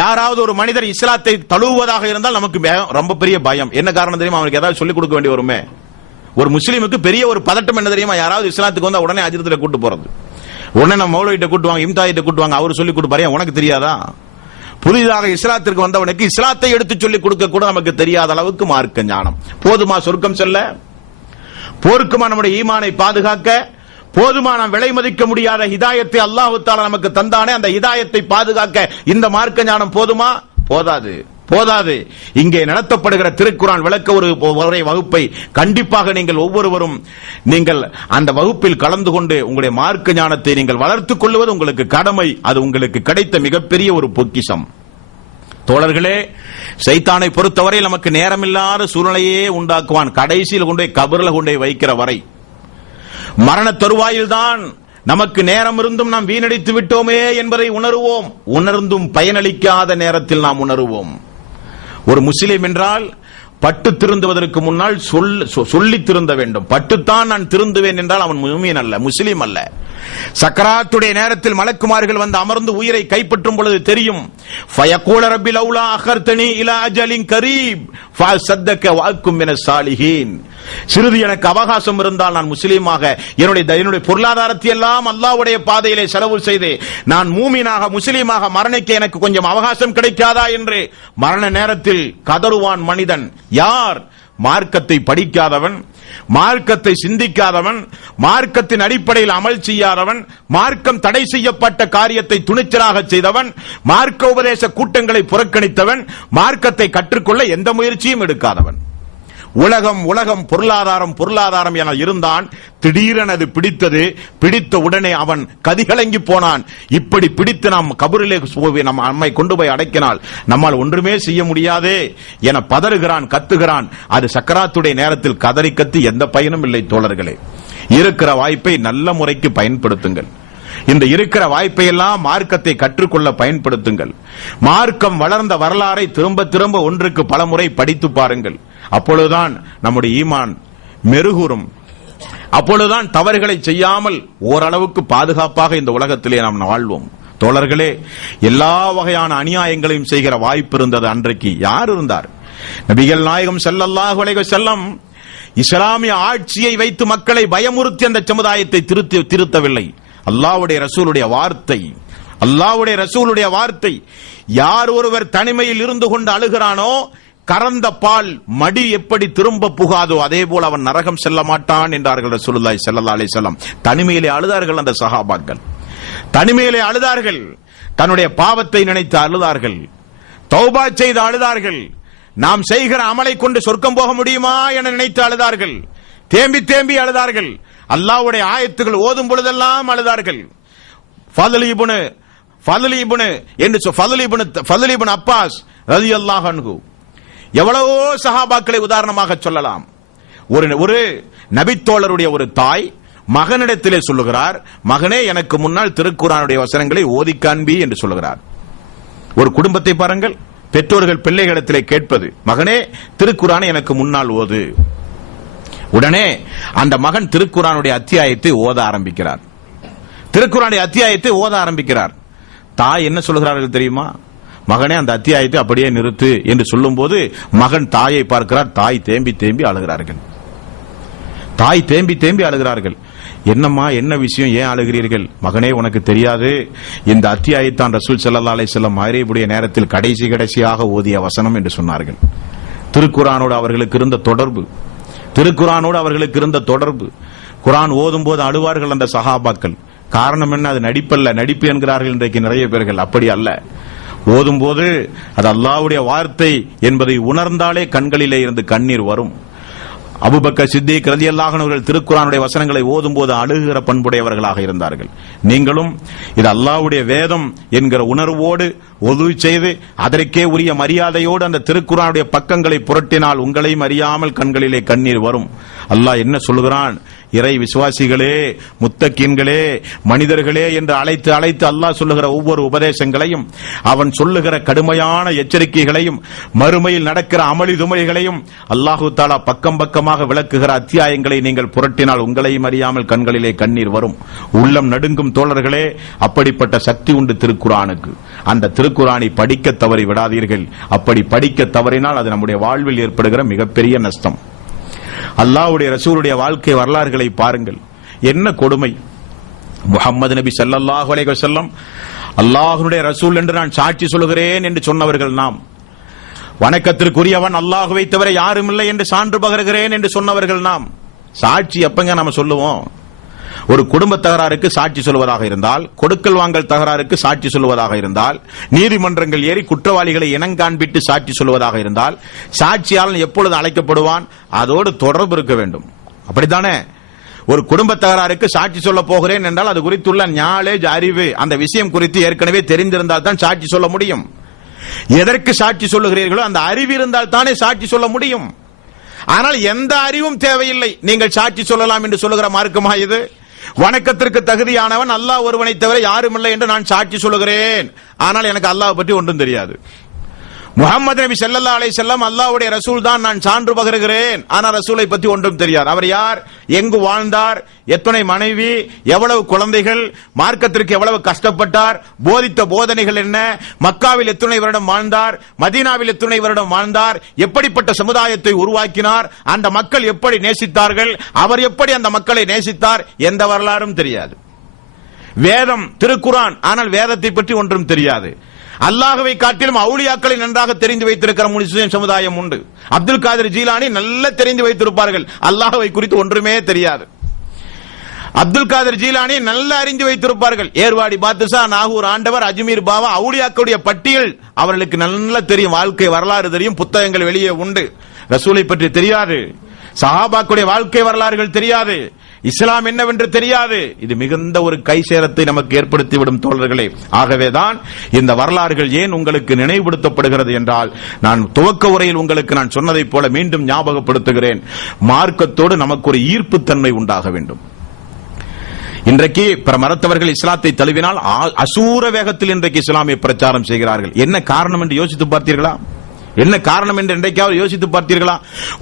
யாராவது ஒரு மனிதர் இஸ்லாத்தை தழுவுவதாக இருந்தால் நமக்கு ரொம்ப பெரிய பயம். என்ன காரணம் தெரியுமா? அவருக்கு ஏதாவது சொல்லிக் கொடுக்க வேண்டி வருமே. ஒரு முஸ்லீமுக்கு பெரிய ஒரு பதட்டம் என்ன தெரியுமா? யாராவது இஸ்லாத்துக்கு வந்தா உடனே அஜிரத்துல கூட்டு போறது, உடனே நம்ம மௌலவிட்ட கூட்டுவாங்க, இம்தாயிட்ட கூட்டுவாங்க, அவர் சொல்லிக் கொடுப்பாரு. உனக்கு தெரியாதா? புதிதாக இஸ்லாத்திற்கு வந்தவனுக்கு இஸ்லாத்தை எடுத்து சொல்லிக் கொடுக்க கூட நமக்கு தெரியாத அளவுக்கு மார்க்க ஞானம் போதுமா? சொர்க்கம் செல்ல போருக்குமா? நம்முடைய ஈமானை பாதுகாக்க போதுமா? நாம் விலை மதிக்க முடியாத ஹிதாயத்தை அல்லாஹ் தஆலா நமக்கு தந்தானே, அந்த ஹிதாயத்தை பாதுகாக்க இந்த மார்க்க ஞானம் போதுமா? போதாது. இங்கே நடத்தப்படுகிற திருக்குரான் விளக்க ஒரு வகுப்பை கண்டிப்பாக நீங்கள் ஒவ்வொருவரும் நீங்கள் அந்த வகுப்பில் கலந்து கொண்டு உங்களுடைய மார்க்க ஞானத்தை நீங்கள் வளர்த்துக் கொள்வது உங்களுக்கு கடமை. அது உங்களுக்கு கிடைத்த மிகப்பெரிய ஒரு பொக்கிஷம். தோழர்களே, சைத்தானை பொறுத்தவரை நமக்கு நேரமில்லாத சூழ்நிலையே உண்டாக்குவான். கடைசியில் கொண்டே கபர்ல கொண்டே வைக்கிற வரை, மரண தருவாயில் தான் நமக்கு நேரம் இருந்தும் நாம் வீணடித்து விட்டோமே என்பதை உணர்வோம். உணர்ந்தும் பயனளிக்காத நேரத்தில் நாம் உணர்வோம். ஒரு முஸ்லிம் என்றால் பட்டு திருந்துவதற்கு முன்னால் சொல்லி திருந்த வேண்டும். பட்டுத்தான் நான் திருந்துவேன் என்றால் அவன் முஃமின் அல்ல, முஸ்லிம் அல்ல. சக்கராத்துடைய நேரத்தில் மலக்குமார்கள் வந்து அமர்ந்து உயிரை கைப்பற்றும் பொழுது தெரியும். ஃபயகூல ரப்பி லௌலா அഖர்தனி இலா அஜலின் கரீப் ஃபஸத்தக வஅக்கும் மினஸ் சாலிஹீன். சிறிது எனக்கு அவகாசம் இருந்தால் நான் முஸ்லீமாக என்னுடைய பொருளாதாரத்தை எல்லாம் அல்லாஹ்வுடைய பாதையிலே செலவு செய்து நான் மூமினாக முஸ்லீமாக மரணிக்க எனக்கு கொஞ்சம் அவகாசம் கிடைக்காதா என்று மரண நேரத்தில் கதறுவான் மனிதன். யார்? மார்க்கத்தை படிக்காதவன், மார்க்கத்தை சிந்திக்காதவன், மார்க்கத்தின் அடிப்படையில் அமல் செய்யாதவன், மார்க்கம் தடை செய்யப்பட்ட காரியத்தை துணிச்சலாக செய்தவன், மார்க்க உபதேச கூட்டங்களை புறக்கணித்தவன், மார்க்கத்தை கற்றுக்கொள்ள எந்த முயற்சியும் எடுக்காதவன். உலகம் பொருளாதாரம் என இருந்தான். திடீரென அது பிடித்த உடனே அவன் கதிகலங்கி போனான். இப்படி பிடித்து நாம் கபரிலே நம்மை கொண்டு போய் அடைக்கினால் நம்மால் ஒன்றுமே செய்ய முடியாதே என பதறுகிறான், கத்துகிறான். அது சக்கராத்துடைய நேரத்தில் கதறி கத்தி எந்த பயனும் இல்லை. தோழர்களே, இருக்கிற வாய்ப்பை நல்ல முறைக்கு பயன்படுத்துங்கள். இந்த இருக்கிற வாய்ப்பை எல்லாம் மார்க்கத்தை கற்றுக்கொள்ள பயன்படுத்துங்கள். மார்க்கம் வளர்ந்த வரலாறை திரும்ப ஒன்றுக்கு பல முறை படித்து பாருங்கள். அப்பொழுதுதான் நம்முடைய ஈமான் மெருகூறும். அப்பொழுதுதான் தவறுகளை செய்யாமல் ஓரளவுக்கு பாதுகாப்பாக இந்த உலகத்திலே நாம் வாழ்வோம். தோழர்களே, எல்லா வகையான அநியாயங்களையும் செய்கிற வாய்ப்பு இருந்தது. அன்றைக்கு யார் இருந்தார்? நபிகள் நாயகம் ஸல்லல்லாஹு அலைஹி வஸல்லம் இஸ்லாமிய ஆட்சியை வைத்து மக்களை பயமுறுத்தி அந்த சமுதாயத்தை திருத்தவில்லை. அல்லாஹ்வுடைய ரசூலுடைய வார்த்தை, யார் ஒருவர் தனிமையில் இருந்து கொண்டு அழுகிறானோ, கறந்த பால் மடி எப்படி திரும்ப புகாதோ அதே போல அவன் நரகம் செல்ல மாட்டான் என்றார்கள் ரசூலுல்லாஹி ஸல்லல்லாஹு அலைஹி வஸல்லம். தனிமையிலே அழுதார்கள் அந்த சஹாபாக்கள். தனிமையிலே அழுதார்கள். தன்னுடைய பாவத்தை நினைத்து அழுதார்கள். தௌபா செய்து அழுதார்கள். நாம் செய்கிற அமலை கொண்டு சொர்க்கம் போக முடியுமா என நினைத்து அழுதார்கள். தேம்பி அழுதார்கள். அல்லாஹ்வுடைய ஆயத்துகள் ஓதும் பொழுதெல்லாம் அழுதார்கள். ஃபத்ல் இப்னு அப்பாஸ் ரலியல்லாஹு அன்ஹு, எவ்வளவோ சஹாபாக்களை உதாரணமாக சொல்லலாம். ஒரு நபித்தோழருடைய ஒரு தாய் மகனிடத்திலே சொல்லுகிறார், மகனே எனக்கு முன்னால் திருக்குர்ஆனுடைய வசனங்களை ஓதி காண்பி என்று சொல்லுகிறார். ஒரு குடும்பத்தை பாருங்கள், பெற்றோர்கள் பிள்ளைகளிடத்திலே கேட்பது, மகனே திருக்குர்ஆனை எனக்கு முன்னால் ஓது. உடனே அந்த மகன் திருக்குர்ஆனுடைய அத்தியாயத்தை ஓத ஆரம்பிக்கிறார். தாய் என்ன சொல்கிறார்கள் தெரியுமா? மகனே அந்த அத்தியாயத்தை அப்படியே நிறுத்து என்று சொல்லும் போது மகன் தாயை பார்க்கிறார். தாய் தேம்பி அழுகிறார்கள். என்னம்மா, என்ன விஷயம், ஏன் அழுகிறீர்கள்? மகனே, உனக்கு தெரியாது, இந்த அத்தியாயத்தான் ரசூல் ஸல்லல்லாஹு அலைஹி வஸல்லம் மஹ்ரிபுடைய நேரத்தில் கடைசியாக ஓதிய வசனம் என்று சொன்னார்கள். திருக்குர்ஆனோடு அவர்களுக்கு இருந்த தொடர்பு. குர்ஆன் ஓதும் போது அழுவார்கள் அந்த சஹாபாக்கள். காரணம் என்ன? அது நடிப்பு என்கிறார்கள் இன்றைக்கு நிறைய பேர்கள். அப்படி அல்ல. ஓதும் போது அது அல்லாஹ்வுடைய வார்த்தை என்பதை உணர்ந்தாலே கண்களிலே இருந்து கண்ணீர் வரும். அபூபக்கர் சித்திக் ரலியல்லாஹு அன்ஹு அவர்கள் திருக்குர்ஆனுடைய வசனங்களை ஓதும்போது அழுகிற பண்புடையவர்களாக இருந்தார்கள். நீங்களும் இது அல்லாஹ்வுடைய வேதம் என்கிற உணர்வோடு ஒது செய்து அதற்கே உரிய மரியாதையோடு அந்த திருக்குர்ஆனுடைய பக்கங்களை புரட்டினால் உங்களையும் அறியாமல் கண்களிலே கண்ணீர் வரும். அல்லாஹ் என்ன சொல்கிறான்? இறை விசுவாசிகளே, முத்தக்கீன்களே, மனிதர்களே என்று அழைத்து அழைத்து அல்லாஹ் சொல்லுகிற ஒவ்வொரு உபதேசங்களையும், அவன் சொல்லுகிற கடுமையான எச்சரிக்கைகளையும், மறுமையில் நடக்கிற அமளி துமளிகளையும் அல்லாஹு தஆலா பக்கம் பக்கமாக விளக்குகிற அத்தியாயங்களை நீங்கள் புரட்டினால் உங்களையும் அறியாமல் கண்களிலே கண்ணீர் வரும். உள்ளம் நடுங்கும் தோழர்களே. அப்படிப்பட்ட சக்தி உண்டு திருக்குர்ஆனுக்கு. அந்த திருக்குர்ஆனை படிக்க தவறி விடாதீர்கள். அப்படி படிக்க தவறினால் அது நம்முடைய வாழ்வில் ஏற்படுகிற மிகப்பெரிய நஷ்டம். அல்லாஹ்வுடைய ரசூலுடைய வாழ்க்கை வரலாறுகளை பாருங்கள். என்ன கொடுமை! முஹம்மது நபி ஸல்லல்லாஹு அலைஹி வஸல்லம் அல்லாஹ்வுடைய ரசூல் என்று நான் சாட்சி சொல்கிறேன் என்று சொன்னவர்கள் நாம். வணக்கத்திற்குரியவன் அல்லாஹ்வை தவிர யாரும் இல்லை என்று சான்று பகருகிறேன் என்று சொன்னவர்கள் நாம். சாட்சி எப்பங்க நாம சொல்லுவோம்? ஒரு குடும்ப தகராறுக்கு சாட்சி சொல்வதாக இருந்தால், கொடுக்கல் வாங்கல் தகராறுக்கு சாட்சி சொல்வதாக இருந்தால், நீதிமன்றங்கள் ஏறி குற்றவாளிகளை இனங்காண்பிட்டு சாட்சி சொல்வதாக இருந்தால், சாட்சியாளன் எப்பொழுது அழைக்கப்படுவான்? அதோடு தொடர்பு இருக்க வேண்டும். அப்படித்தானே? ஒரு குடும்ப தகராறுக்கு சாட்சி சொல்ல போகிறேன் என்றால் அது குறித்துள்ள ஞாலேஜ், அறிவு, அந்த விஷயம் குறித்து ஏற்கனவே தெரிந்திருந்தால் தான் சாட்சி சொல்ல முடியும். எதற்கு சாட்சி சொல்லுகிறீர்களோ அந்த அறிவு இருந்தால் தானே சாட்சி சொல்ல முடியும். ஆனால் எந்த அறிவும் தேவையில்லை, நீங்கள் சாட்சி சொல்லலாம் என்று சொல்லுகிற மார்க்கமா இது? வணக்கத்திற்கு தகுதியானவன் அல்லாஹ் ஒருவனை தவிர யாரும் இல்லை என்று நான் சாட்சி சொல்லுகிறேன். ஆனால் எனக்கு அல்லாஹ் பற்றி ஒன்றும் தெரியாது. முஹம்மது நபி ஸல்லல்லாஹு அலைஹி வஸல்லம் அல்லாஹ்வுடைய ரசூல் தான், நான் சான்று பகருகிறேன். ஆனால் ரசூலை பற்றி ஒன்றும் தெரியாது. அவர் யார்? எங்கு வாழ்ந்தார்? எத்தனை மனைவி? எவ்வளவு குழந்தைகள்? மார்க்கத்திற்கு எவ்வளவு கஷ்டப்பட்டார்? போதித்த போதனைகள் என்ன? மக்காவில் எத்தனை வருடம் வாழ்ந்தார்? மதீனாவில் எத்தனை வருடம் வாழ்ந்தார்? எப்படிப்பட்ட சமுதாயத்தை உருவாக்கினார்? அந்த மக்கள் எப்படி நேசித்தார்கள்? அவர் எப்படி அந்த மக்களை நேசித்தார்? எந்த வரலாறும் தெரியாது. வேதம் திருக்குர்ஆன், ஆனால் வேதத்தை பற்றி ஒன்றும் தெரியாது. அல்லாஹ்வை காட்டிலும் அவுலியாக்களை நன்றாக தெரிந்து வைத்திருக்கிற முஸ்லிம் சமுதாயம் உண்டு. அப்துல் காதிர் ஜீலானி நல்ல தெரிந்து வைத்திருப்பார்கள், அல்லாஹ்வை குறித்து ஒன்றுமே தெரியாது. அப்துல் காதிர் ஜீலானி நல்ல அறிந்து வைத்திருப்பார்கள். ஏர்வாடி பாதுஷா, நாகூர் ஆண்டவர், அஜ்மீர் பாவா, அவுலியாக்களுடைய பட்டியல் அவர்களுக்கு நல்ல தெரியும். வாழ்க்கை வரலாறு தெரியும், புத்தகங்கள் வெளியே உண்டு. ரசூலை பற்றி தெரியாது, சஹாபாக்களுடைய வாழ்க்கை வரலாறுகள் தெரியாது, இஸ்லாம் என்னவென்று தெரியாது. இது மிகுந்த ஒரு கை சேரத்தை நமக்கு ஏற்படுத்திவிடும் தோழர்களே. ஆகவேதான் இந்த வரலாறுகள் ஏன் உங்களுக்கு நினைவுபடுத்தப்படுகிறது என்றால், நான் துவக்க உரையில் உங்களுக்கு நான் சொன்னதை போல மீண்டும் ஞாபகப்படுத்துகிறேன். மார்க்கத்தோடு நமக்கு ஒரு ஈர்ப்புத்தன்மை உண்டாக வேண்டும். இன்றைக்கு பிற மரத்தவர்கள் இஸ்லாத்தை தழுவினால் அசூர வேகத்தில் இன்றைக்கு இஸ்லாமை பிரச்சாரம் செய்கிறார்கள். என்ன காரணம் என்று யோசித்து பார்த்தீர்களா? என்ன காரணம் என்று இன்றைக்காவது யோசித்து பார்த்தீர்களா?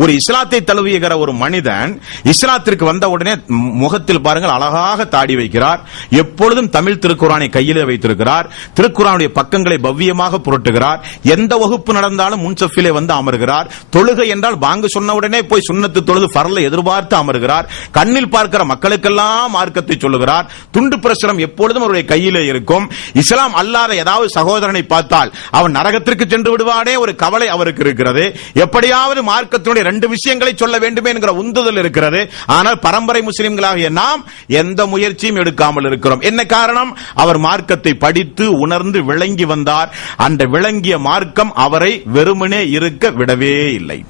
ஒரு இஸ்லாத்தை தழுவிய ஒரு மனிதன் இஸ்லாத்திற்கு வந்த உடனே முகத்தில் பாருங்கள் அழகாக தாடி வைக்கிறார். எப்பொழுதும் தமிழ் திருக்குர்ஆனை கையிலே வைத்திருக்கிறார். திருக்குர்ஆனுடைய பக்கங்களை பவ்யமாக புரட்டுகிறார். எந்த வகுப்பு நடந்தாலும் முன்சஃபிலே வந்து அமர்கிறார். தொழுகை என்றால் பாங்கு சொன்ன உடனே போய் சுன்னத்து தொழுது ஃபர்லை எதிர்பார்த்து அமர்கிறார். கண்ணில் பார்க்கிற மக்களுக்கெல்லாம் மார்க்கத்தை சொல்லுகிறார். துண்டு பிரசுரம் எப்பொழுதும் அவருடைய கையிலே இருக்கும். இஸ்லாம் அல்லாத ஏதாவது சகோதரனை பார்த்தால் அவன் நரகத்திற்கு சென்று விடுவானே ஒரு கவலை அவருக்கு இருக்கிறது. எப்படியாவது மார்க்கத்தினுடைய ரெண்டு விஷயங்களை சொல்ல வேண்டுமே என்கிற உந்துதல் இருக்கிறது. ஆனால் பரம்பரை முஸ்லிம்களாகிய நாம் எந்த முயற்சியும் எடுக்காமல் இருக்கிறோம். என்ன காரணம்? அவர் மார்க்கத்தை படித்து உணர்ந்து விளங்கி வந்தார். அந்த விளங்கிய மார்க்கம் அவரை வெறுமனே இருக்க விடவே இல்லை.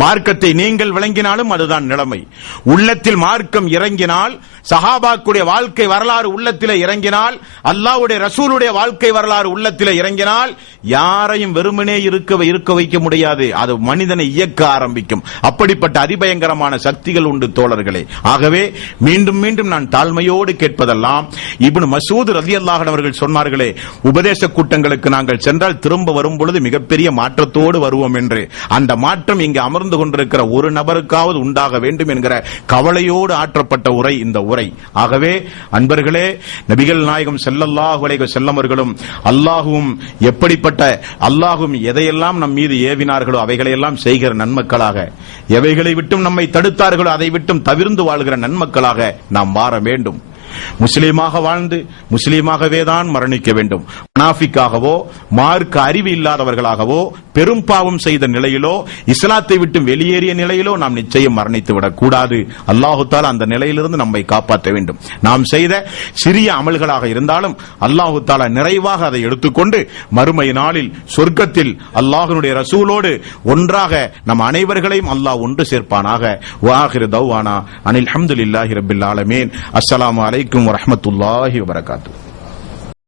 மார்க்கத்தை நீங்கள் விளங்கினாலும் அதுதான் நிலைமை. உள்ளத்தில் மார்க்கம் இறங்கினால், சஹாபாக்குடைய வாழ்க்கை வரலாறு உள்ளத்திலே இறங்கினால், அல்லாஹ்வுடைய ரசூலுடைய வாழ்க்கை வரலாறு உள்ளத்திலே இறங்கினால் யாரையும் வெறுமனே இருக்க வைக்க முடியாது. அது மனிதனை இயக்க ஆரம்பிக்கும். அப்படிப்பட்ட அதிபயங்கரமான சக்திகள் உண்டு தோழர்களே. ஆகவே மீண்டும் மீண்டும் நான் தாழ்மையோடு கேட்பதெல்லாம், இப்னு மஸ்ஊத் ரலியல்லாஹு அன்ஹு அவர்கள் சொன்னார்களே, உபதேச கூட்டங்களுக்கு நாங்கள் சென்றால் திரும்ப வரும் பொழுது மிகப்பெரிய மாற்றத்தோடு வருவோம் என்று. அந்த மாற்றம் இங்கு அமர்ந்து கொண்டிருக்கிற ஒரு நபருக்காவது உண்டாக வேண்டும் என்கிற கவலையோடு ஆற்றப்பட்ட உரை இந்த உரை. ஆகவே அன்பர்களே, நபிகள் நாயகம் ஸல்லல்லாஹு அலைஹி வஸல்லம் அவர்களும் அல்லாஹ்வும் அல்லாஹ்வும் எதையெல்லாம் நம் மீது ஏவினார்களோ அவைகளையெல்லாம் செய்கிற நன்மக்களாக, எவைகளை விட்டும் நம்மை தடுத்தார்களோ அதை விட்டும் தவிர்ந்து வாழ்கிற நன்மக்களாக நாம் மாற வேண்டும். முஸ்லீமாக வாழ்ந்து முஸ்லீமாகவே தான் மரணிக்க வேண்டும். முனாஃபிக்காகவோ மார்க்க அறிவு இல்லாதவர்களாகவோ பெரும் பாவம் செய்த நிலையிலோ இஸ்லாத்தை விட்டு வெளியேறிய நிலையிலோ நாம் நிச்சயம் மரணித்து விடக் கூடாது. அல்லாஹு தஆலா அந்த நிலையிலிருந்து நம்மை காப்பாற்ற வேண்டும். நாம் செய்த சிறிய அமல்களாக இருந்தாலும் அல்லாஹு தஆலா நிறைவாக அதை எடுத்துக்கொண்டு மறுமை நாளில் சொர்க்கத்தில் அல்லாஹ்வுடைய ரசூலோடு ஒன்றாக நம் அனைவர்களையும் அல்லாஹ் ஒன்று சேர்ப்பானாக. வாஹிரு தௌவானா அனில் ஹம்துலில்லாஹி ரப்பில் ஆலமீன். அஸ்ஸலாமு அலைக்கும் வரஹ்மத்துல்லாஹி வபரகாத்துஹு.